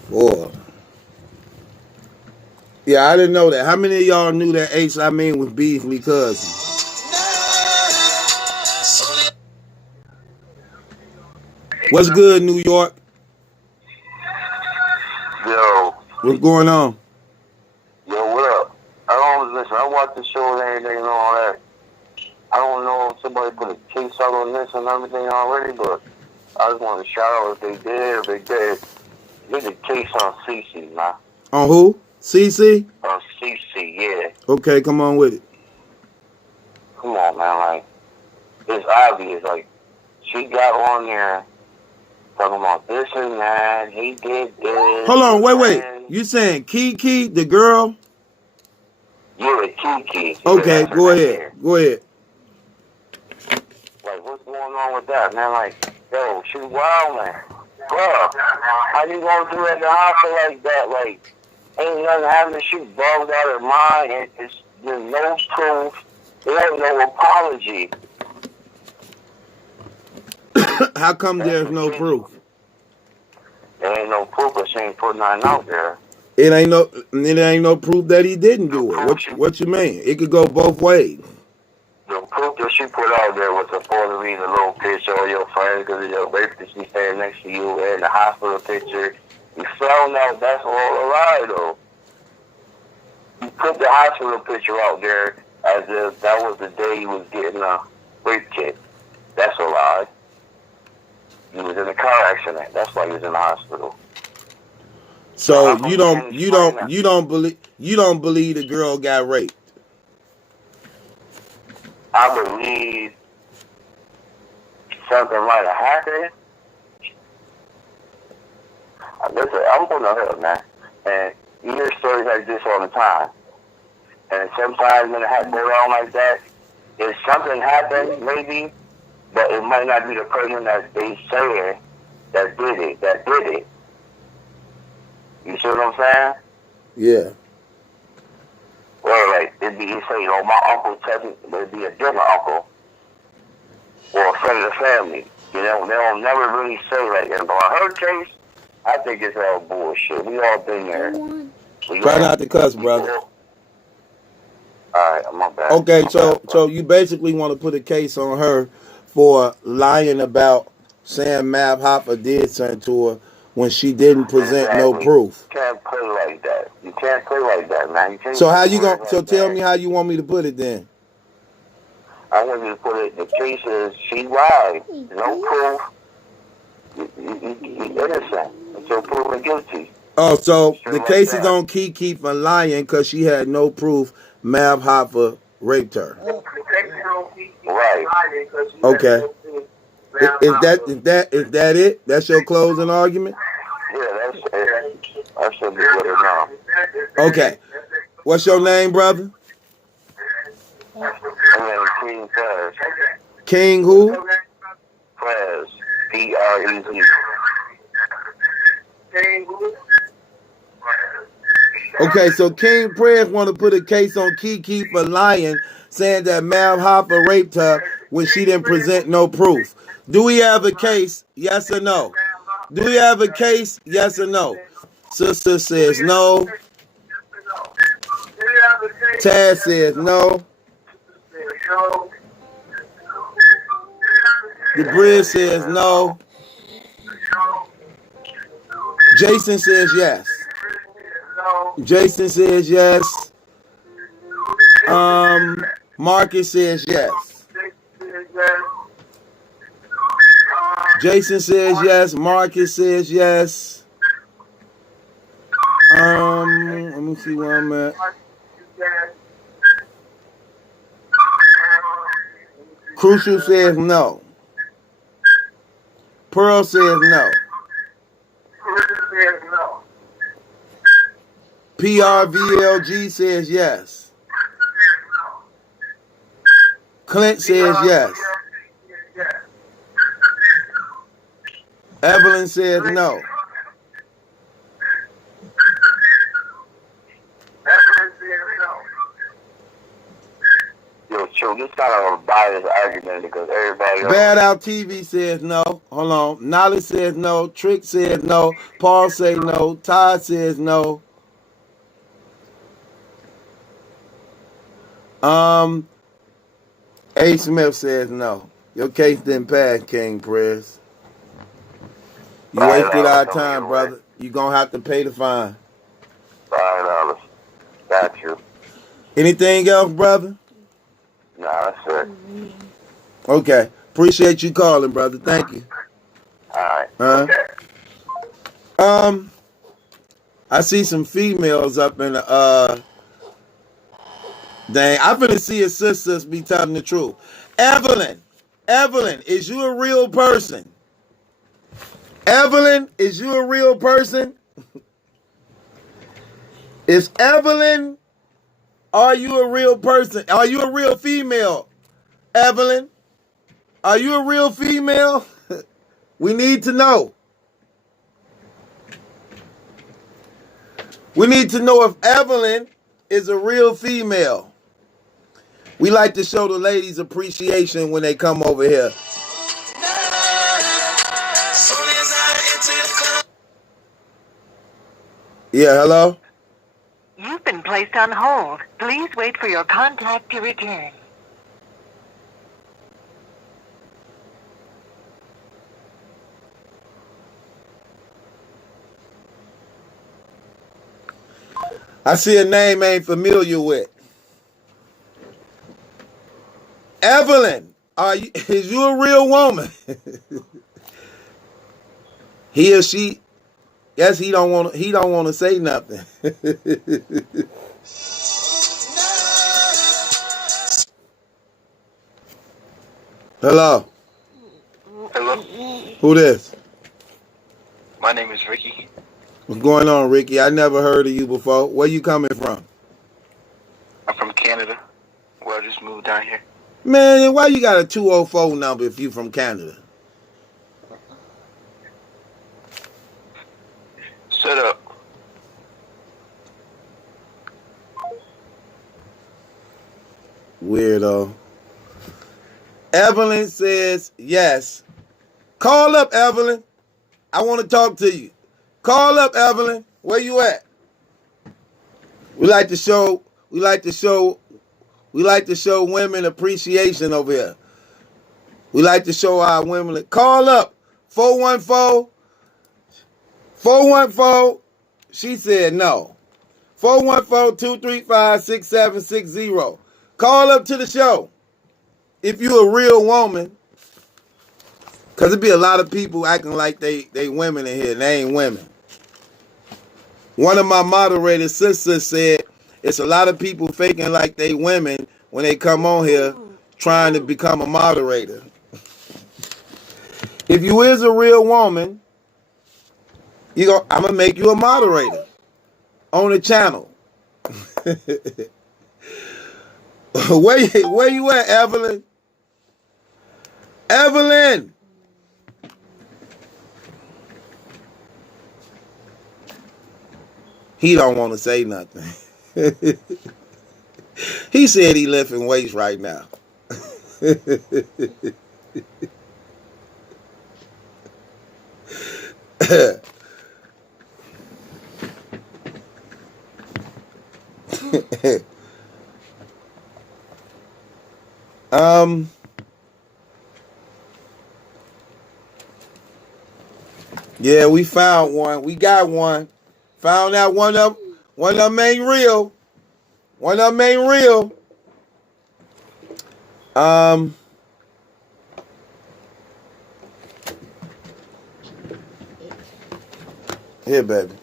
Boy. Yeah, I didn't know that. How many of y'all knew that Ace Imin was Beasley cousin? What's good, New York? Yo. What's going on? Yo, what up? I watch the show and everything and all that. I don't know if somebody put a case out on this and everything already, but I just want to shout out if they did. There's a case on CC, man. On who? CC? On CC, yeah. Okay, come on with it. Come on, man. Like, it's obvious. Like, she got on there talking about this and that. He did this. Hold on, wait. You saying Kiki, the girl? Yeah, Kiki. Okay, go ahead. Go ahead. Like, what's going on with that, man? Like, yo, she wild, man. Bro, how you gonna do it in the hospital like that? Like, ain't nothing happening. She bugged out her mind. There's no proof. There ain't no apology. How come there's no proof? There ain't no proof, but she ain't putting nothing out there. It ain't no proof that he didn't do it. What you mean? It could go both ways. The proof that she put out there was supposedly the little picture of your friend because of your basically she standing next to you and the hospital picture. You found out that's all a lie, though. You put the hospital picture out there as if that was the day you was getting a rape kit. That's a lie. You was in a car accident. That's why you was in the hospital. So you don't believe the girl got raped? I believe something might have happened. Listen, I'm from the hood, man, and you hear stories like this all the time. And sometimes when it happens around like that, if something happened, maybe, but it might not be the person that they saying that did it. You see what I'm saying? Yeah. Well, like, it'd be, say, my uncle it'd be a different uncle or a friend of the family. You know, they don't never really say, like, in her case, I think it's all bullshit. We all been there. Try not to cuss, brother. Alright, my bad. Okay, so you basically want to put a case on her for lying about saying Mav Hopper did something to her when she didn't present no proof. You can't play like that. You can't play like that, man. You can't So how you gonna? like So tell me how you want me to put it then. I want you to put it. The case is she lied. No proof. You innocent until proven guilty. Oh, so the case is on Kiki for lying because she had no proof Mav Hopper raped her. Right. Okay. Is that it? That's your closing argument? Yeah, that's it. I should be good enough. Okay. What's your name, brother? King Prez. King who? Prez. P-R-E-Z. Okay, so King Prez want to put a case on Kiki for lying, saying that Mav Hopper raped her when she didn't present no proof. Do we have a case? Yes or no? Do we have a case? Yes or no? Sister says no. Taz says no. The Bridge says no. Jason says yes. Jason says yes. Marcus says yes. Jason says yes. Marcus says yes. Let me see where I'm at. Crucial says no. Pearl says no. PRVLG says yes. Clint says yes. Evelyn says no. Yo, Joe, this kind of a biased argument because everybody else. Bad Out TV says no. Hold on. Nolly says no. Trick says no. Paul says no. Todd says no. A. Smith says no. Your case didn't pass, King Prez. You wasted our time, brother. You're going to have to pay the fine. $5. Got you. Anything else, brother? Nah, that's it. Okay. Appreciate you calling, brother. Thank you. All right. I see some females up in the dang, I'm finna see his sisters be telling the truth. Evelyn, is you a real person? Evelyn, is you a real person? Is Evelyn, are you a real person? Are you a real female? Evelyn, are you a real female? We need to know. We need to know if Evelyn is a real female. We like to show the ladies appreciation when they come over here. Yeah, hello? You've been placed on hold. Please wait for your contact to return. I see a name I ain't familiar with. Evelyn, is you a real woman? He or she? Yes, he don't want to say nothing. Hello. Hello. Who this? My name is Ricky. What's going on, Ricky? I never heard of you before. Where you coming from? I'm from Canada. Well, I just moved down here. Man, why you got a 204 number if you from Canada? Shut up. Weirdo. Evelyn says yes. Call up, Evelyn. I want to talk to you. Call up, Evelyn. Where you at? We like to show women appreciation over here. We like to show our women. Call up 414. She said no. 414-235-6760. Call up to the show. If you a real woman, because there be a lot of people acting like they women in here. They ain't women. One of my moderator sisters said it's a lot of people faking like they women when they come on here trying to become a moderator. If you is a real woman, I'm going to make you a moderator on the channel. Where you at, Evelyn? Evelyn! He don't want to say nothing. He said he lifting weights right now. Yeah, we found one. We got one. Found out one of them ain't real. One of them ain't real. Here, baby.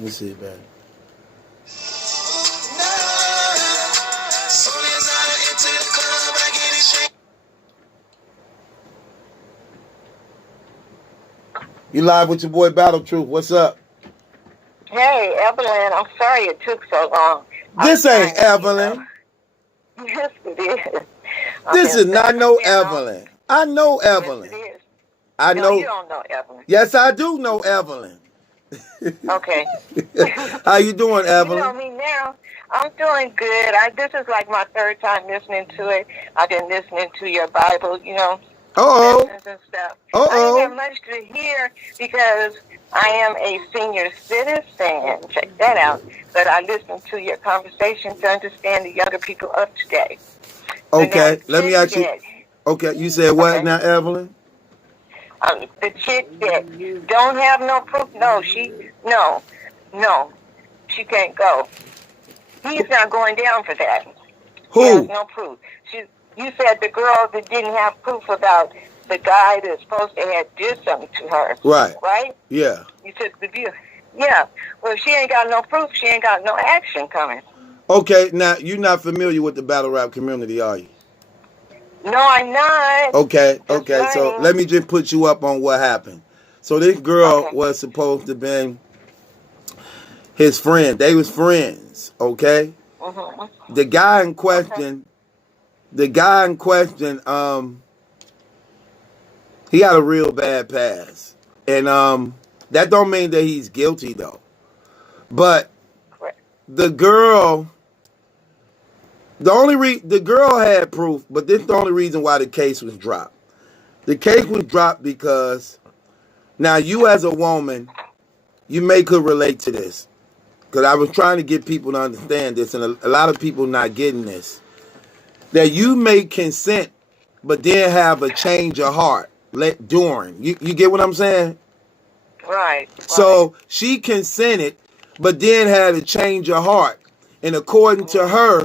Let me see, baby. You live with your boy Battle Truth. What's up? Hey, Evelyn, I'm sorry it took so long. This ain't Evelyn. Yes, it is. This is not no Evelyn. I know Evelyn. Yes, it is. I know. You don't know Evelyn. Yes, I do know Evelyn. Okay. How you doing, Evelyn? You know me now. I'm doing good. This is like my third time listening to it. I've been listening to your Bible, lessons and stuff. I didn't have much to hear because I am a senior citizen. Check that out. But I listen to your conversation to understand the younger people of today. Okay, let me ask you. Okay, you said what now, Evelyn? The chick that don't have no proof, no, she can't go. He's not going down for that. Who? She has no proof. You said the girl that didn't have proof about the guy that's supposed to have did something to her. Right. Right? Yeah. You said the view. Yeah. Well, if she ain't got no proof, she ain't got no action coming. Okay, now you're not familiar with the battle rap community, are you? No, I'm not. Okay, so let me just put you up on what happened. So this girl was supposed to be his friend. They was friends, okay? Mm-hmm. The guy in question, He got a real bad past. And that don't mean that he's guilty though. But the girl, the girl had proof, but this is the only reason why the case was dropped. The case was dropped because now you as a woman, you may could relate to this. Because I was trying to get people to understand this, and a lot of people not getting this. That you may consent, but then have a change of heart during. You get what I'm saying? Right. So she consented, but then had a change of heart. And according to her,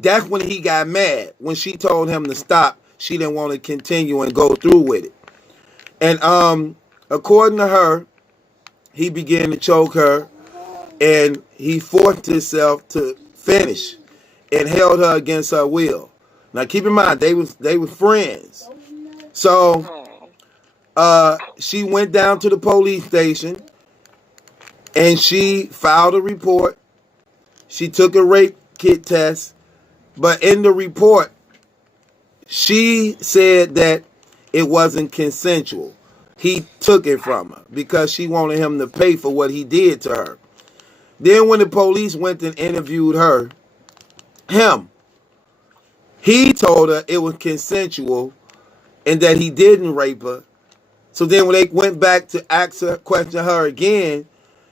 that's when he got mad. When she told him to stop, she didn't want to continue and go through with it. And according to her, he began to choke her, and he forced himself to finish and held her against her will. Now keep in mind, they were friends. So she went down to the police station and she filed a report. She took a rape kit test, but in the report, she said that it wasn't consensual. He took it from her because she wanted him to pay for what he did to her. Then when the police went and interviewed he told her it was consensual and that he didn't rape her. So then when they went back to question her again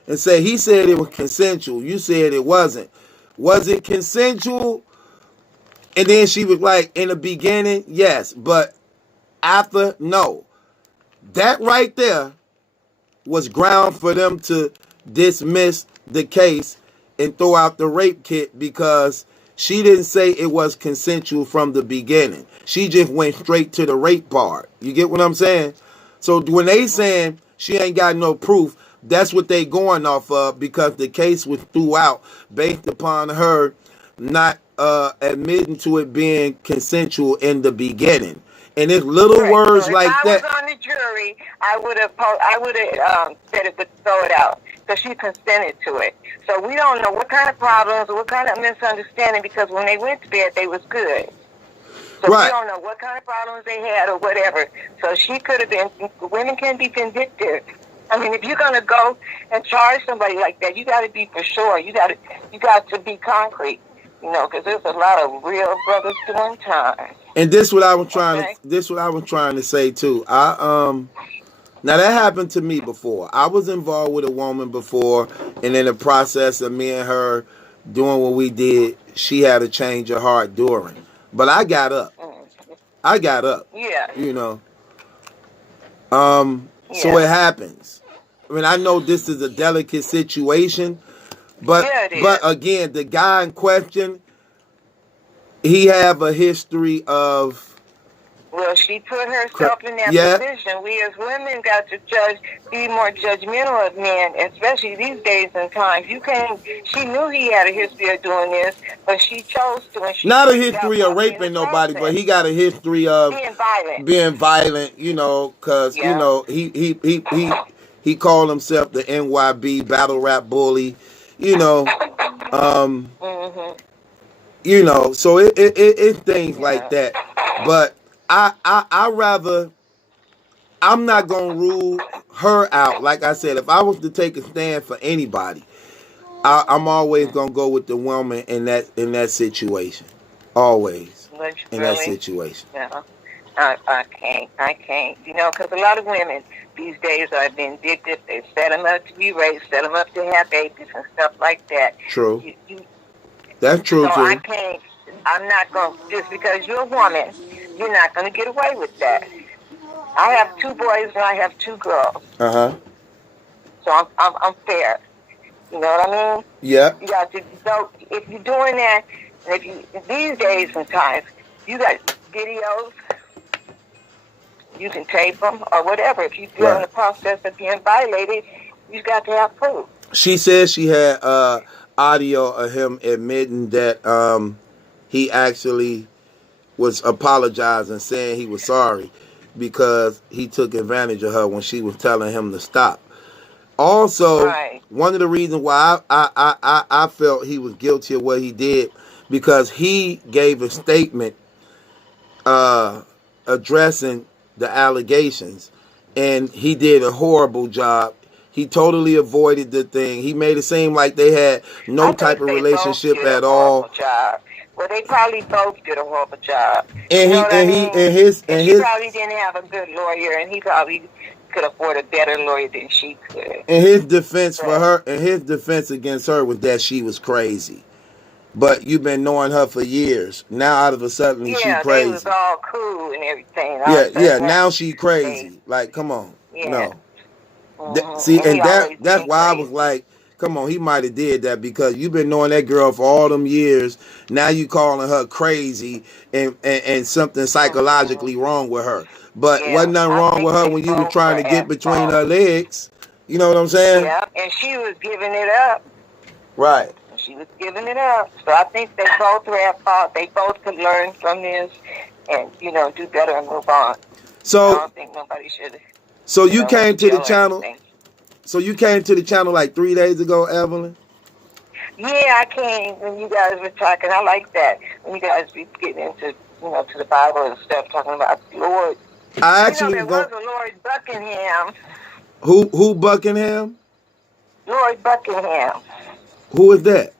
and say, he said it was consensual. You said it wasn't. Was it consensual? And then she was like, in the beginning, yes, but after, no. That right there was ground for them to dismiss the case and throw out the rape kit because she didn't say it was consensual from the beginning. She just went straight to the rape part. You get what I'm saying? So when they saying she ain't got no proof, that's what they going off of because the case was threw out based upon her not admitting to it being consensual in the beginning. And it's little words so like that. If I was on the jury, I would have said it, but throw it out because she consented to it. So we don't know what kind of problems, what kind of misunderstanding, because when they went to bed, they was good. So we don't know what kind of problems they had or whatever. So she could have been. Women can be vindictive. I mean, if you're gonna go and charge somebody like that, you got to be for sure. You got to be concrete. You know, because there's a lot of real brothers doing time. And this what I was trying to. This what I was trying to say too. Now that happened to me before. I was involved with a woman before, and in the process of me and her doing what we did, she had a change of heart during. But I got up. Yeah. You know. So it happens. I mean, I know this is a delicate situation, but again, the guy in question, he have a history of. Well, she put herself in that position. We as women got to be more judgmental of men, especially these days and times. She knew he had a history of doing this, but she chose to. And not a history of raping nobody, but he got a history of being violent. You know, because you know he called himself the NYB battle rap bully. You know, you know, so it's things like that, but. I'm not going to rule her out. Like I said, if I was to take a stand for anybody, I'm always going to go with the woman in that situation. Always. In that situation. No, I can't. You know, because a lot of women these days are vindictive. They set them up to be raped, set them up to have babies and stuff like that. True. That's true, too. I can't. I'm not going to, just because you're a woman, you're not going to get away with that. I have 2 boys and I have 2 girls. Uh-huh. So I'm fair. You know what I mean? Yeah. You got to, so if you're doing that, and these days and times, you got videos, you can tape them or whatever. If you feel in the process of being violated, you got to have proof. She said she had audio of him admitting that he actually was apologizing, saying he was sorry because he took advantage of her when she was telling him to stop. Also, one of the reasons why I felt he was guilty of what he did, because he gave a statement addressing the allegations, and he did a horrible job. He totally avoided the thing. He made it seem like they had no type of relationship at all. Job. Well, they probably both did a horrible job. And you know she probably didn't have a good lawyer, and he probably could afford a better lawyer than she could. And his defense for her, and his defense against her was that she was crazy. But you've been knowing her for years. Now, out of a sudden, she crazy. Yeah, they was all cool and everything. Yeah. Now she crazy. Like, come on, no. See, and that's why I was like, come on, he might have did that because you've been knowing that girl for all them years. Now you calling her crazy and something psychologically wrong with her. But wasn't nothing wrong with her when you were trying to get between her legs. You know what I'm saying? Yeah, and she was giving it up. Right. She was giving it up. So I think they both were at fault. They both could learn from this and, do better and move on. So I don't think nobody should. So you came to the channel. So you came to the channel like 3 days ago, Evelyn? Yeah, I came when you guys were talking. I like that. When you guys be getting into, to the Bible and stuff, talking about the Lord. I actually there was a Lord Buckingham. Who Buckingham? Lord Buckingham. Who is that?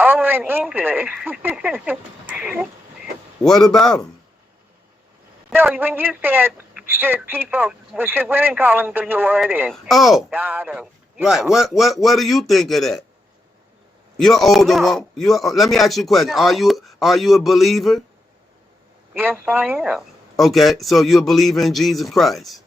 Over in England. What about him? No, when you said should women call him the Lord and God or right? Know. What do you think of that? You're older one. Let me ask you a question. No. Are you a believer? Yes, I am. Okay, so you're a believer in Jesus Christ?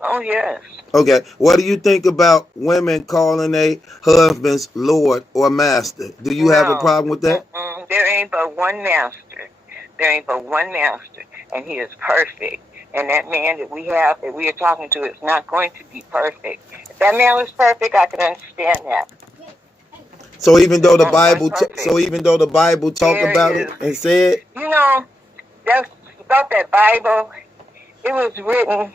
Oh yes. Okay, what do you think about women calling their husbands Lord or Master? Do you have a problem with that? There ain't but one master. There ain't but one master, and he is perfect. And that man that we are talking to is not going to be perfect. If that man was perfect, I could understand that. So even though the Bible, talked about it and said, that's about that Bible. It was written.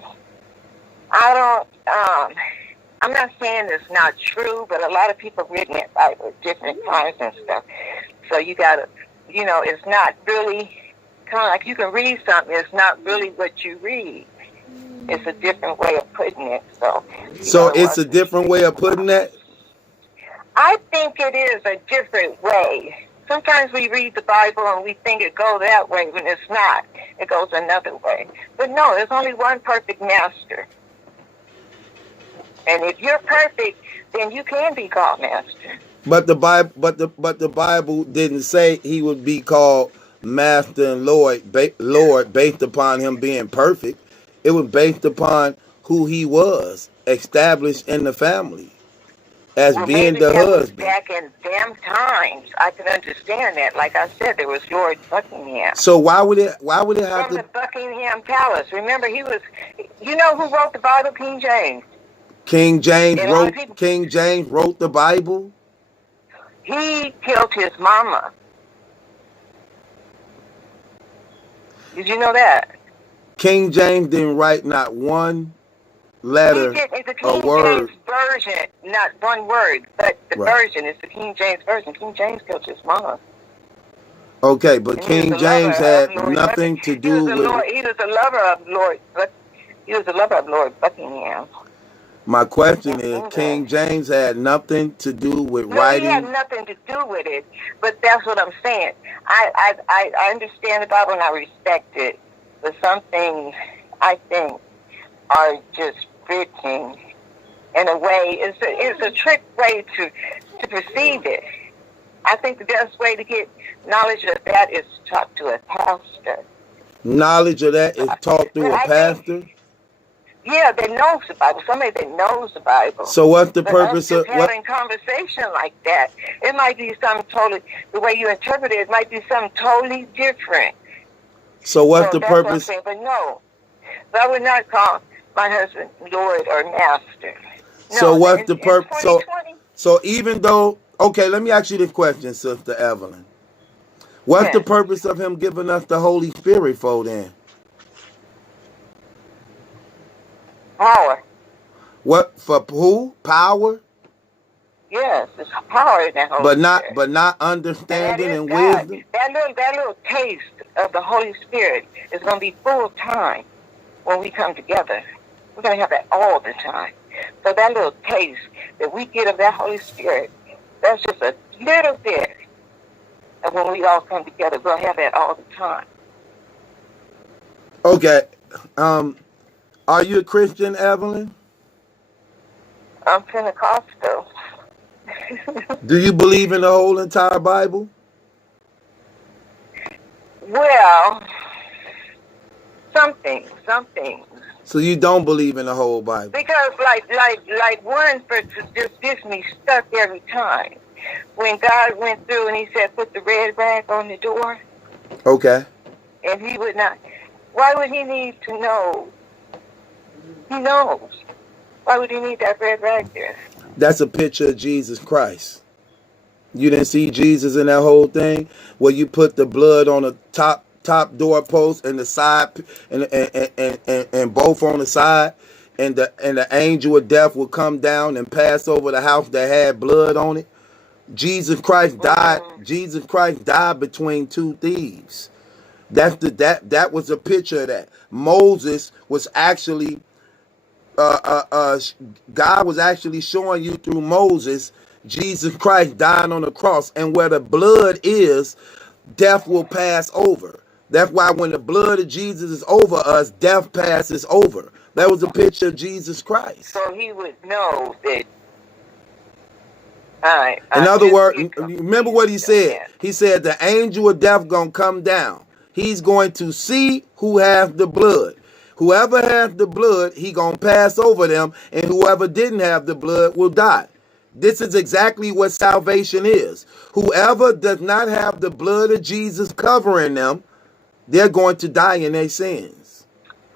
I'm not saying it's not true, but a lot of people written that Bible at different times and stuff. So you gotta, it's not really kind of like you can read something. It's not really what you read. It's a different way of putting it. So it's a different way of putting that? I think it is a different way. Sometimes we read the Bible and we think it goes that way when it's not. It goes another way. But no, there's only one perfect master. And if you're perfect, then you can be called master. But the Bible didn't say he would be called Master and Lord based upon him being perfect. It was based upon who he was, established in the family as being the husband. Back in them times, I can understand that. Like I said, there was Lord Buckingham. So why would it have from the Buckingham Palace? Remember, he was. You know who wrote the Bible? King James. King James wrote the Bible. He killed his mama. Did you know that? King James didn't write not one letter, it's the King James version, not one word, but the version is the King James version. King James killed his mama. Okay, but King James had nothing to do with. He was a lover of Lord. He was a lover of Lord Buckingham. My question is, King James had nothing to do with writing? He had nothing to do with it, but that's what I'm saying. I understand the Bible and I respect it, but some things I think are just written in a way, it's a trick way to perceive it. I think the best way to get knowledge of that is to talk to a pastor. Knowledge of that is taught through a pastor? Yeah, that knows the Bible. Somebody that knows the Bible. So what's the purpose of having conversation like that? It might be something totally, the way you interpret it might be something totally different. So what's the purpose? What I'm saying, but no, I would not call my husband Lord or Master. No, so what's the purpose? So even though, okay, let me ask you this question, Sister Evelyn. What's the purpose of him giving us the Holy Spirit for then? Power. What for? Who? Power? Yes, it's power in that Holy Spirit. But not understanding and wisdom. That little taste of the Holy Spirit is going to be full time. when we come together. We're going to have that all the time. So that little taste that we get of that Holy Spirit, that's just a little bit of when we all come together. We'll have that all the time. Okay. Are you a Christian, Evelyn? I'm Pentecostal. Do you believe in the whole entire Bible? Well, some things. So you don't believe in the whole Bible? Because like one verse just gets me stuck every time. When God went through and he said, put the red rag on the door. Okay. And he would not. Why would he need to know? He knows. Why would he need that red rag there? That's a picture of Jesus Christ. You didn't see Jesus in that whole thing where you put the blood on the top doorpost and the side and both on the side, and the angel of death will come down and pass over the house that had blood on it. Jesus Christ died. Jesus Christ died between two thieves. That was a picture of that. Moses was actually God was actually showing you through Moses Jesus Christ dying on the cross, and where the blood is, death will pass over. That's why when the blood of Jesus is over us, death passes over. That was a picture of Jesus Christ. So he would know that. In other words, remember what he said. He said the angel of death gonna come down. He's going to see who has the blood. Whoever has the blood, he gonna pass over them, and whoever didn't have the blood will die. This is exactly what salvation is. Whoever does not have the blood of Jesus covering them, they're going to die in their sins.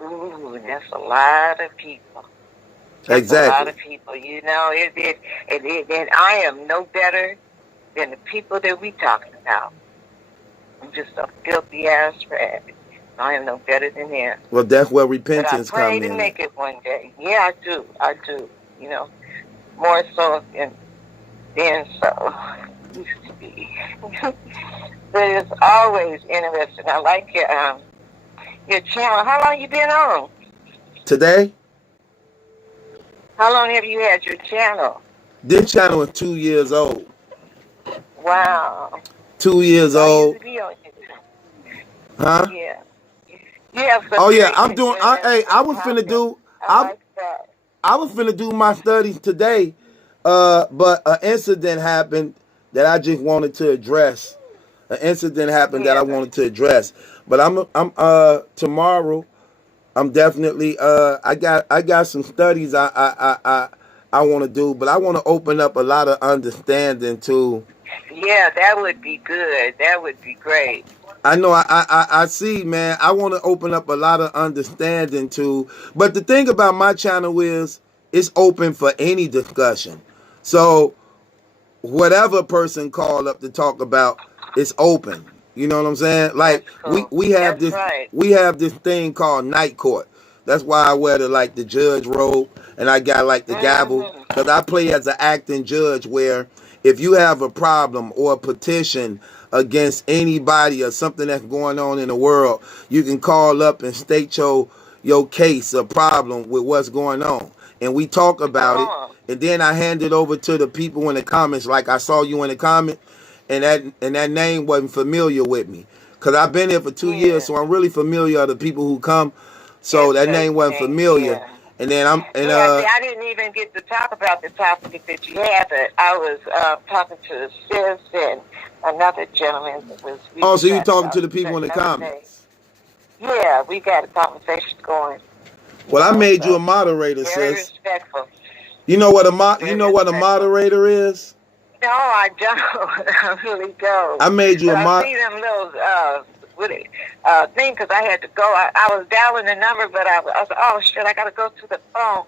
Ooh, that's a lot of people. Exactly. A lot of people, you know, and I am no better than the people that we talking about. I'm just a filthy ass rag. I am no better than them. Well, that's where repentance comes in. I pray to make it one day. Yeah, I do. You know, more so than so. Used to be. But it's always interesting. I like your channel. How long you been on? Today? How long have you had your channel? This channel is 2 years old. Wow. 2 years old. Huh? Yeah. Yeah. Oh yeah, I'm doing. I was finna do. I was finna do my studies today, but an incident happened that I just wanted to address. An incident happened that I wanted to address. But I'm tomorrow. I'm definitely I got some studies I want to do, but I want to open up a lot of understanding to. Yeah, that would be good. That would be great. I know I see, man. I want to open up a lot of understanding to, but the thing about my channel is it's open for any discussion. So whatever person call up to talk about, it's open. You know what I'm saying? Like we have this we have this thing called night court. That's why I wear the judge robe and I got like the gavel, because I play as an acting judge where if you have a problem or a petition against anybody or something that's going on in the world, you can call up and state your case or problem with what's going on. And we talk about it. And then I hand it over to the people in the comments, like I saw you in the comment, and that name wasn't familiar with me. Because I've been here for 2 years, so I'm really familiar with the people who come. So that name wasn't familiar. Yeah. And then I didn't even get to talk about the topic that you had. But I was talking to Sis and another gentleman that was. Oh, so you talking to the people in the comments? Yeah, we got a conversation going. Well, I made you a moderator, sis. Very respectful. You know what a moderator is? No, I don't. I really don't. I made you a moderator. I see them little thing because I had to go. I was dialing the number, but I was oh shit, I gotta go to the phone.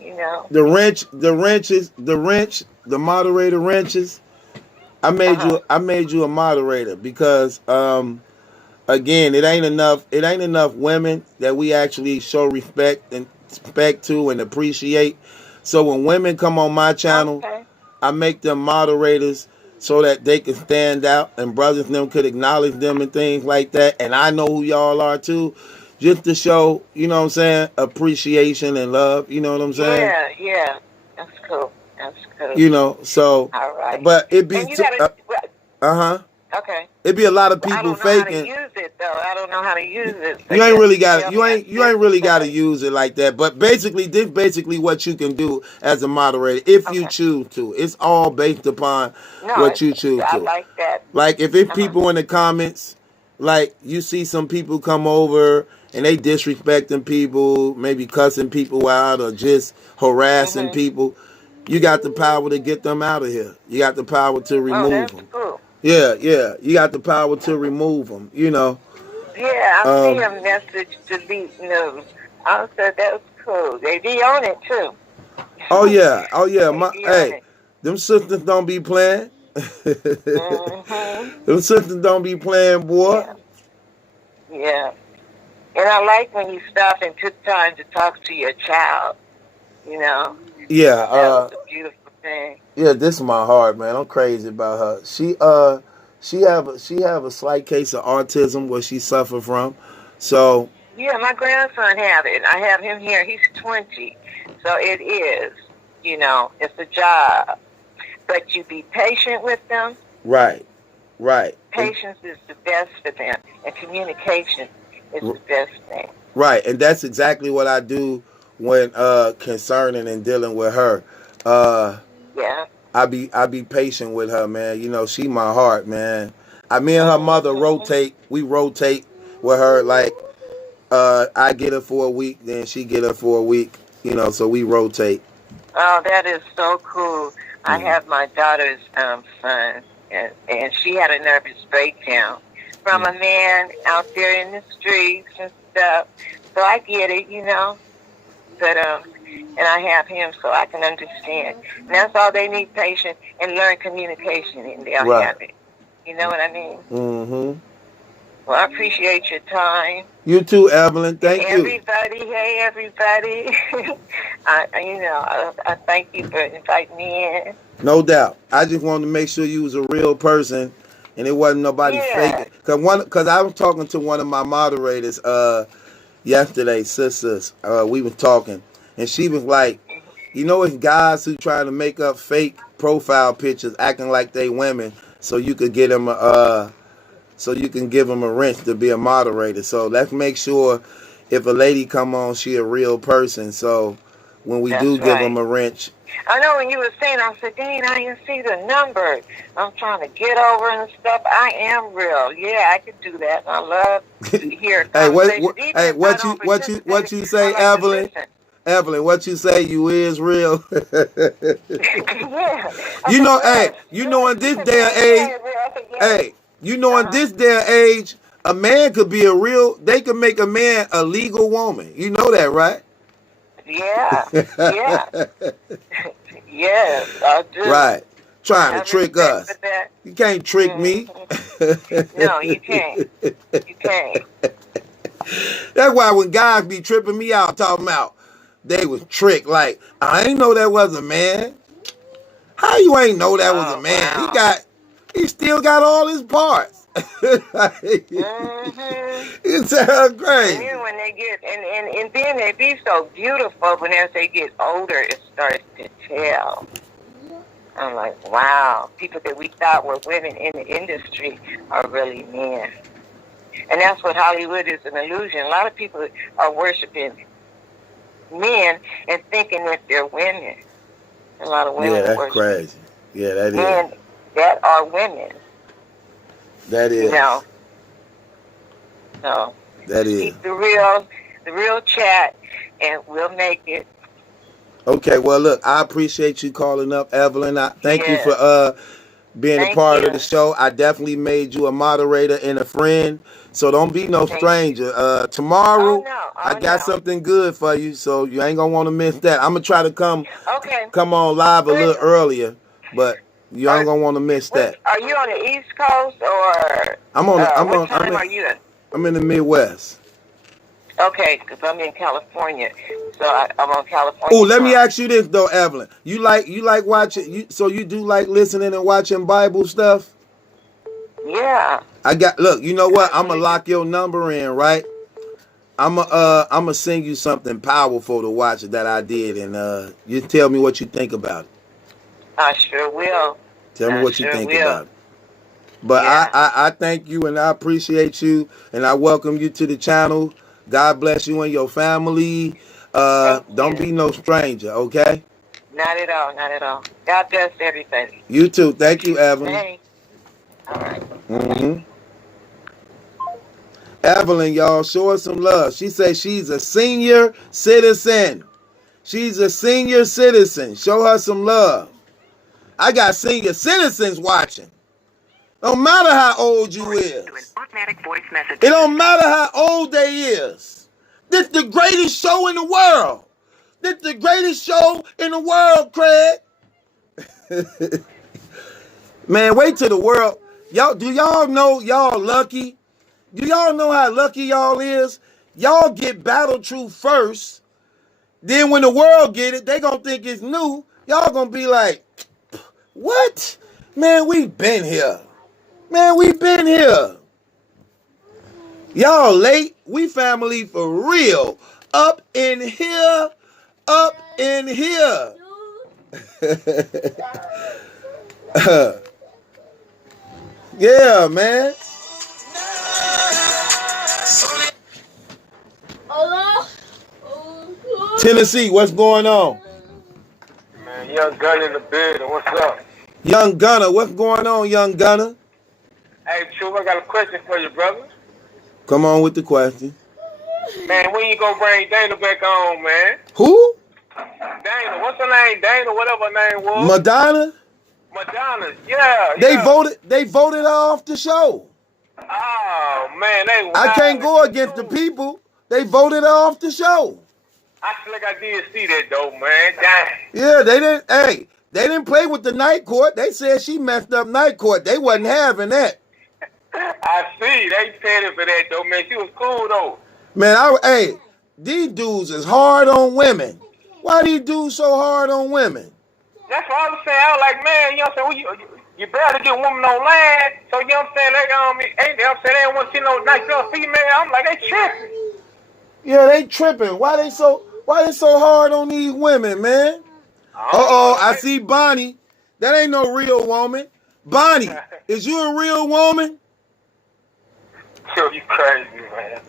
You know. The moderator wrenches. I made you a moderator because again, it ain't enough women that we actually show respect to and appreciate. So when women come on my channel, I make them moderators so that they can stand out and brothers and them could acknowledge them and things like that. And I know who y'all are too. just to show, you know what I'm saying, appreciation and love. You know what I'm saying? Yeah. That's cool. That's cool. You know, so. All right. But it be. And you gotta. Okay. It'd be a lot of people faking. I don't know how to use it though. I don't know how to use it. You ain't really got you ain't really got to use it like that. But basically, this basically what you can do as a moderator if you choose to. It's all based upon what you choose to. I like that. Like if it's people in the comments, like you see some people come over and they disrespecting people, maybe cussing people out or just harassing people, you got the power to get them out of here. You got the power to remove them. Cool. Yeah, you got the power to remove them, you know. Yeah, I see a message delete news. I said that's cool. They be on it too. Oh yeah. Hey, them sisters don't be playing. Them sisters don't be playing, boy. Yeah. And I like when you stop and took time to talk to your child. You know. Yeah. That was a beautiful thing. Yeah, this is my heart, man. I'm crazy about her. She have a slight case of autism where she suffer from. So yeah, my grandson have it. I have him here. He's 20. So it is, you know, it's a job. But you be patient with them. Right. Patience is the best for them. And communication is the best thing. Right. And that's exactly what I do when concerning and dealing with her. Yeah. I be patient with her, man. You know, she my heart, man. Me and her mother rotate. We rotate with her. Like, I get her for a week, then she get her for a week. You know, so we rotate. Oh, that is so cool. I have my daughter's son, and she had a nervous breakdown from a man out there in the streets and stuff. So I get it, you know. But and I have him so I can understand. And that's all they need, patience and learn communication, and they'll have it. You know what I mean? Mm-hmm. Well, I appreciate your time. You too, Evelyn. Thank you. Hey, everybody. I thank you for inviting me in. No doubt. I just wanted to make sure you was a real person and it wasn't nobody faking. Cause I was talking to one of my moderators yesterday, sisters. We were talking, and she was like, you know, it's guys who try to make up fake profile pictures, acting like they women, so you could get them so you can give them a wrench to be a moderator. So let's make sure if a lady come on, she a real person. So when we give them a wrench. I know when you were saying, I said, dang, I didn't see the number. I'm trying to get over and stuff. I am real. Yeah, I can do that. I love to hear what you say, Evelyn? Evelyn, what you say? You is real. Yeah. You know, in this day and age, in this day and age, a man could be they could make a man a legal woman. You know that, right? Yeah. Yes, I do. Right. Trying to trick us. You can't trick me. No, you can't. You can't. That's why when guys be tripping me out talking about they was tricked, like, I ain't know that was a man. How you ain't know that was a man? Wow. He still got all his parts. It sounds great. And then when they get and then they be so beautiful, but as they get older, it starts to tell. I'm like, wow, people that we thought were women in the industry are really men. And that's what Hollywood is, an illusion. A lot of people are worshiping men and thinking that they're women. A lot of women that's crazy. Yeah, that is. Men that are women. That is. You know. So that is. Keep the real chat, and we'll make it. Okay, well, look, I appreciate you calling up, Evelyn. Thank you for being a part of the show. I definitely made you a moderator and a friend, so don't be no stranger. Tomorrow, I got something good for you, so you ain't gonna want to miss that. I'm gonna try to come on live a little earlier, but you ain't gonna want to miss that. Are you on the East Coast or? What time are you in? I'm in the Midwest. Okay, because I'm in California, so I'm on California. Oh, let me ask you this though, Evelyn. You like watching? So you do like listening and watching Bible stuff? Yeah. Look, you know what? I'm gonna lock your number in, right? I'ma send you something powerful to watch that I did, and you tell me what you think about it. I sure will. Tell me what you think about it. But yeah. I thank you and I appreciate you and I welcome you to the channel. God bless you and your family. Don't be no stranger, okay? Not at all, not at all. God bless everybody. You too. Thank you, Evelyn. Hey. All right. Evelyn, y'all, show her some love. She says she's a senior citizen. She's a senior citizen. Show her some love. I got senior citizens watching. Don't matter how old you is. It don't matter how old they is. This the greatest show in the world. This the greatest show in the world, Craig. Man, wait till the world. Y'all, do y'all know y'all lucky? Do y'all know how lucky y'all is? Y'all get Battle Truth first. Then when the world get it, they gonna think it's new. Y'all gonna be like, what? Man, we been here. Man, we been here. Y'all late. We family for real. Up in here. Up in here. Yeah, man. Tennessee, what's going on? Man, Young Gunner in the building. What's up? Young Gunner, what's going on, Young Gunner? Hey, Truth, I got a question for you, brother. Come on with the question. Man, when you gonna bring Dana back on, man? Who? Dana, what's her name? Dana, whatever her name was. Madonna? Madonna, yeah. They voted her off the show. Oh, man, I can't go against the people. They voted her off the show. I feel like I did see that, though, man. Dang. Yeah, they didn't, they didn't play with the night court. They said she messed up night court. They wasn't having that. I see. They paid her for that, though, man. She was cool, though. Man, these dudes is hard on women. Why these dudes so hard on women? That's what I was saying. I was like, man, you know what I'm saying? You better get women on land. So, you know what I'm saying? They don't want to see no nice little female. I'm like, they tripping. Yeah, they tripping. Why they so hard on these women, man? I see Bonnie. That ain't no real woman. Bonnie, is you a real woman? Yo, you crazy, man.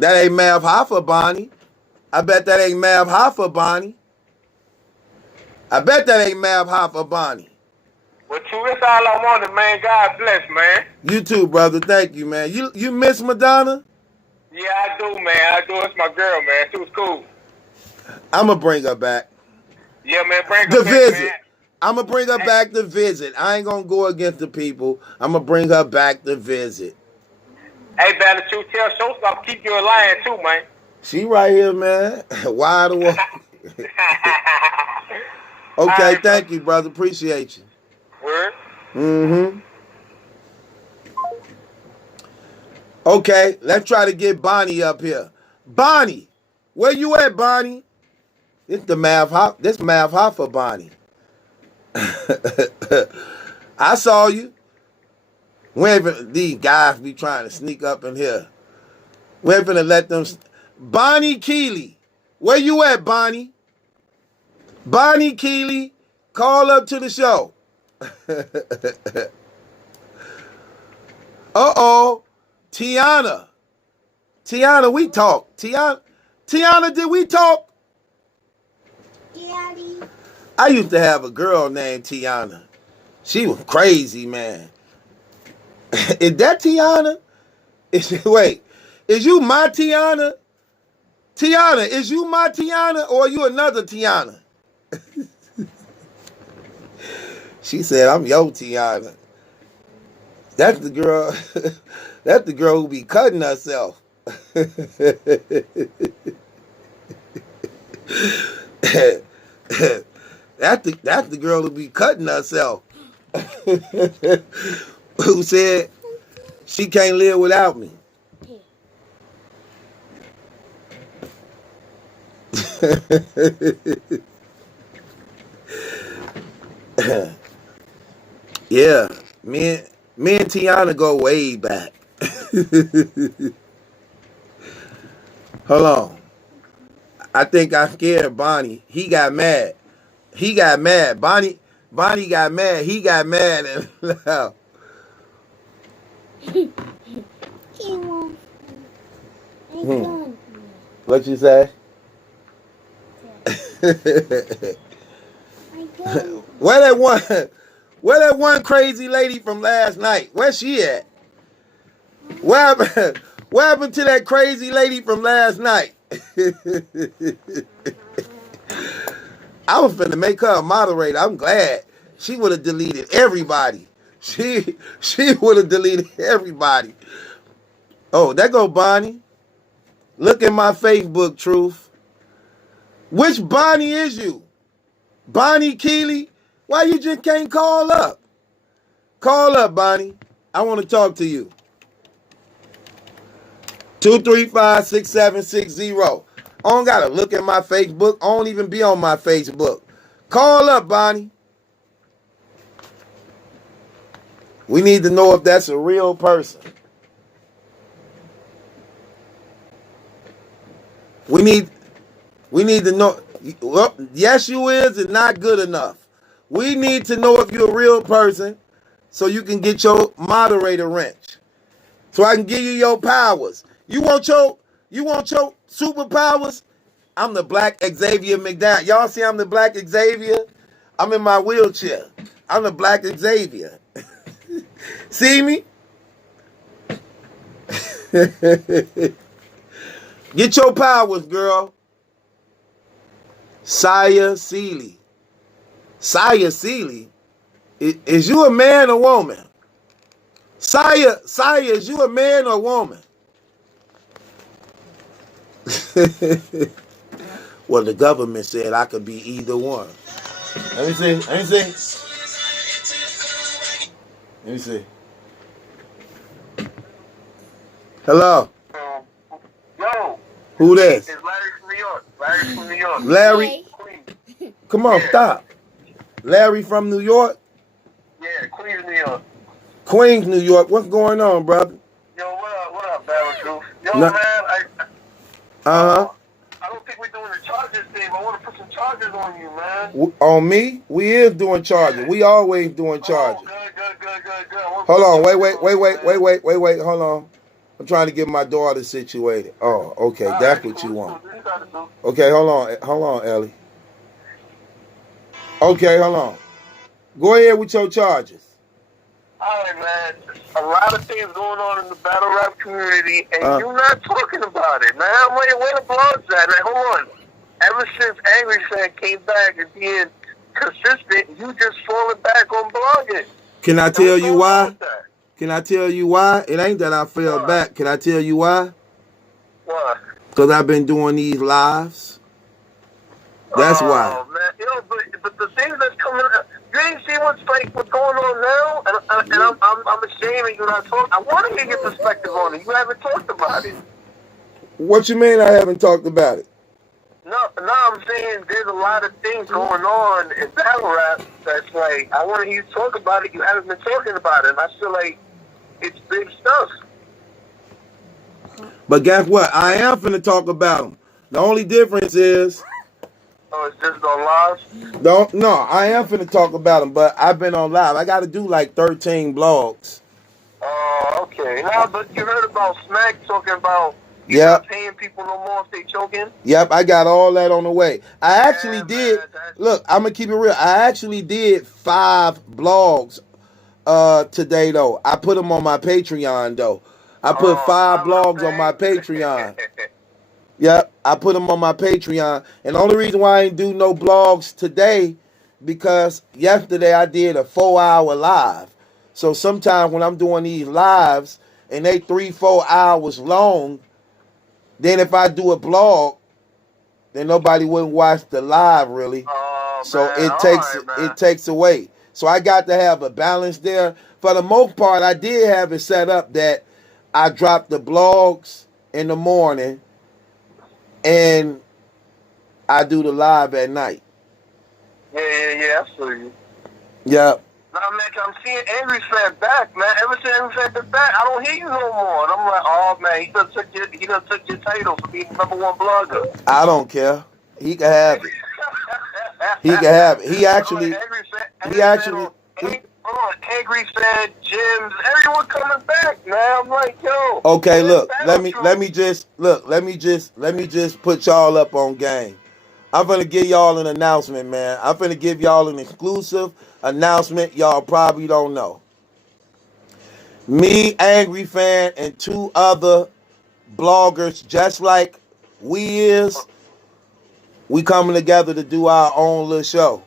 That ain't Mav Hoffa, Bonnie. I bet that ain't Mav Hoffa, Bonnie. I bet that ain't Mav Hoffa, Bonnie. Well, True, that's all I wanted, man. God bless, man. You too, brother. Thank you, man. You miss Madonna? Yeah, I do, man. I do. It's my girl, man. She was cool. I'm going to bring her back. Yeah, man. Bring her to back, visit. Man. I'm going to bring her back to visit. I ain't going to go against the people. I'm going to bring her back to visit. Hey, Battle Truth, tell Showstopper keep you in line, too, man. She right here, man. Wide awake. Okay, right, thank you, brother. Appreciate you. Word? Mm-hmm. Okay, let's try to get Bonnie up here. Bonnie, where you at, Bonnie? This Mav Hoffa, Bonnie. I saw you. These guys be trying to sneak up in here. We're finna let them. Bonnie Keeley, where you at, Bonnie? Bonnie Keeley, call up to the show. Uh-oh. Tiana, we talk. Tiana, did we talk? Daddy. I used to have a girl named Tiana. She was crazy, man. Is that Tiana? Wait, is you my Tiana? Tiana, is you my Tiana or are you another Tiana? She said, I'm your Tiana. That's the girl. That's the girl who be cutting herself. That's the girl who be cutting herself. Who said she can't live without me. Yeah, me and Tiana go way back. Hold on. I think I scared Bonnie. He got mad. He got mad. Bonnie got mad. He got mad and left. What you say? Where that one crazy lady from last night? Where she at? What happened to that crazy lady from last night? I was finna make her a moderator. I'm glad. She would have deleted everybody. She would have deleted everybody. Oh, there go Bonnie. Look at my Facebook, Truth. Which Bonnie is you? Bonnie Keeley? Why you just can't call up? Call up, Bonnie. I want to talk to you. 235-6760. I don't got to look at my Facebook. I don't even be on my Facebook. Call up, Bonnie. We need to know if that's a real person. We need to know. Well, yes, you is and not good enough. We need to know if you're a real person so you can get your moderator wrench. So I can give you your powers. You want your superpowers? I'm the Black Xavier McDowell. Y'all see I'm the Black Xavier? I'm in my wheelchair. I'm the Black Xavier. See me? Get your powers, girl. Saya Seeley. Saya Seeley? Is you a man or woman? Saya, is you a man or woman? Well, the government said I could be either one. Let me see. Hello. Yo. Who this? It's Larry from New York. Larry from New York. Larry? Come on, stop. Larry from New York? Yeah, Queens, New York. Queens, New York. What's going on, brother? Yo, what up, Barrel Truth? Yo, man, Uh-huh. I don't think we're doing the charges thing, but I want to put some charges on you, man. On me? We is doing charges. We always doing charges. Good. Hold on. Wait. Hold on. I'm trying to get my daughter situated. Oh, okay. That's what you want. Okay, hold on, Ellie. Okay, hold on. Go ahead with your charges. All right, man. A lot of things going on in the battle rap community, and you're not talking about it, man. Where the blogs at? Like, hold on. Ever since Angry Fan came back and being consistent, you just falling back on blogging. Can I tell you why? It ain't that I fell back. Can I tell you why? Why? Because I've been doing these lives. That's why. Oh, man. You know, but the things that's coming up, you ain't see what's going on now? And I'm ashamed of you not talking. I want to hear your perspective on it. You haven't talked about it. What you mean I haven't talked about it? No, I'm saying there's a lot of things going on in battle rap that's like, I want to hear you talk about it. You haven't been talking about it. And I feel like it's big stuff. But guess what? I am finna talk about them. The only difference is... Oh, it's just on live? No, I am finna talk about them, but I've been on live. I got to do like 13 blogs. Oh, okay. Now, but you heard about Smack talking about not paying people no more if they choking? Yep, I got all that on the way. I actually did. Look, I'm going to keep it real. I actually did 5 blogs today, though. I put them on my Patreon, though. I put 5 blogs on my Patreon. Yep, I put them on my Patreon. And the only reason why I ain't do no blogs today, because yesterday I did a 4-hour live. So sometimes when I'm doing these lives and they 3-4 hours long, then if I do a blog, then nobody wouldn't watch the live really. So it takes away. So I got to have a balance there. For the most part, I did have it set up that I drop the blogs in the morning and I do the live at night. Yeah, I feel you. Yep. Nah, man, I'm seeing Angry Fan back, man. Ever since Angry Fan been back, I don't hear you no more. And I'm like, oh man, he done took your title for being the #1 blogger. I don't care. He can have it. He can have it. He actually, Angry Fan, Jim's, everyone coming back, man. I'm like, yo. Okay, look. Let me just put y'all up on game. I'm gonna give y'all an announcement, man. I'm gonna give y'all an exclusive announcement y'all probably don't know. Me, Angry Fan, and 2 other bloggers, just like we coming together to do our own little show.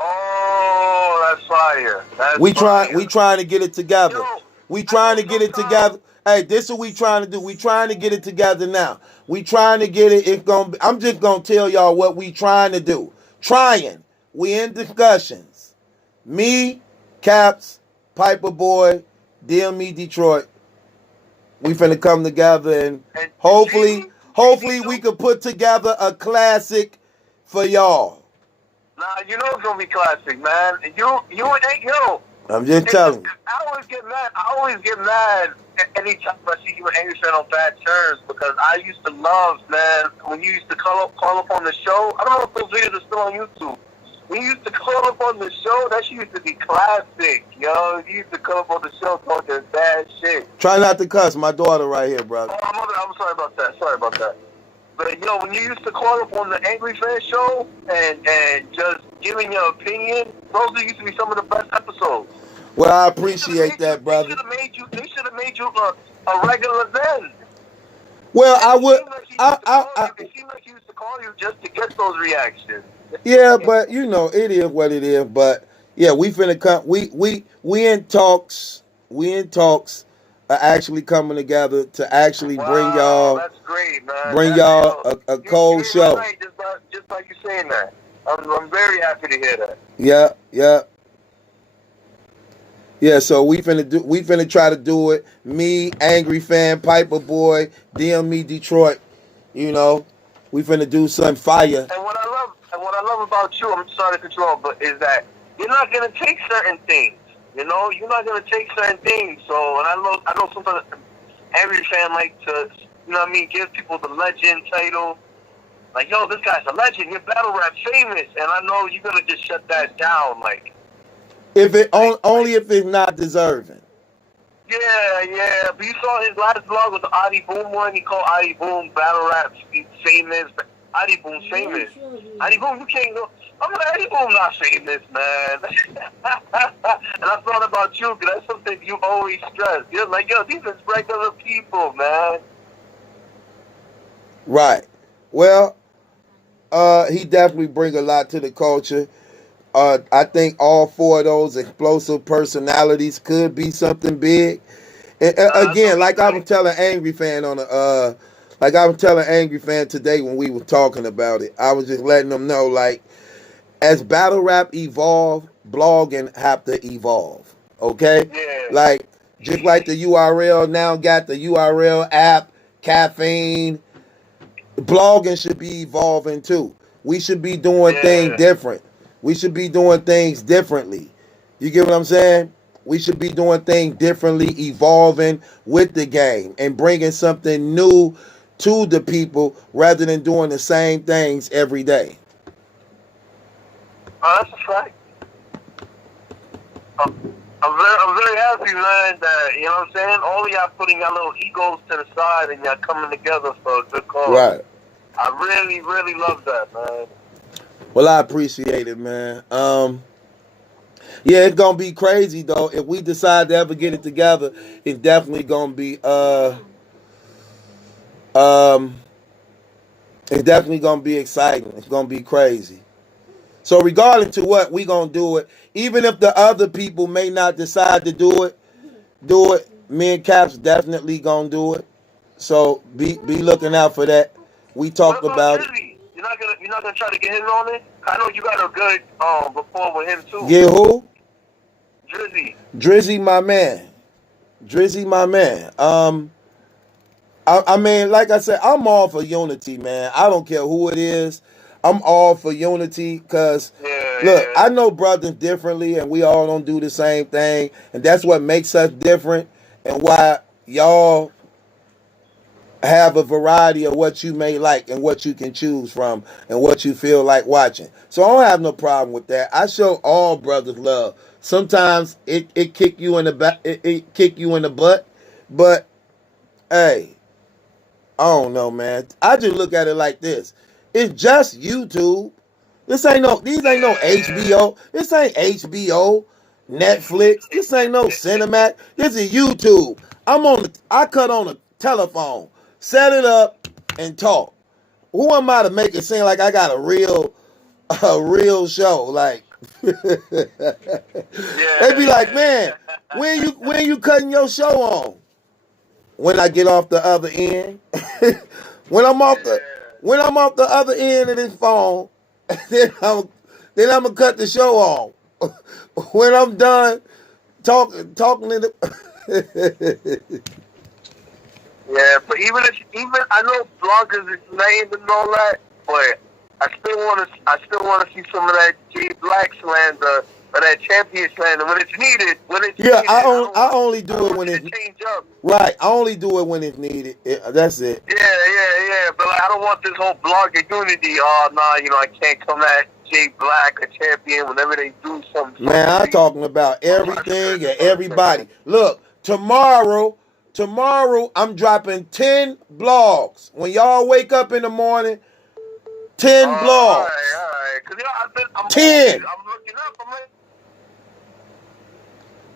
Oh, that's fire. We trying to get it together. We trying to get it together. Hey, this is what we trying to do. We trying to get it together now. We trying to get it. I'm just gonna tell y'all what we trying to do. Trying. We in discussions. Me, Caps, Piper Boy, DME Detroit. We finna come together and hopefully we could put together a classic for y'all. Nah, you know it's gonna be classic, man. You ain't yo. I'm just telling you. I always get mad anytime I see you and Angry Fan on bad terms because I used to love, man, when you used to call up on the show. I don't know if those videos are still on YouTube. When you used to call up on the show, that shit used to be classic, yo. You used to call up on the show talking bad shit. Try not to cuss. My daughter right here, brother. Oh, I'm sorry about that. But, yo, when you used to call up on the Angry Fan show and just giving your opinion, those used to be some of the best episodes. Well, I appreciate that, brother. They should have made you a regular then. Well, I would. It seemed like he used to call you just to get those reactions. Yeah, but you know, it is what it is. But yeah, we finna come. We in talks. We in talks. Actually coming together to actually bring y'all. That's great, man. Bring y'all a cold show. Right, just like you saying that. I'm very happy to hear that. Yeah, so we finna try to do it. Me, Angry Fan, Piper Boy, DME Detroit. You know, we finna do something fire. And what I love about you, I'm sorry to control, but is that you're not gonna take certain things. You know, you're not gonna take certain things. So, and I know sometimes Angry Fan like to, you know what I mean, give people the legend title. Like, yo, this guy's a legend. You're battle rap famous, and I know you're gonna just shut that down, like. Only if it's not deserving. Yeah. But you saw his last vlog with the Adi Boom one. He called Adi Boom battle rap famous. Adi Boom famous. Adi Boom, you can't go. I'm like, Adi Boom not famous, man. And I thought about you because that's something you always stress. You're like, yo, these are regular people, man. Right. Well, he definitely bring a lot to the culture. I think all 4 of those explosive personalities could be something big. And, again, like I was telling Angry Fan today when we were talking about it, I was just letting them know, like, as battle rap evolve, blogging have to evolve. Okay? Yeah. Like, just like the URL now got the URL app, caffeine, blogging should be evolving too. We should be doing things different. We should be doing things differently. You get what I'm saying? We should be doing things differently, evolving with the game and bringing something new to the people rather than doing the same things every day. That's a fact. I'm very happy, man, that, you know what I'm saying? All of y'all putting your little egos to the side and y'all coming together for a good cause. Right. I really, really love that, man. Well, I appreciate it, man. Yeah, it's gonna be crazy though. If we decide to ever get it together, it's definitely gonna be it's definitely gonna be exciting. It's gonna be crazy. So regardless to what, we gonna do it. Even if the other people may not decide to do it. Me and Caps definitely gonna do it. So be looking out for that. We talked about it. You're not gonna try to get him on it? I know you got a good rapport with him too. Get who? Drizzy, my man. I mean, like I said, I'm all for unity, man. I don't care who it is. I'm all for unity because Look, I know brothers differently, and we all don't do the same thing, and that's what makes us different, and why y'all have a variety of what you may like and what you can choose from and what you feel like watching. So I don't have no problem with that. I show all brothers love. Sometimes it kick you in the back, it kick you in the butt, but hey, I don't know, man. I just look at it like this: it's just YouTube. These ain't no HBO. This ain't HBO, Netflix. This ain't no Cinemax. This is YouTube. I cut on a telephone, set it up, and talk. Who am I to make it seem like I got a real show? Like they be like, man, when you cutting your show on? When I get off the other end, when I'm off the other end of this phone, then I'm gonna cut the show off. When I'm done talking to the Yeah, but even I know bloggers is named and all that, but I still want to see some of that J Black slander or that champion slander when it's needed. Yeah, I only do it when it's right. I only do it when it's needed. That's it. Yeah. But I don't want this whole blogger unity. Oh no, I can't come at J Black or champion whenever they do something. Man, I'm talking about everything and everybody. Look, tomorrow I'm dropping 10 blogs. When y'all wake up in the morning, 10 blogs. All right. 'Cause I'm 10. I'm looking up. I'm like,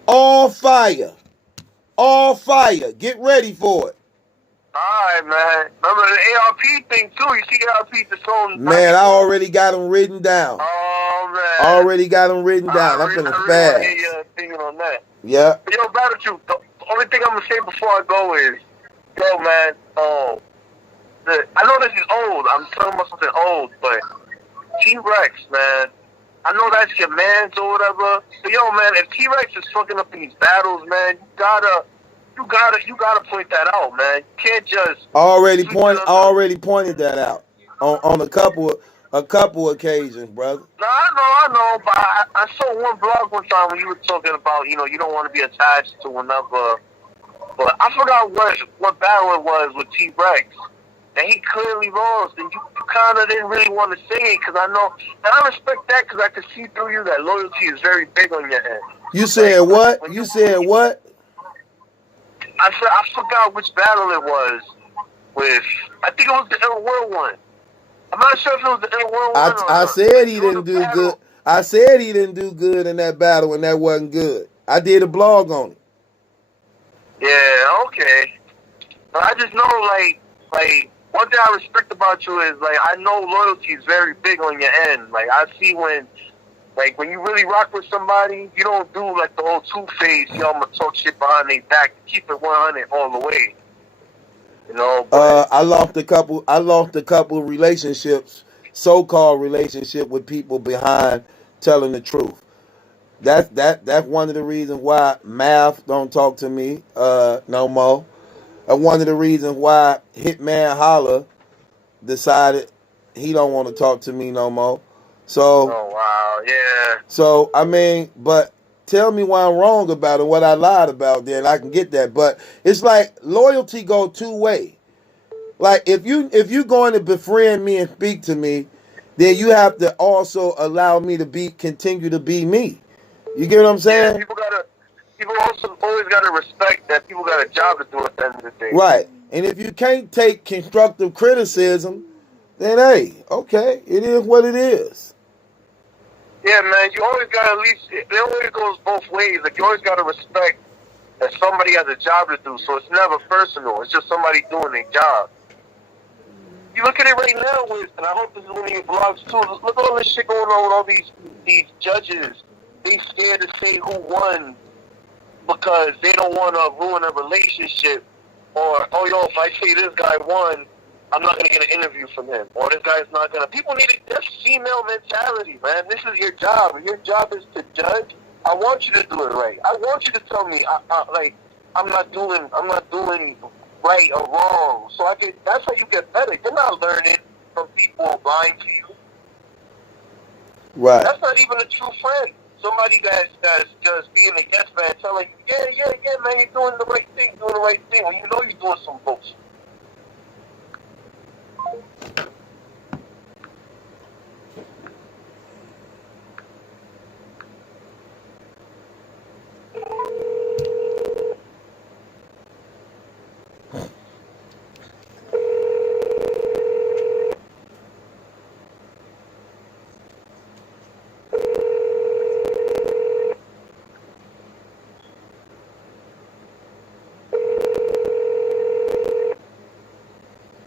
all fire. Get ready for it. all right, man. Remember the ARP thing too? You see ARP the song? Man, I already got them written down. Oh man. I'm finna fast. Get your opinion on that. Yeah. But yo, Battlefield, the only thing I'm gonna say before I go is, yo, man. I know this is old. I'm talking about something old, but T-Rex, man. I know that's your man's or whatever. But yo, man, if T-Rex is fucking up in these battles, man, you gotta point that out, man. You can't just already pointed that out on a couple occasions, brother. No, I know, but I saw one blog one time when you were talking about, you don't want to be attached to another. But I forgot what battle it was with T-Rex. And he clearly lost, and you kind of didn't really want to say it, because I know, and I respect that, because I can see through you that loyalty is very big on your end. You said what? You said what? I forgot which battle it was with, I think it was the Ill World one. I'm not sure if it was the Ill World one or I said he didn't do good. I said he didn't do good in that battle, and that wasn't good. I did a blog on it. Yeah, okay. But I just know, like, one thing I respect about you is, like, I know loyalty is very big on your end. Like, I see when you really rock with somebody, you don't do, like, the whole two-face, I'm going to talk shit behind their back. Keep it 100 all the way. But, I lost a couple relationships, so-called relationship with people behind telling the truth. That's one of the reasons why Math don't talk to me no more. One of the reasons why Hitman Holla decided he don't want to talk to me no more. So, oh wow, yeah. So I mean, but tell me why I'm wrong about it, what I lied about, then I can get that. But it's like loyalty go two way. Like if you going to befriend me and speak to me, then you have to also allow me to continue to be me. You get what I'm saying? Yeah, people also always gotta respect that people got a job to do at the end of the day. Right. And if you can't take constructive criticism, then hey, okay, it is what it is. Yeah, man, you always gotta it always goes both ways. Like you always gotta respect that somebody has a job to do, so it's never personal. It's just somebody doing their job. You look at it right now and I hope this is one of your blogs too. Look at all this shit going on with all these judges. They scared to say who won because they don't want to ruin a relationship. Or, if I say this guy won, I'm not going to get an interview from him. Or this guy's not going to. People need that's female mentality, man. This is your job. Your job is to judge. I want you to do it right. I want you to tell me, I'm not doing right or wrong. So that's how you get better. You're not learning from people lying to you. Right. That's not even a true friend. Somebody that's just being a yes man, telling you, yeah, man, you're doing the right thing, when you know you're doing some bullshit.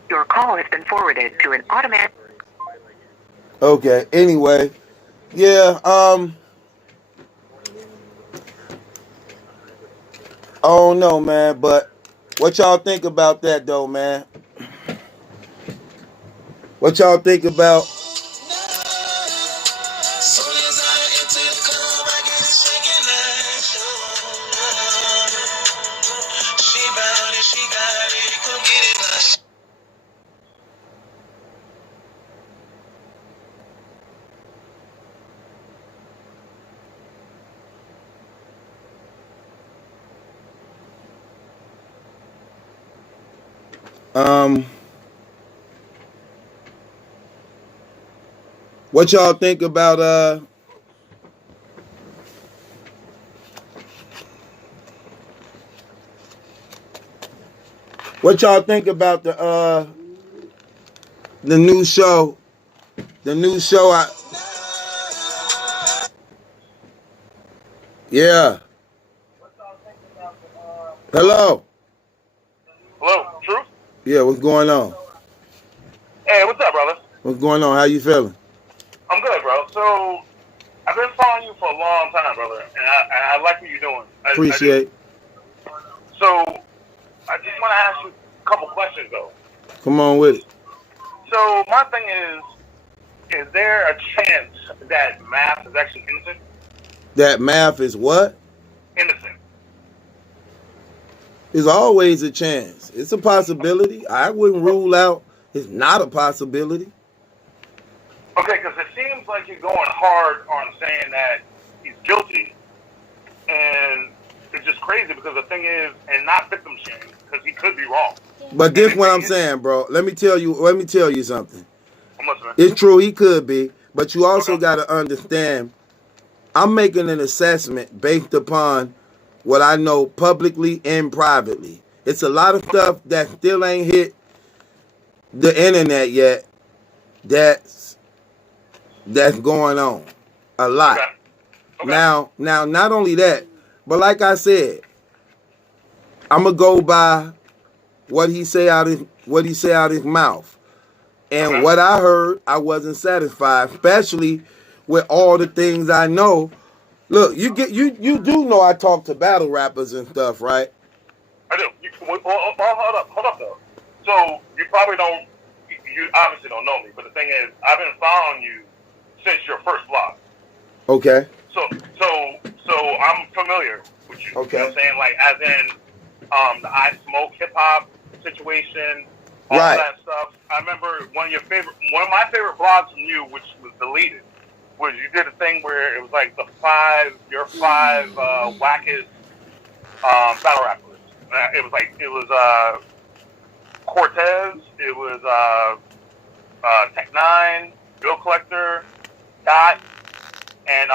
Your call has been forwarded to an automatic. Okay. Anyway, yeah. I don't know, man. But what y'all think about that, though, man? What y'all think about? What y'all think about what y'all think about the new show? The new show yeah. Hello. Hello, Truth? Yeah, what's going on? Hey, what's up, brother? What's going on? How you feeling? I'm good, bro. So, I've been following you for a long time, brother, and I like what you're doing. Appreciate. So, I just want to ask you a couple questions, though. Come on with it. So, my thing is there a chance that math is actually innocent? That math is what? Innocent. There's always a chance. It's a possibility. I wouldn't rule out it's not a possibility. Okay, because it seems like you're going hard on saying that he's guilty, and it's just crazy because the thing is, and not victim shaming, because he could be wrong. But this what I'm saying, bro. Let me tell you something. I'm listening. It's true he could be, but you also got to understand I'm making an assessment based upon what I know publicly and privately. It's a lot of stuff that still ain't hit the internet yet that's going on. A lot. Okay. Now, not only that, but like I said, I'm gonna go by what he say out his mouth. And what I heard, I wasn't satisfied, especially with all the things I know. Look, you do know I talk to battle rappers and stuff, right? I do. Hold up though. So you probably don't. You obviously don't know me, but the thing is, I've been following you since your first blog. Okay. So I'm familiar with you. Okay. You know what I'm saying? Like, as in the I Smoke hip hop situation, all that stuff. I remember one of my favorite blogs from you, which was deleted, was you did a thing where it was like your five wackest battle rappers. It was Cortez, it was Tech Nine, Bill Collector, Dot, and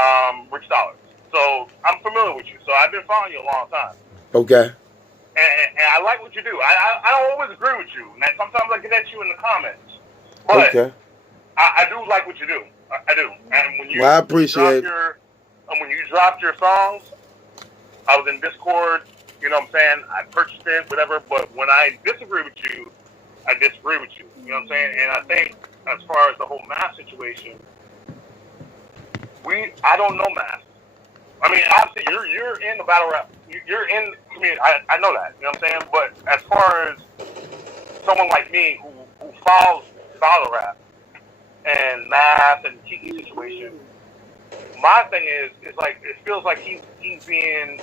Rich Dollars. So I'm familiar with you. So I've been following you a long time. Okay. And I like what you do. I don't always agree with you. And sometimes I get at you in the comments. But okay. I do like what you do. I do. And when you I appreciate when you dropped your songs, I was in Discord, you know what I'm saying? I purchased it, whatever, but when I disagree with you, I disagree with you. You know what I'm saying? And I think as far as the whole math situation, I don't know math. I mean, obviously you're in the battle rap. You're in the community. I know that. You know what I'm saying? But as far as someone like me who follows battle rap and math and Kiki situation, my thing is like it feels like he's being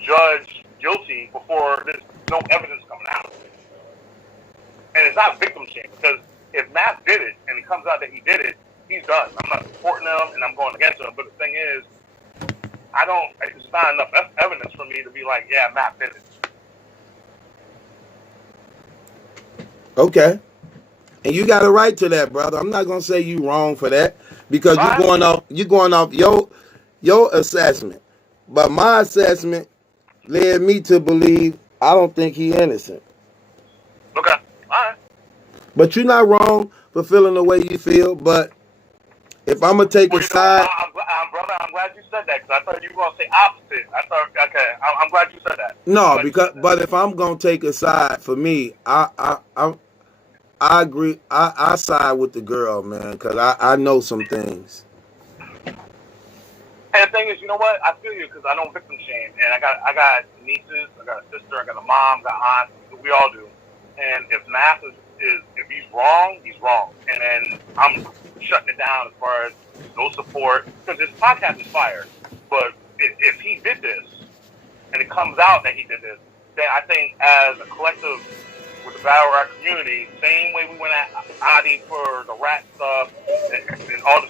judged guilty before there's no evidence coming out. And it's not victim shaming, because if Math did it and it comes out that he did it, he's done. I'm not supporting him, and I'm going against him. But the thing is, it's not enough evidence for me to be like, yeah, Matt did it. Okay. And you got a right to that, brother. I'm not gonna say you wrong for that because you're going off your assessment. But my assessment led me to believe I don't think he's innocent. Okay. All right. But you're not wrong for feeling the way you feel. But if I'm gonna take a side, brother, I'm glad you said that because I thought you were gonna say opposite. Okay, I'm glad you said that. no, but if I'm gonna take a side, for me, I agree. I side with the girl, man, because I know some things. And the thing is, you know what? I feel you because I don't victim shame, and I got nieces, I got a sister, I got a mom, got aunts. We all do. And if Math is if he's wrong, he's wrong. And then I'm shutting it down as far as no support because this podcast is fire. But if he did this and it comes out that he did this, then I think as a collective with the battle rap community, same way we went at Adi for the rap stuff and all the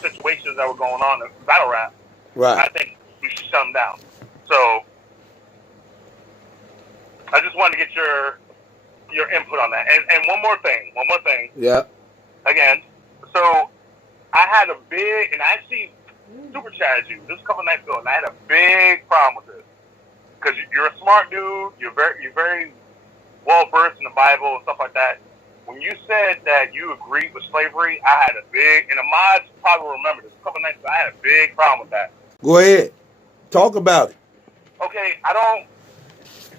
situations that were going on in battle rap, right? I think we should shut him down. So I just wanted to get your input on that. And one more thing. Yeah. Again, so I had a big, and I actually super chatted you this a couple nights ago, and I had a big problem with this because you're a smart dude. You're very well versed in the Bible and stuff like that. When you said that you agreed with slavery, I had a big, and the mods probably will remember this. A couple nights ago, I had a big problem with that. Go ahead, talk about it. Okay, I don't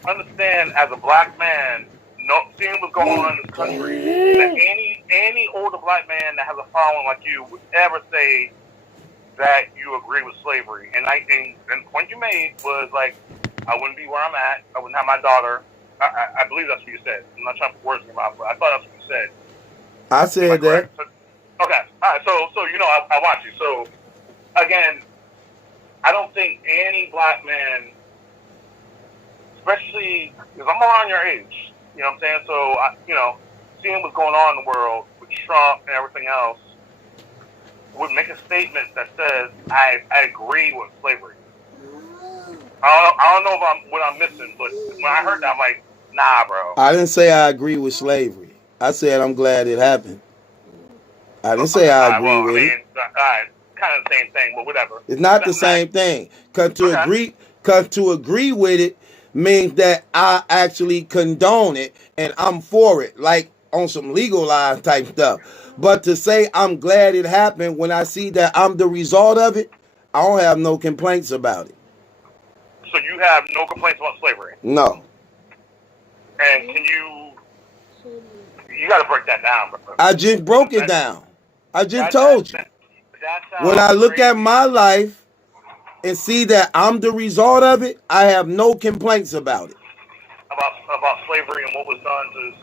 understand as a black man, seeing what's going on in this country, that any older black man that has a following like you would ever say that you agree with slavery. And the point you made was like, I wouldn't be where I'm at. I wouldn't have my daughter. I believe that's what you said. I'm not trying to put words in your mouth, but I thought that's what you said. I said that. So, okay. All right. So you know, I watch you. So again, I don't think any black man, especially because I'm around your age, you know what I'm saying? So seeing what's going on in the world with Trump and everything else, would make a statement that says I agree with slavery. I don't know what I'm missing, but when I heard that, I'm like, nah, bro. I didn't say I agree with slavery. I said I'm glad it happened. I didn't say I agree with it. Kind of the same thing, but whatever. It's not the same thing. Cause to agree with it means that I actually condone it and I'm for it, like on some legalized type stuff. But to say I'm glad it happened when I see that I'm the result of it, I don't have no complaints about it. So you have no complaints about slavery? No. And you got to break that down, bro. I just broke it down. I just told you. When I look at my life and see that I'm the result of it, I have no complaints about it. About slavery and what was done to...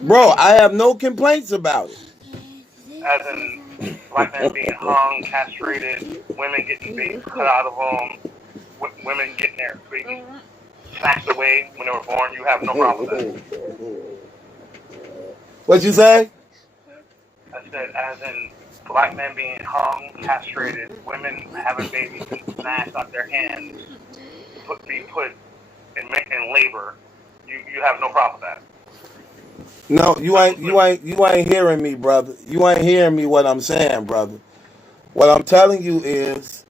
Bro, I have no complaints about it. As in black men being hung, castrated, women getting babies cut out of them, women getting their babies snatched away when they were born. You have no problem with that. What'd you say? I said, as in black men being hung, castrated, women having babies snatched out their hands, being put in labor. You have no problem with that. No, you ain't hearing me, brother. You ain't hearing me what I'm saying, brother. What I'm telling you is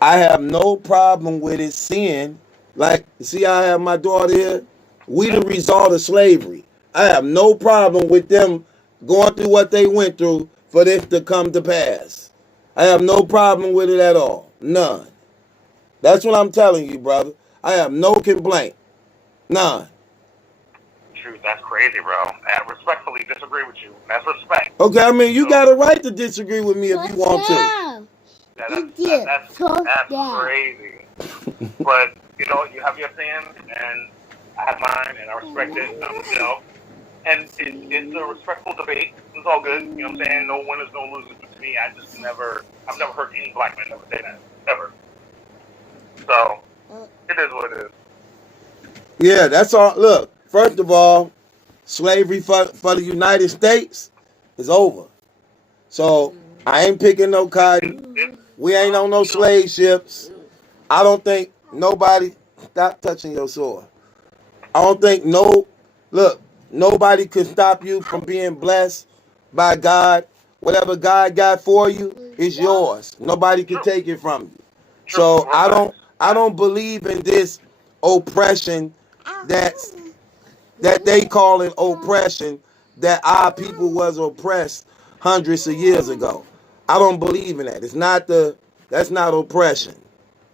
I have no problem with it seeing, like, see I have my daughter here? We the result of slavery. I have no problem with them going through what they went through for this to come to pass. I have no problem with it at all. None. That's what I'm telling you, brother. I have no complaint. None. Shoot, that's crazy, bro. I respectfully disagree with you. That's respect. Okay, I mean, you got a right to disagree with me if you want to. That's crazy. But, you have your opinion, and I have mine, and I respect it, And it's a respectful debate. It's all good. You know what I'm saying? No winners, no losers. But to me, I've never heard any black man ever say that. Ever. So, it is what it is. Yeah, that's all. Look, first of all, slavery for the United States, It's over. So I ain't picking no cotton. We ain't on no slave ships. I don't think nobody, stop touching your sword. I don't think nobody can stop you from being blessed by God. Whatever God got for you is yours. Nobody can take it from you. So I don't believe in this oppression that they call it oppression, that our people was oppressed hundreds of years ago. I don't believe in that. That's not oppression.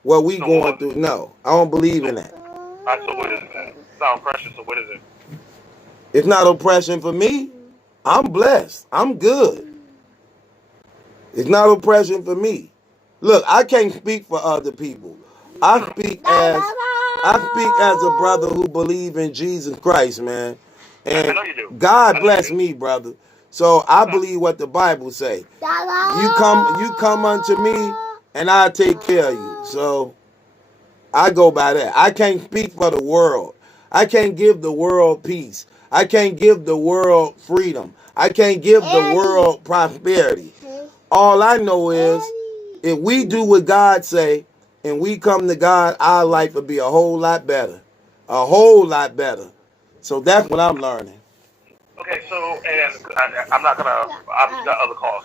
What we going through, no. I don't believe in that. So what is that? It's not oppression, so what is it? It's not oppression for me. I'm blessed. I'm good. It's not oppression for me. Look, I can't speak for other people. I speak as a brother who believes in Jesus Christ, man. And I know you do. God bless me, brother. So I believe what the Bible say. You come unto me and I take care of you. So I go by that. I can't speak for the world. I can't give the world peace. I can't give the world freedom. I can't give the world prosperity. All I know is if we do what God say and we come to God, our life will be a whole lot better. A whole lot better. So that's what I'm learning. Okay, so, and I'm not going to, I've got other calls.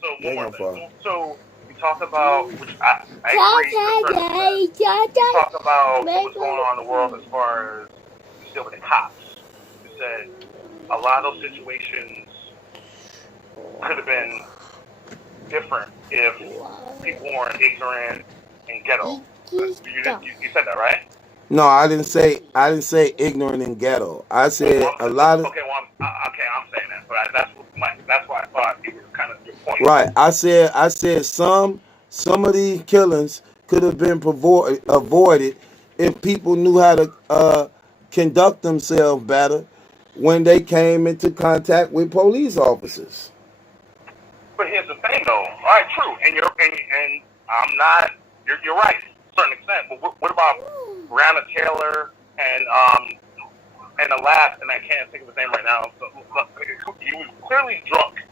So one more thing. So we talked about, which I agree to a certain extent. We talked about what's going on in the world as far as still with the cops. You said a lot of those situations could have been different if people weren't ignorant and ghetto. You said that, right? No, I didn't say ignorant and ghetto. I said a lot of. Okay, well, I'm saying that, but that's why I thought it was kind of your point. Right. I said some of these killings could have been avoided if people knew how to conduct themselves better when they came into contact with police officers. But here's the thing, though. All right, true, and I'm not. You're right to a certain extent. But what about Breonna Taylor and the last, and I can't think of his name right now. So, he was clearly drunk.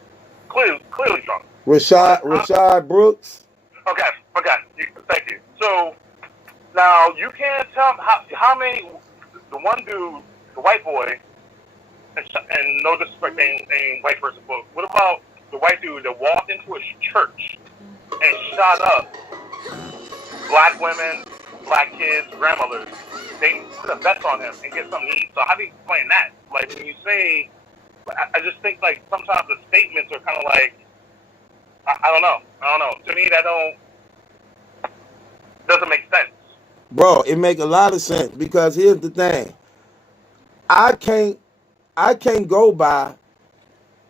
Clearly drunk. Rashad Brooks. Okay. Thank you. So now you can't tell how many. The one dude, the white boy, and no disrespect, ain't white person, but what about the white dude that walked into a church and shot up black women, black kids, grandmothers? They put a bet on him and get something to eat. So how do you explain that? Like when you say, I just think like sometimes the statements are kind of like, I don't know. To me, that doesn't make sense. Bro, it make a lot of sense because here's the thing. I can't go by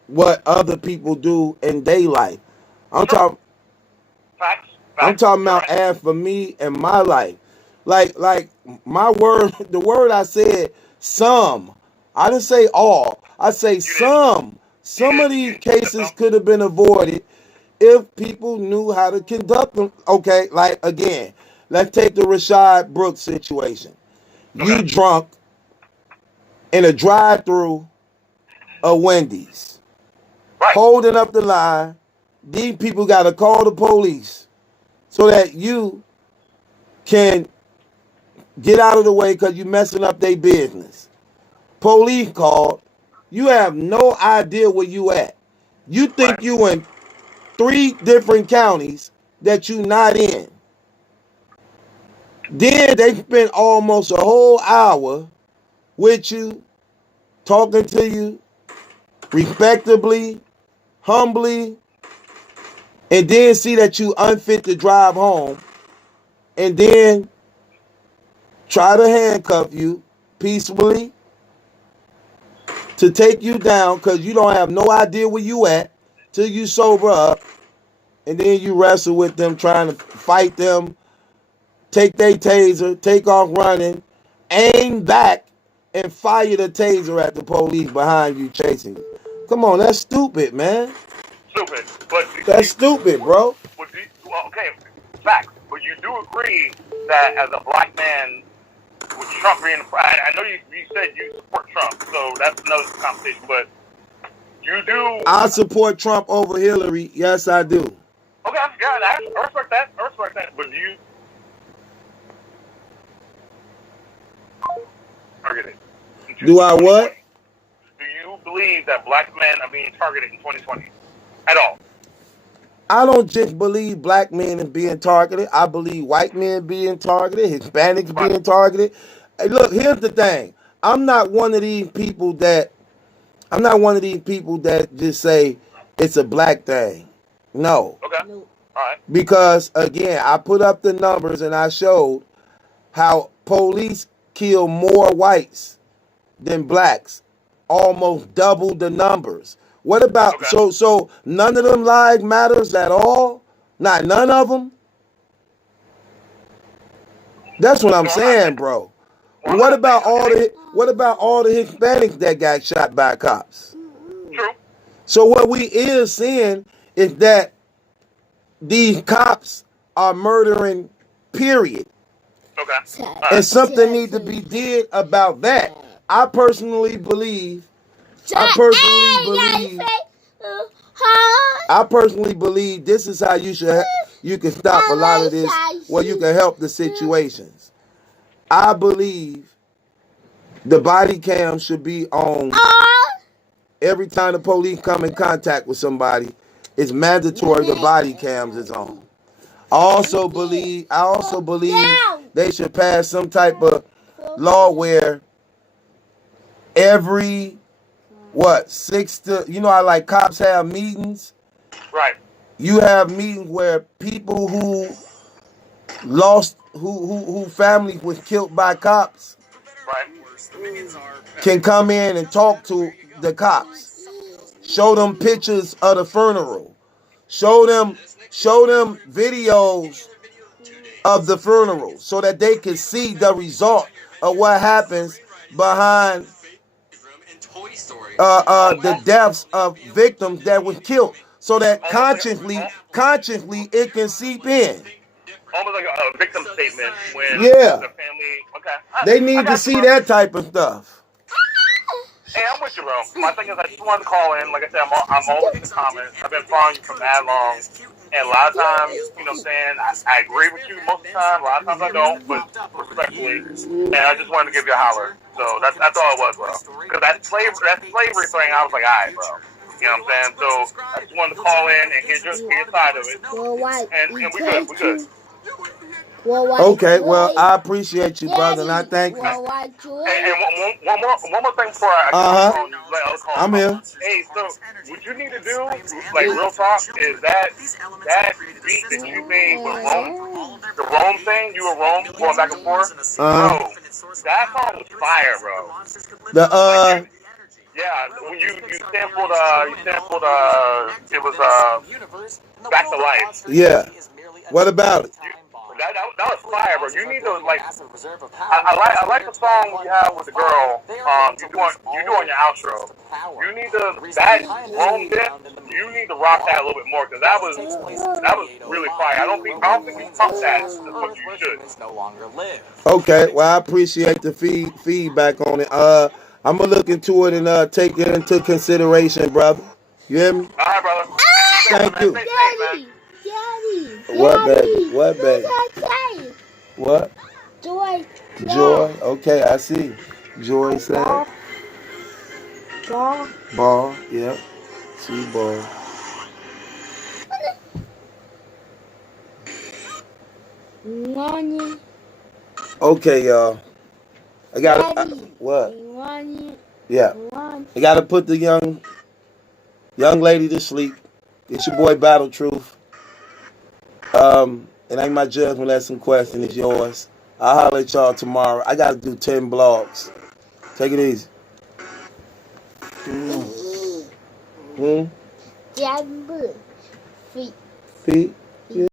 what other people do in their life. I'm talking about as for me and my life. Like my word, the word I said, some. I didn't say all. I say some. Some of these cases could have been avoided if people knew how to conduct them. Okay, like again, let's take the Rashad Brooks situation. You drunk in a drive-through of Wendy's, holding up the line. These people got to call the police so that you can get out of the way because you're messing up their business. Police called. You have no idea where you at. You think you in 3 different counties that you not in. Then they spend almost a whole hour with you, talking to you, respectably, humbly, and then see that you unfit to drive home, and then try to handcuff you peacefully to take you down because you don't have no idea where you at till you sober up, and then you wrestle with them trying to fight them, take their taser, take off running, aim back, and fire the taser at the police behind you chasing you. Come on, that's stupid, man. Stupid. But that's stupid, bro. Okay, facts. But you do agree that as a black man, with Trump being, I know you said you support Trump, so that's another conversation. But You do. I support Trump over Hillary. Yes, I do. Okay, yeah, I respect that. I respect that. But do you targeted? Do I what? Do you believe that black men are being targeted in 2020 at all? I don't just believe black men is being targeted. I believe white men being targeted, Hispanics being targeted. Hey, look, here's the thing. I'm not one of these people that just say it's a black thing. No. Okay. All right. Because again, I put up the numbers and I showed how police kill more whites than blacks. Almost double the numbers. What about so none of them lives matters at all? Not none of them? That's what I'm saying, bro. What about all the Hispanics that got shot by cops? True. So what we is seeing is that these cops are murdering, period. Okay. And something needs to be did about that. I personally believe this is how you can stop a lot of this, well, you can help the situations. I believe the body cam should be on every time the police come in contact with somebody. It's mandatory the body cams is on. I also believe they should pass some type of law where every how like cops have meetings? Right. You have meetings where people who family was killed by cops can come in and talk to the cops. Show them pictures of the funeral. Show them videos of the funeral so that they can see the result of what happens behind the deaths of victims that was killed, so that consciously it can seep in. Almost like a victim statement when Yeah. the family. Okay. They need to see that type of stuff. Hey, I'm with you, bro. My thing is, I just wanted to call in. Like I said, I'm always in the comments. I've been following you for that long. And a lot of times, you know what I'm saying, I agree with you most of the time. A lot of times I don't, but respectfully. And I just wanted to give you a holler. So that's all it was, bro. Because that slavery thing, I was like, all right, bro. You know what I'm saying? So I just wanted to call in and hear your side of it. And we good. Okay, well, I appreciate you, brother, and I thank you. And one more thing before I call I'm here. Hey, so what you need to do, like real talk, is that beat that you made with Rome, the Rome thing, you and Rome going back and forth, bro, that song was fire, bro. Yeah, when you sampled it was Back to Life. Yeah. What about it? That was fire, bro. You need to I like the song you have with the girl. You doing your outro. You need that Rome bit. You need to rock that a little bit more because that was really fire. I don't think we pumped that as much as you should. Okay, well, I appreciate the feedback on it. I'm gonna look into it and take it into consideration, brother. You hear me? All right, brother. Thank you. Daddy. What, baby? What, baby? What? Joy. Joy. Okay, I see. Joy said. Ball. Yep. See ball. Okay, y'all. I gotta. What? Yeah. I gotta put the young lady to sleep. It's your boy Battle Truth. It ain't my judgment. That's some question. It's yours. I'll holler at y'all tomorrow. I gotta do 10 blogs. Take it easy. Feet.